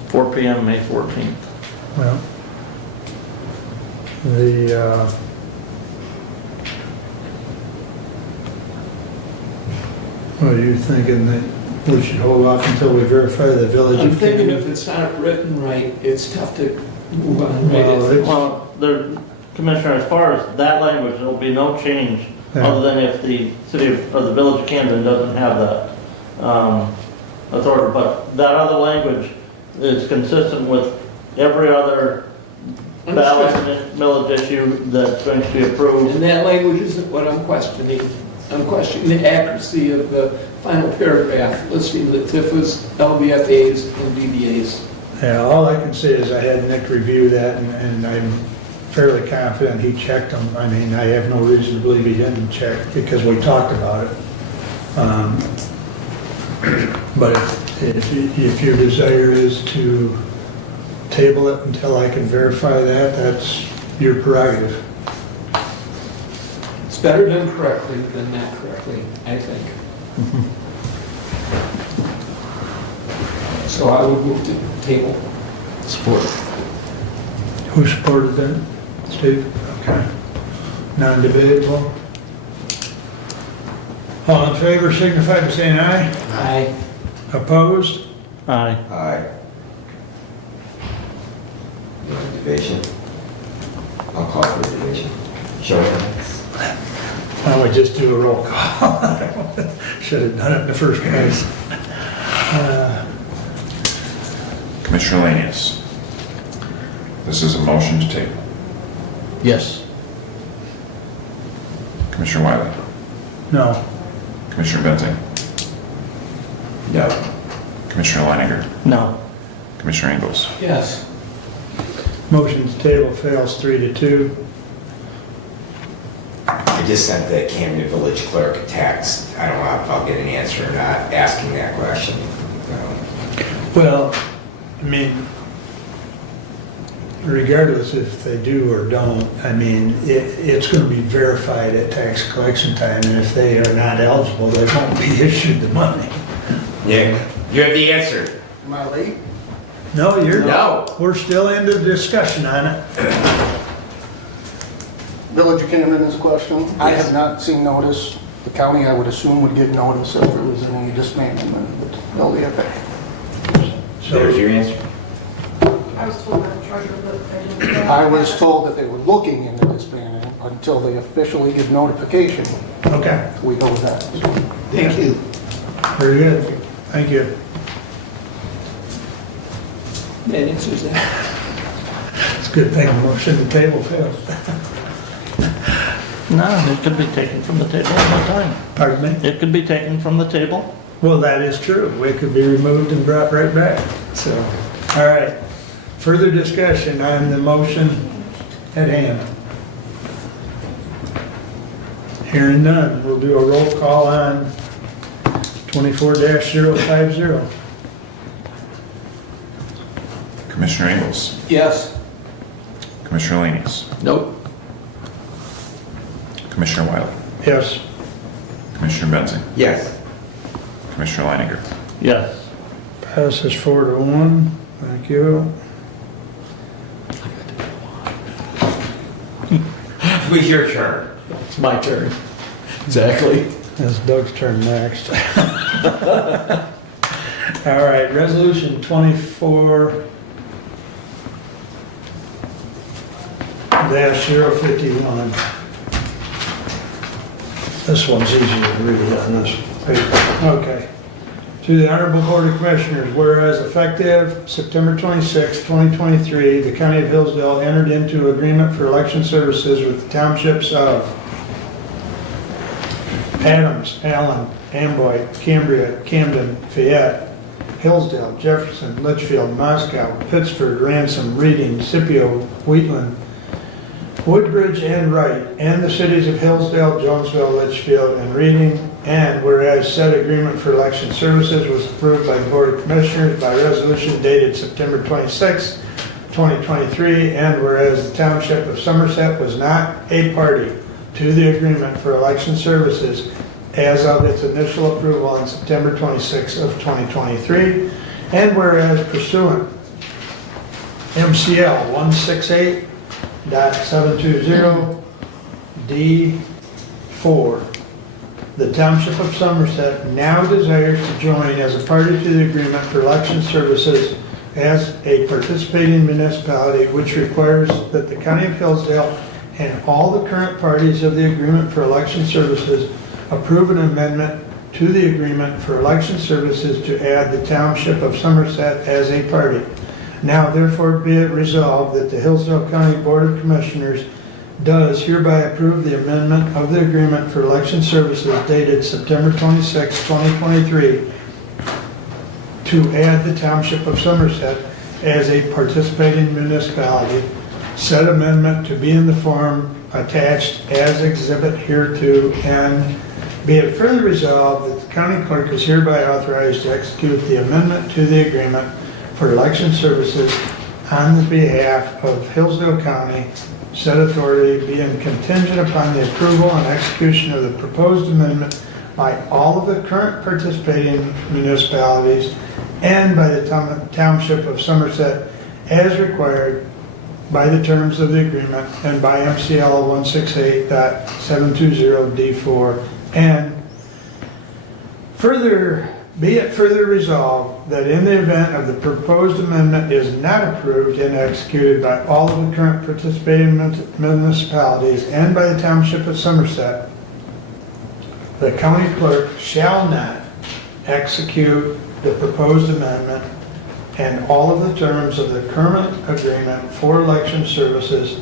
Four PM, May 14th. Well, what are you thinking, that we should hold off until we verify the village I'm of thinking Camden? if it's not written right, it's tough to move on. right? Well, it's- Well, Commissioner, as far as that language, there'll be no change, Yeah. other than if the city or the village of Camden doesn't have that authority. But that other language is consistent with every other ballot and millage issue that's going to be approved. And that language isn't what I'm questioning. I'm questioning the accuracy of the final paragraph listing the TIFAs, LBFAs, and DBAs. Yeah, all I can say is I had Nick review that, and I'm fairly confident he checked them. I mean, I have no reason to believe he didn't check, because we talked about it. But if your desire is to table it until I can verify that, that's your prerogative. It's better done correctly than not correctly, I think. So I would move to table. Support. Who supported that? Steve? Okay. Non-debatable. All in favor signify by saying aye. Aye. Opposed? Aye. Aye. Division. I'll call for division. Show of hands. Why don't we just do a roll call? Should have done it in the first place. Commissioner Lanius, this is a motion to table. Yes. Commissioner Wiley, No. Commissioner Benzing, No. Commissioner Leininger, No. Commissioner Ingles. Yes. Motion to table fails 3-2. I just sent the Camden Village Clerk a text. I don't know if I'll get an answer or not asking that question. Well, I mean, regardless if they do or don't, I mean, it's going to be verified at tax collection time, and if they are not eligible, they won't be issued the money. Nick, you have the answer. Am I late? No, you're No. We're still into the discussion on it. Village of Camden is a question. I Yes. have not seen notice. The county, I would assume, would get notice if there was any dismantlement with LDFA. There's your answer. I was told by the treasurer that they didn't. I was told that they were looking into disbanding until they officially give notification. Okay, We go with that. Thank you. very good. Thank you. That answers that. It's a good thing the motion to table fails. No, it could be taken from the table any time. Pardon me? It could be taken from the table. Well, that is true. It could be removed and brought right back. So, all right. Further discussion on the motion at hand. Hearing none, we'll do a roll call on 24-050. Commissioner Ingles, Yes. Commissioner Lanius, Nope. Commissioner Wiley, Yes. Commissioner Benzing, Yes. Commissioner Leininger. Yes. Passes 4-1. Thank you. It was your turn. It's my turn. Exactly. It's Doug's turn next. All right, resolution 24-051. This one's easier to read on this paper. Okay. To the Honorable Board of Commissioners, whereas effective September 26, 2023, the County of Hillsdale entered into agreement for election services with the townships of Adams, Allen, Amboy, Cambria, Camden, Fayette, Hillsdale, Jefferson, Litchfield, Moscow, Pittsford, Ransom, Reading, Scipio, Wheatland, Woodbridge, and Wright, and the cities of Hillsdale, Jonesville, Litchfield, and Reading. And whereas said agreement for election services was approved by the Board of Commissioners by resolution dated September 26, 2023, and whereas the Township of Somerset was not a party to the agreement for election services as of its initial approval on September 26 of 2023, and whereas pursuant MCL 168.720 D4, the Township of Somerset now desires to join as a party to the agreement for election services as a participating municipality, which requires that the County of Hillsdale and all the current parties of the agreement for election services approve an amendment to the agreement for election services to add the Township of Somerset as a party. Now therefore be it resolved that the Hillsdale County Board of Commissioners does hereby approve the amendment of the agreement for election services dated September 26, 2023 to add the Township of Somerset as a participating municipality. Said amendment to be in the form attached as exhibit hereto, and be it further resolved that the county clerk is hereby authorized to execute the amendment to the agreement for election services on the behalf of Hillsdale County, said authority being contingent upon the approval and execution of the proposed amendment by all of the current participating municipalities and by the Township of Somerset as required by the terms of the agreement and by MCL 168.720 D4, and further be it further resolved that in the event of the proposed amendment is not approved and executed by all of the current participating municipalities and by the Township of Somerset, the county clerk shall not execute the proposed amendment, and all of the terms of the current agreement for election services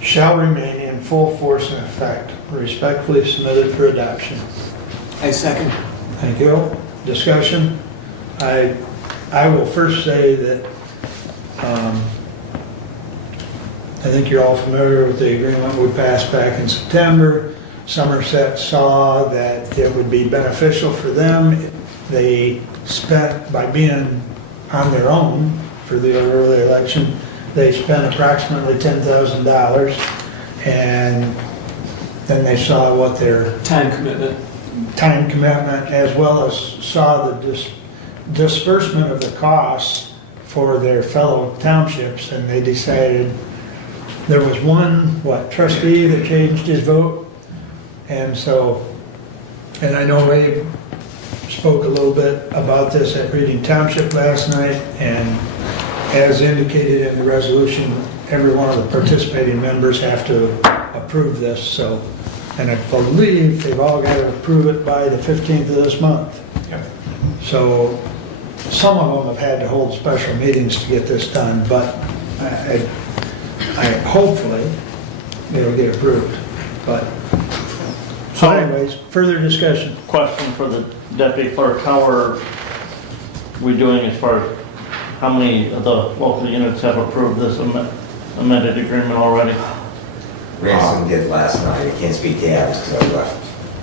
shall remain in full force and effect. Respectfully submitted for adoption. I second. Thank you. Discussion? I will first say that I think you're all familiar with the agreement we passed back in September. Somerset saw that it would be beneficial for them. They spent, by being on their own for the early election, they spent approximately $10,000, and then they saw what their Time commitment. as well as saw the disbursement of the costs for their fellow townships, and they decided there was one, trustee that changed his vote, and I know Abe spoke a little bit about this at Reading Township last night, and as indicated in the resolution, every one of the participating members have to approve this, and I believe they've all got to approve it by the 15th of this month. Yeah. So some of them have had to hold special meetings to get this done, but I hopefully it'll get approved. But so anyways, further discussion. Question for the deputy clerk, how are we doing as far as how many of the local units have approved this amended agreement already? Ransom did last night. I can't speak to Adams because I left.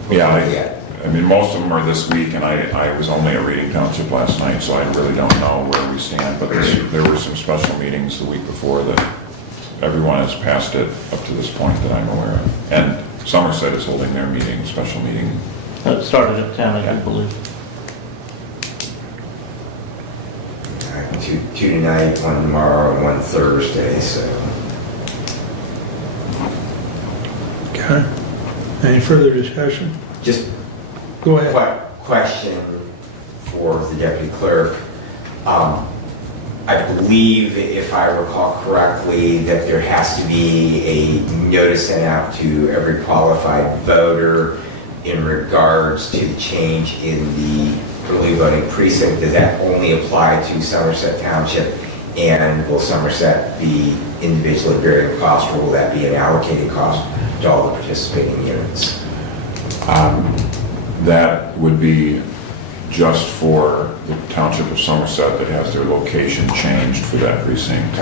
Yeah, I mean, most of them are this week, and I was only at Reading Township last night, so I really don't know where we stand, but there were some special meetings the week before that everyone has passed it up to this point that I'm aware of. And Somerset is holding their meeting, special meeting. It started at 10, I believe. Two tonight, one tomorrow, and one Thursday, so. Okay. Any further discussion? Just Go ahead. question for for the deputy clerk. I believe, if I recall correctly, that there has to be a notice sent out to every qualified voter in regards to the change in the early voting precinct. Does that only apply to Somerset Township? And will Somerset be individually bearing the cost, or will that be an allocated cost to all the participating units? That would be just for the Township of Somerset that has their location changed for that precinct.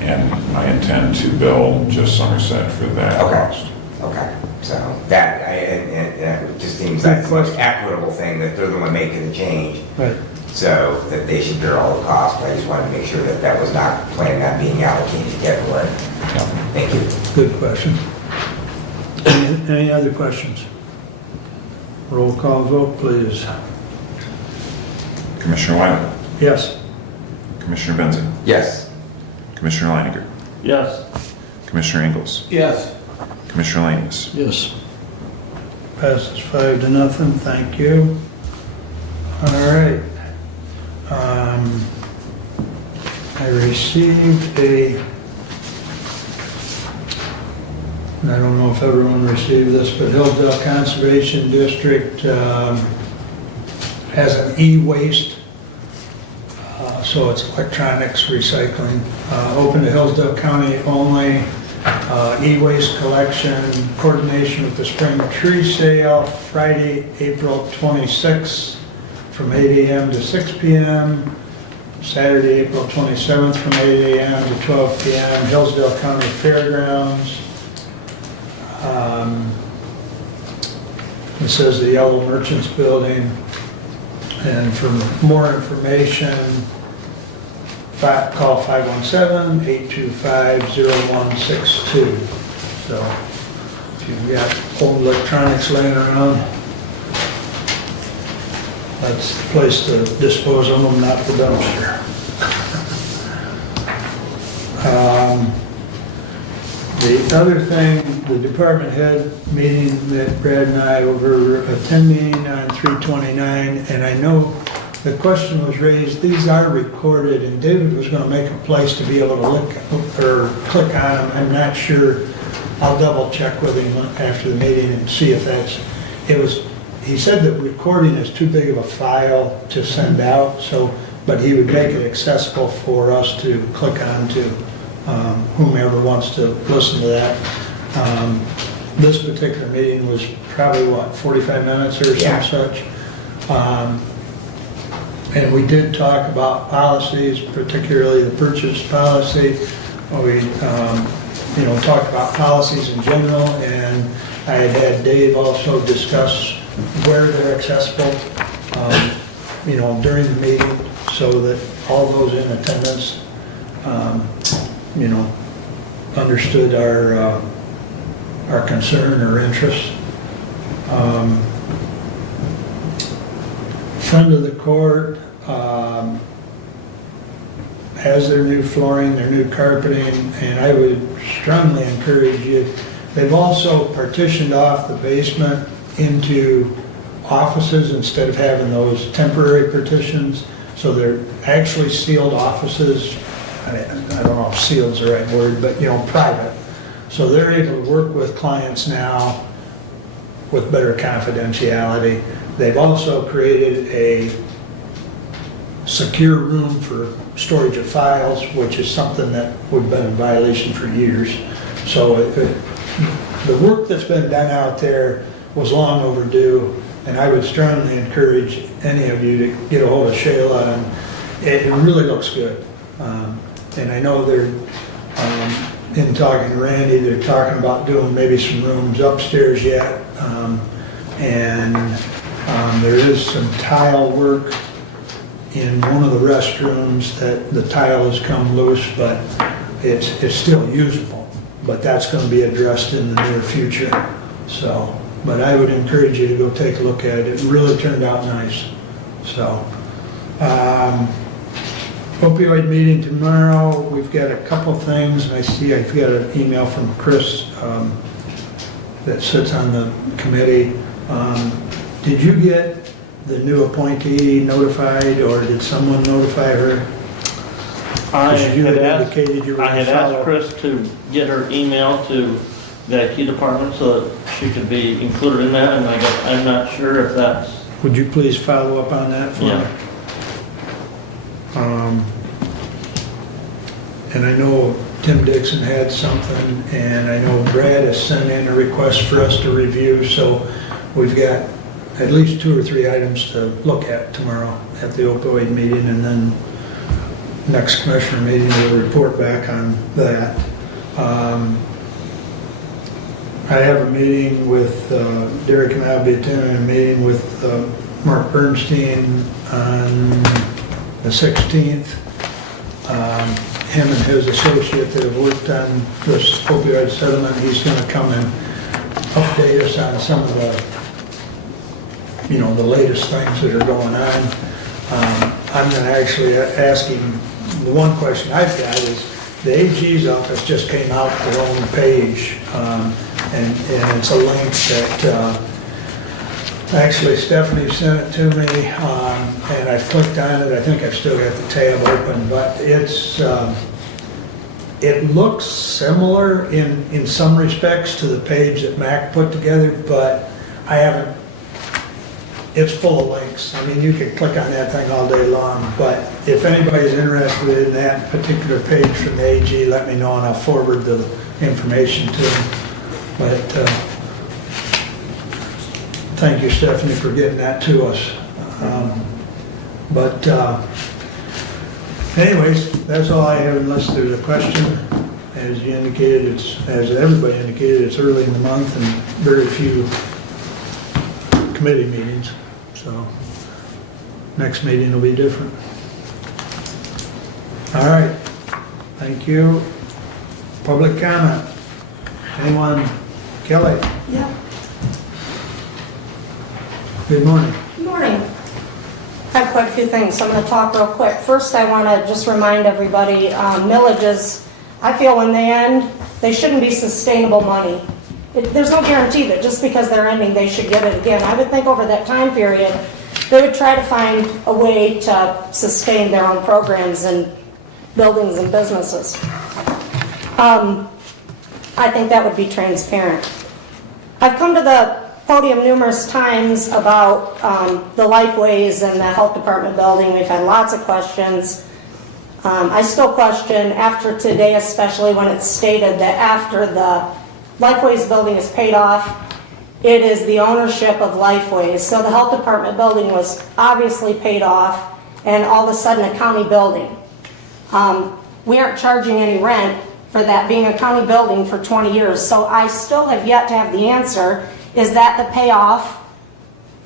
And I intend to bill just Somerset for that cost. Okay, so that, and it just seems like the most equitable thing, that they're the one making the change. Right. So that they should bear all the costs. I just wanted to make sure that that was not planning on being allocated to everyone. Thank you. Good question. Any other questions? Roll call vote, please. Commissioner Wiley, Yes. Commissioner Benzing, Yes. Commissioner Leininger, Yes. Commissioner Ingles, Yes. Commissioner Langus. Yes. Passes 5-0, thank you. All right. I received and I don't know if everyone received this, but Hillsdale Conservation District has an e-waste, so it's electronics recycling, open to Hillsdale County only. E-waste collection, coordination with the spring tree sale, Friday, April 26th from 8 a.m. to 6 p.m., Saturday, April 27th from 8 a.m. to 12 p.m., Hillsdale County Fairgrounds. It says the Yellow Merchants Building. And for more information, call 517-825-0162. So if you've got old electronics laying around, that's the place to dispose of them, not the dumpster. The other thing, the department head meeting that Brad and I were attending on 3/29, and I know the question was raised, these are recorded, and David was going to make a place to be able to look or click on them. I'm not sure. I'll double check with him after the meeting and see if he said that recording is too big of a file to send out, but he would make it accessible for us to click on to whomever wants to listen to that. This particular meeting was probably, 45 minutes or some such. And we did talk about policies, particularly the purchase policy. We, talked about policies in general, and I had Dave also discuss where they're accessible, during the meeting, so that all those in attendance, understood our concern or interest. Friend of the court has their new flooring, their new carpeting, and I would strongly encourage you. They've also partitioned off the basement into offices instead of having those temporary partitions. So they're actually sealed offices. I don't know if sealed's the right word, but private. So they're able to work with clients now with better confidentiality. They've also created a secure room for storage of files, which is something that would have been in violation for years. So the work that's been done out there was long overdue, and I would strongly encourage any of you to get a hold of Shayla, and it really looks good. And I know they're, in talking to Randy, they're talking about doing maybe some rooms upstairs yet. There is some tile work in one of the restrooms that the tile has come loose, but it's still usable. But that's going to be addressed in the near future. So, but I would encourage you to go take a look at it. It really turned out nice. So, opioid meeting tomorrow. We've got a couple things, and I see I've got an email from Chris that sits on the committee. Did you get the new appointee notified, or did someone notify her? You had indicated you were I had gonna follow. asked Chris to get her email to the IT department so that she could be included in that, and I guess, I'm not sure if that's, Would you please follow up on that for me? Yeah. And I know Tim Dixon had something, and I know Brad has sent in a request for us to review, so we've got at least 2 or 3 items to look at tomorrow at the opioid meeting, and then next commissioner meeting, we'll report back on that. I have a meeting with Derek and I'll be attending a meeting with Mark Bernstein on the 16th. Him and his associate that have worked on this opioid settlement, he's going to come and update us on some of the, the latest things that are going on. I'm going to actually ask him, the one question I've got is, the AG's office just came out with their own page, and it's a link that, actually Stephanie sent it to me, and I clicked on it. I think I've still got the tab open, but it looks similar in some respects to the page that Mac put together, but I haven't, it's full of links. I mean, you could click on that thing all day long, but if anybody's interested in that particular page from the AG, let me know and I'll forward the information to them. But thank you, Stephanie, for getting that to us. Anyways, that's all I have unless there's a question. As you indicated, as everybody indicated, it's early in the month and very few committee meetings. So next meeting will be different. All right. Thank you. Public comment. Anyone? Kelly? Yeah. Good morning. Good morning. I have quite a few things, so I'm going to talk real quick. First, I want to just remind everybody, millages, I feel when they end, they shouldn't be sustainable money. There's no guarantee that just because they're ending, they should get it again. I would think over that time period, they would try to find a way to sustain their own programs and buildings and businesses. I think that would be transparent. I've come to the podium numerous times about the Lifeways and the health department building. We've had lots of questions. I still question after today, especially when it's stated that after the Lifeways building is paid off, it is the ownership of Lifeways. So the health department building was obviously paid off and all of a sudden a county building. We aren't charging any rent for that being a county building for 20 years. So I still have yet to have the answer. Is that the payoff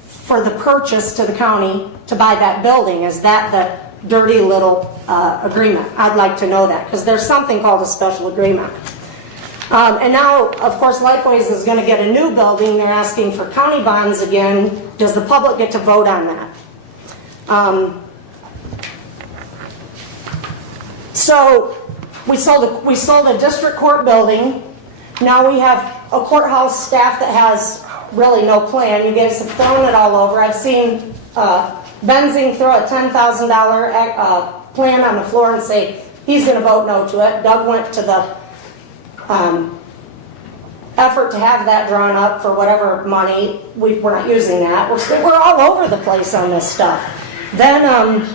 for the purchase to the county to buy that building? Is that the dirty little agreement? I'd like to know that because there's something called a special agreement. And now, of course, Lifeways is going to get a new building. They're asking for county bonds again. Does the public get to vote on that? So we sold a district court building. Now we have a courthouse staff that has really no plan. You guys have thrown it all over. I've seen Benzing throw a $10,000 plan on the floor and say he's going to vote no to it. Doug went to the effort to have that drawn up for whatever money. We're not using that. We're all over the place on this stuff. Then,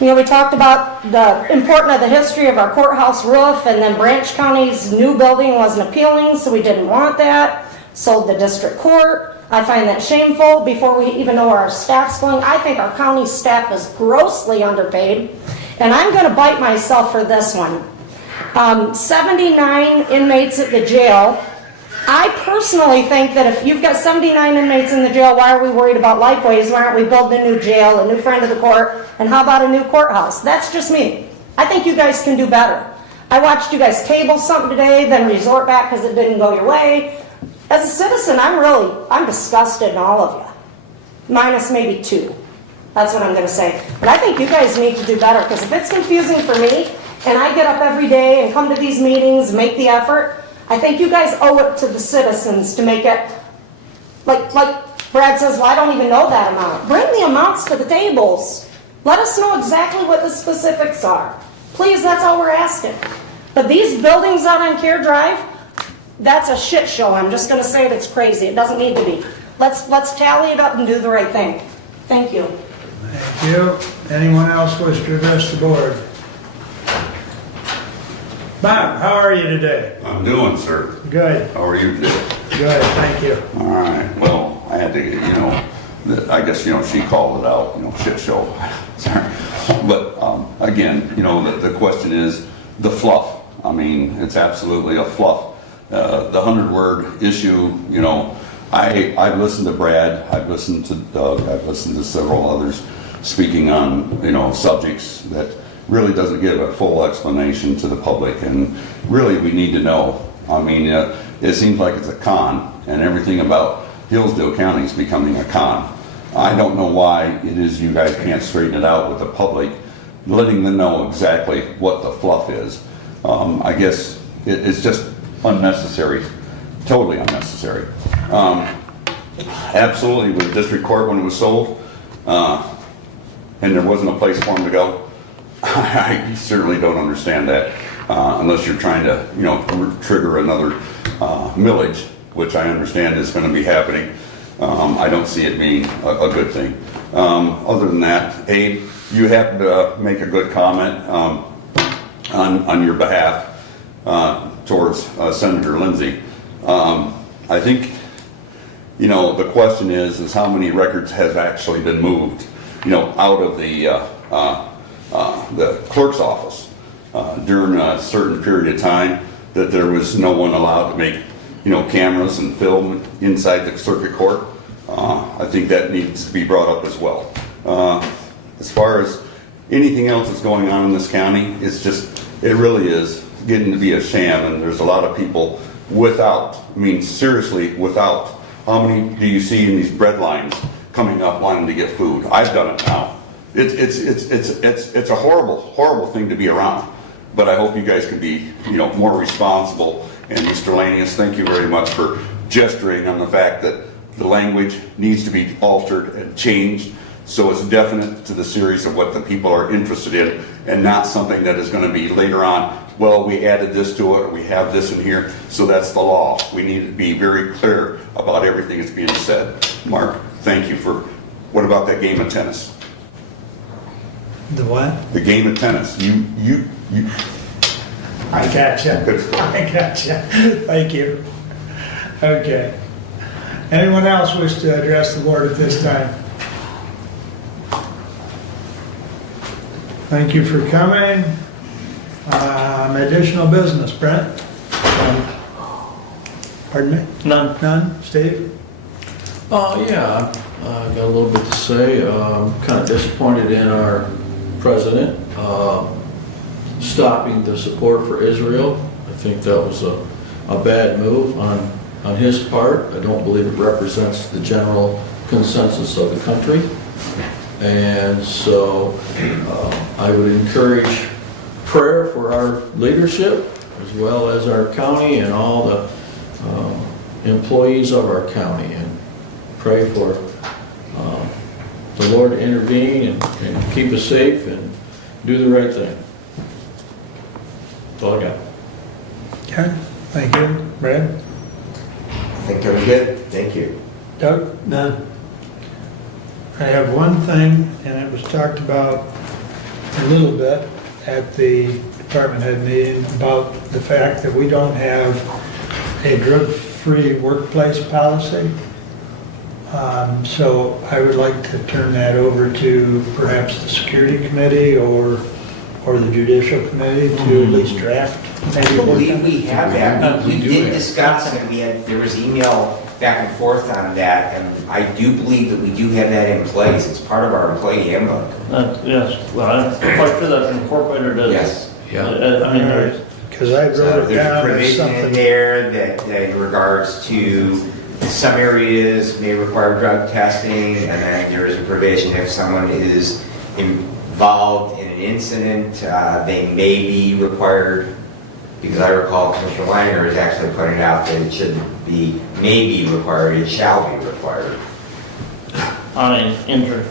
we talked about the importance of the history of our courthouse roof, and then Branch County's new building wasn't appealing, so we didn't want that. Sold the district court. I find that shameful before we even know where our staff's going. I think our county staff is grossly underpaid, and I'm going to bite myself for this one. 79 inmates at the jail. I personally think that if you've got 79 inmates in the jail, why are we worried about Lifeways? Why aren't we building a new jail, a new friend of the court, and how about a new courthouse? That's just me. I think you guys can do better. I watched you guys table something today, then resort back because it didn't go your way. As a citizen, I'm disgusted in all of you. Minus maybe 2. That's what I'm going to say. But I think you guys need to do better because if it's confusing for me, and I get up every day and come to these meetings, make the effort, I think you guys owe it to the citizens to make it, like Brad says, well, I don't even know that amount. Bring the amounts to the tables. Let us know exactly what the specifics are. Please, that's all we're asking. But these buildings out on Care Drive, that's a shit show. I'm just gonna say it, it's crazy. It doesn't need to be. Let's tally it up and do the right thing. Thank you. Thank you. Anyone else wish to address the board? Bob, how are you today? I'm doing, sir. Good, How are you today? good, thank you. All right. Well, I had to, I guess, she called it out, shit show. Sorry. But again, the question is the fluff. I mean, it's absolutely a fluff. The 100-word issue, I've listened to Brad, I've listened to Doug, I've listened to several others speaking on, subjects that really doesn't give a full explanation to the public, and really we need to know. I mean, it seems like it's a con, and everything about Hillsdale County is becoming a con. I don't know why it is you guys can't straighten it out with the public, letting them know exactly what the fluff is. I guess it's just unnecessary, totally unnecessary. Absolutely, with district court when it was sold, and there wasn't a place for them to go, I certainly don't understand that, unless you're trying to, trigger another millage, which I understand is going to be happening. I don't see it being a good thing. Other than that, Abe, you happened to make a good comment on your behalf towards Senator Lindsay. I think, the question is how many records have actually been moved, out of the clerk's office during a certain period of time that there was no one allowed to make, cameras and film inside the circuit court. I think that needs to be brought up as well. As far as anything else that's going on in this county, it really is getting to be a sham, and there's a lot of people without, seriously without. How many do you see in these bread lines coming up wanting to get food? I've done it now. It's a horrible thing to be around. But I hope you guys can be, more responsible. And Mr. Lanius, thank you very much for gesturing on the fact that the language needs to be altered and changed so it's definite to the series of what the people are interested in, and not something that is going to be later on, well, we added this to it, or we have this in here, so that's the law. We need to be very clear about everything that's being said. Mark, thank you for, what about that game of tennis? The what? The game of tennis. You. I gotcha. Good story. I gotcha. Thank you. Okay. Anyone else wish to address the board at this time? Thank you for coming. Additional business, Brent? Pardon me? None. None? Steve? Yeah, I got a little bit to say. Kind of disappointed in our president stopping the support for Israel. I think that was a bad move on his part. I don't believe it represents the general consensus of the country. And so I would encourage prayer for our leadership as well as our county and all the employees of our county, and pray for the Lord to intervene and keep us safe and do the right thing. That's all I got. Okay, thank you. Brad? I think I'm good. Thank you. Doug? None. I have one thing, and it was talked about a little bit at the department head meeting about the fact that we don't have a drug-free workplace policy. So I would like to turn that over to perhaps the security committee or the judicial committee to at least draft. I believe we have that. We did discuss, and there was email back and forth on that, and I do believe that we do have that in place. It's part of our employee handbook. Yes, well, I'm quite sure that's incorporated as. Yes. Yeah. Because I wrote it There's a down as provision in something. there that in regards to some areas may require drug testing, and then there is a provision if someone is involved in an incident, they may be required, because I recall Commissioner Weiner is actually putting out that it shouldn't be may be required, it shall be required. on an injury.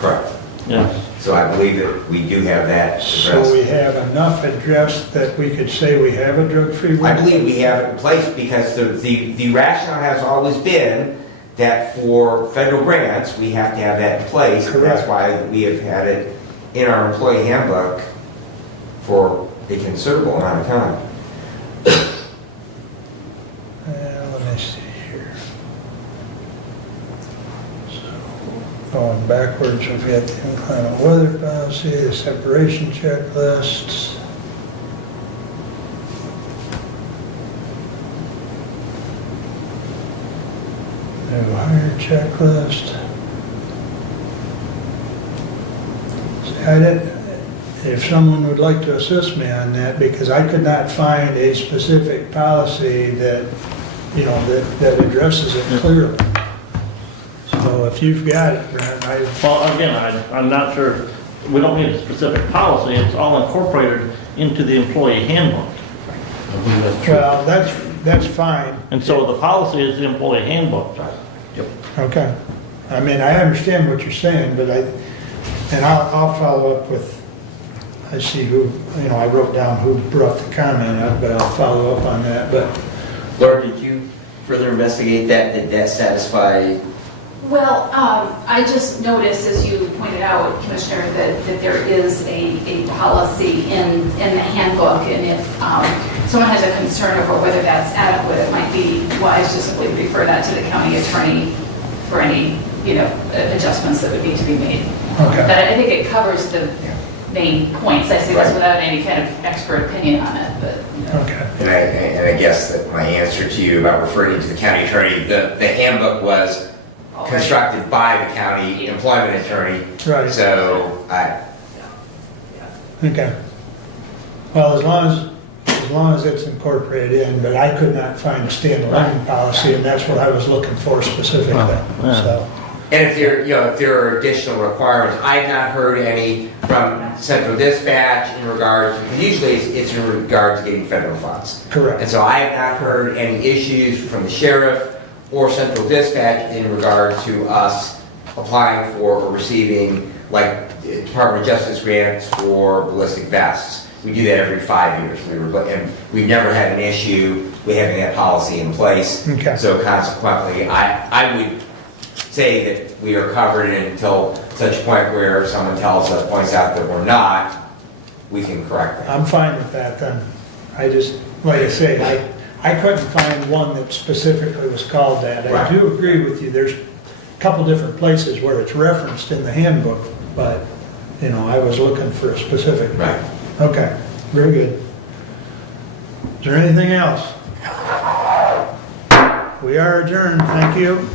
Correct. Yes. So I believe that we do have that So we addressed. have enough addressed that we could say we have a drug-free I week? believe we have it in place because the rationale has always been that for federal grants, we have to have that in place. And that's Correct. why we have had it in our employee handbook for a considerable amount of time. Let me see here. So, going backwards, we've got the inclement weather policy, the separation checklists. New hire checklist. See, I didn't, if someone would like to assist me on that, because I could not find a specific policy that, you know, that addresses it clearly. So if you've got it, Brent, Well, again, I'm not sure, we don't need a specific policy, it's all incorporated into the employee handbook. I believe that's true. well, that's fine. And so the policy is the employee handbook. Okay. I mean, I understand what you're saying, but I'll follow up with, I see who, you know, I wrote down who brought the comment up, but I'll follow up on that, but Laura, did you further investigate that? Did that satisfy? Well, I just noticed, as you pointed out, Commissioner, that there is a policy in the handbook, and if someone has a concern over whether that's adequate, it might be wise to simply refer that to the county attorney for any, you know, adjustments that would need to be made. Okay. But I think it covers the main points. I say this without any kind of expert opinion on it, but. You know. okay. And I guess that my answer to you about referring to the county attorney, the handbook was constructed by the county employment attorney. Right. So Okay. Well, as long as it's incorporated in, but I could not find a standalone policy, and that's what I was looking for specifically, so. and if there are additional requirements, I've not heard any from Central Dispatch in regards, usually it's in regards to getting federal funds. Correct. And so I have not heard any issues from the sheriff or Central Dispatch in regard to us applying for or receiving, like, Department of Justice grants for ballistic vests. We do that every 5 years. And we've never had an issue with having that policy in place. Okay. So consequently, I would say that we are covered until such a point where someone points out that we're not, we can correct that. I'm fine with that then. I just, like I say, I couldn't find one that specifically was called that. I Right. do agree with you, there's a couple different places where it's referenced in the handbook, but, you know, I was looking for a specific. Right. Okay, very good. Is there anything else? We are adjourned, thank you.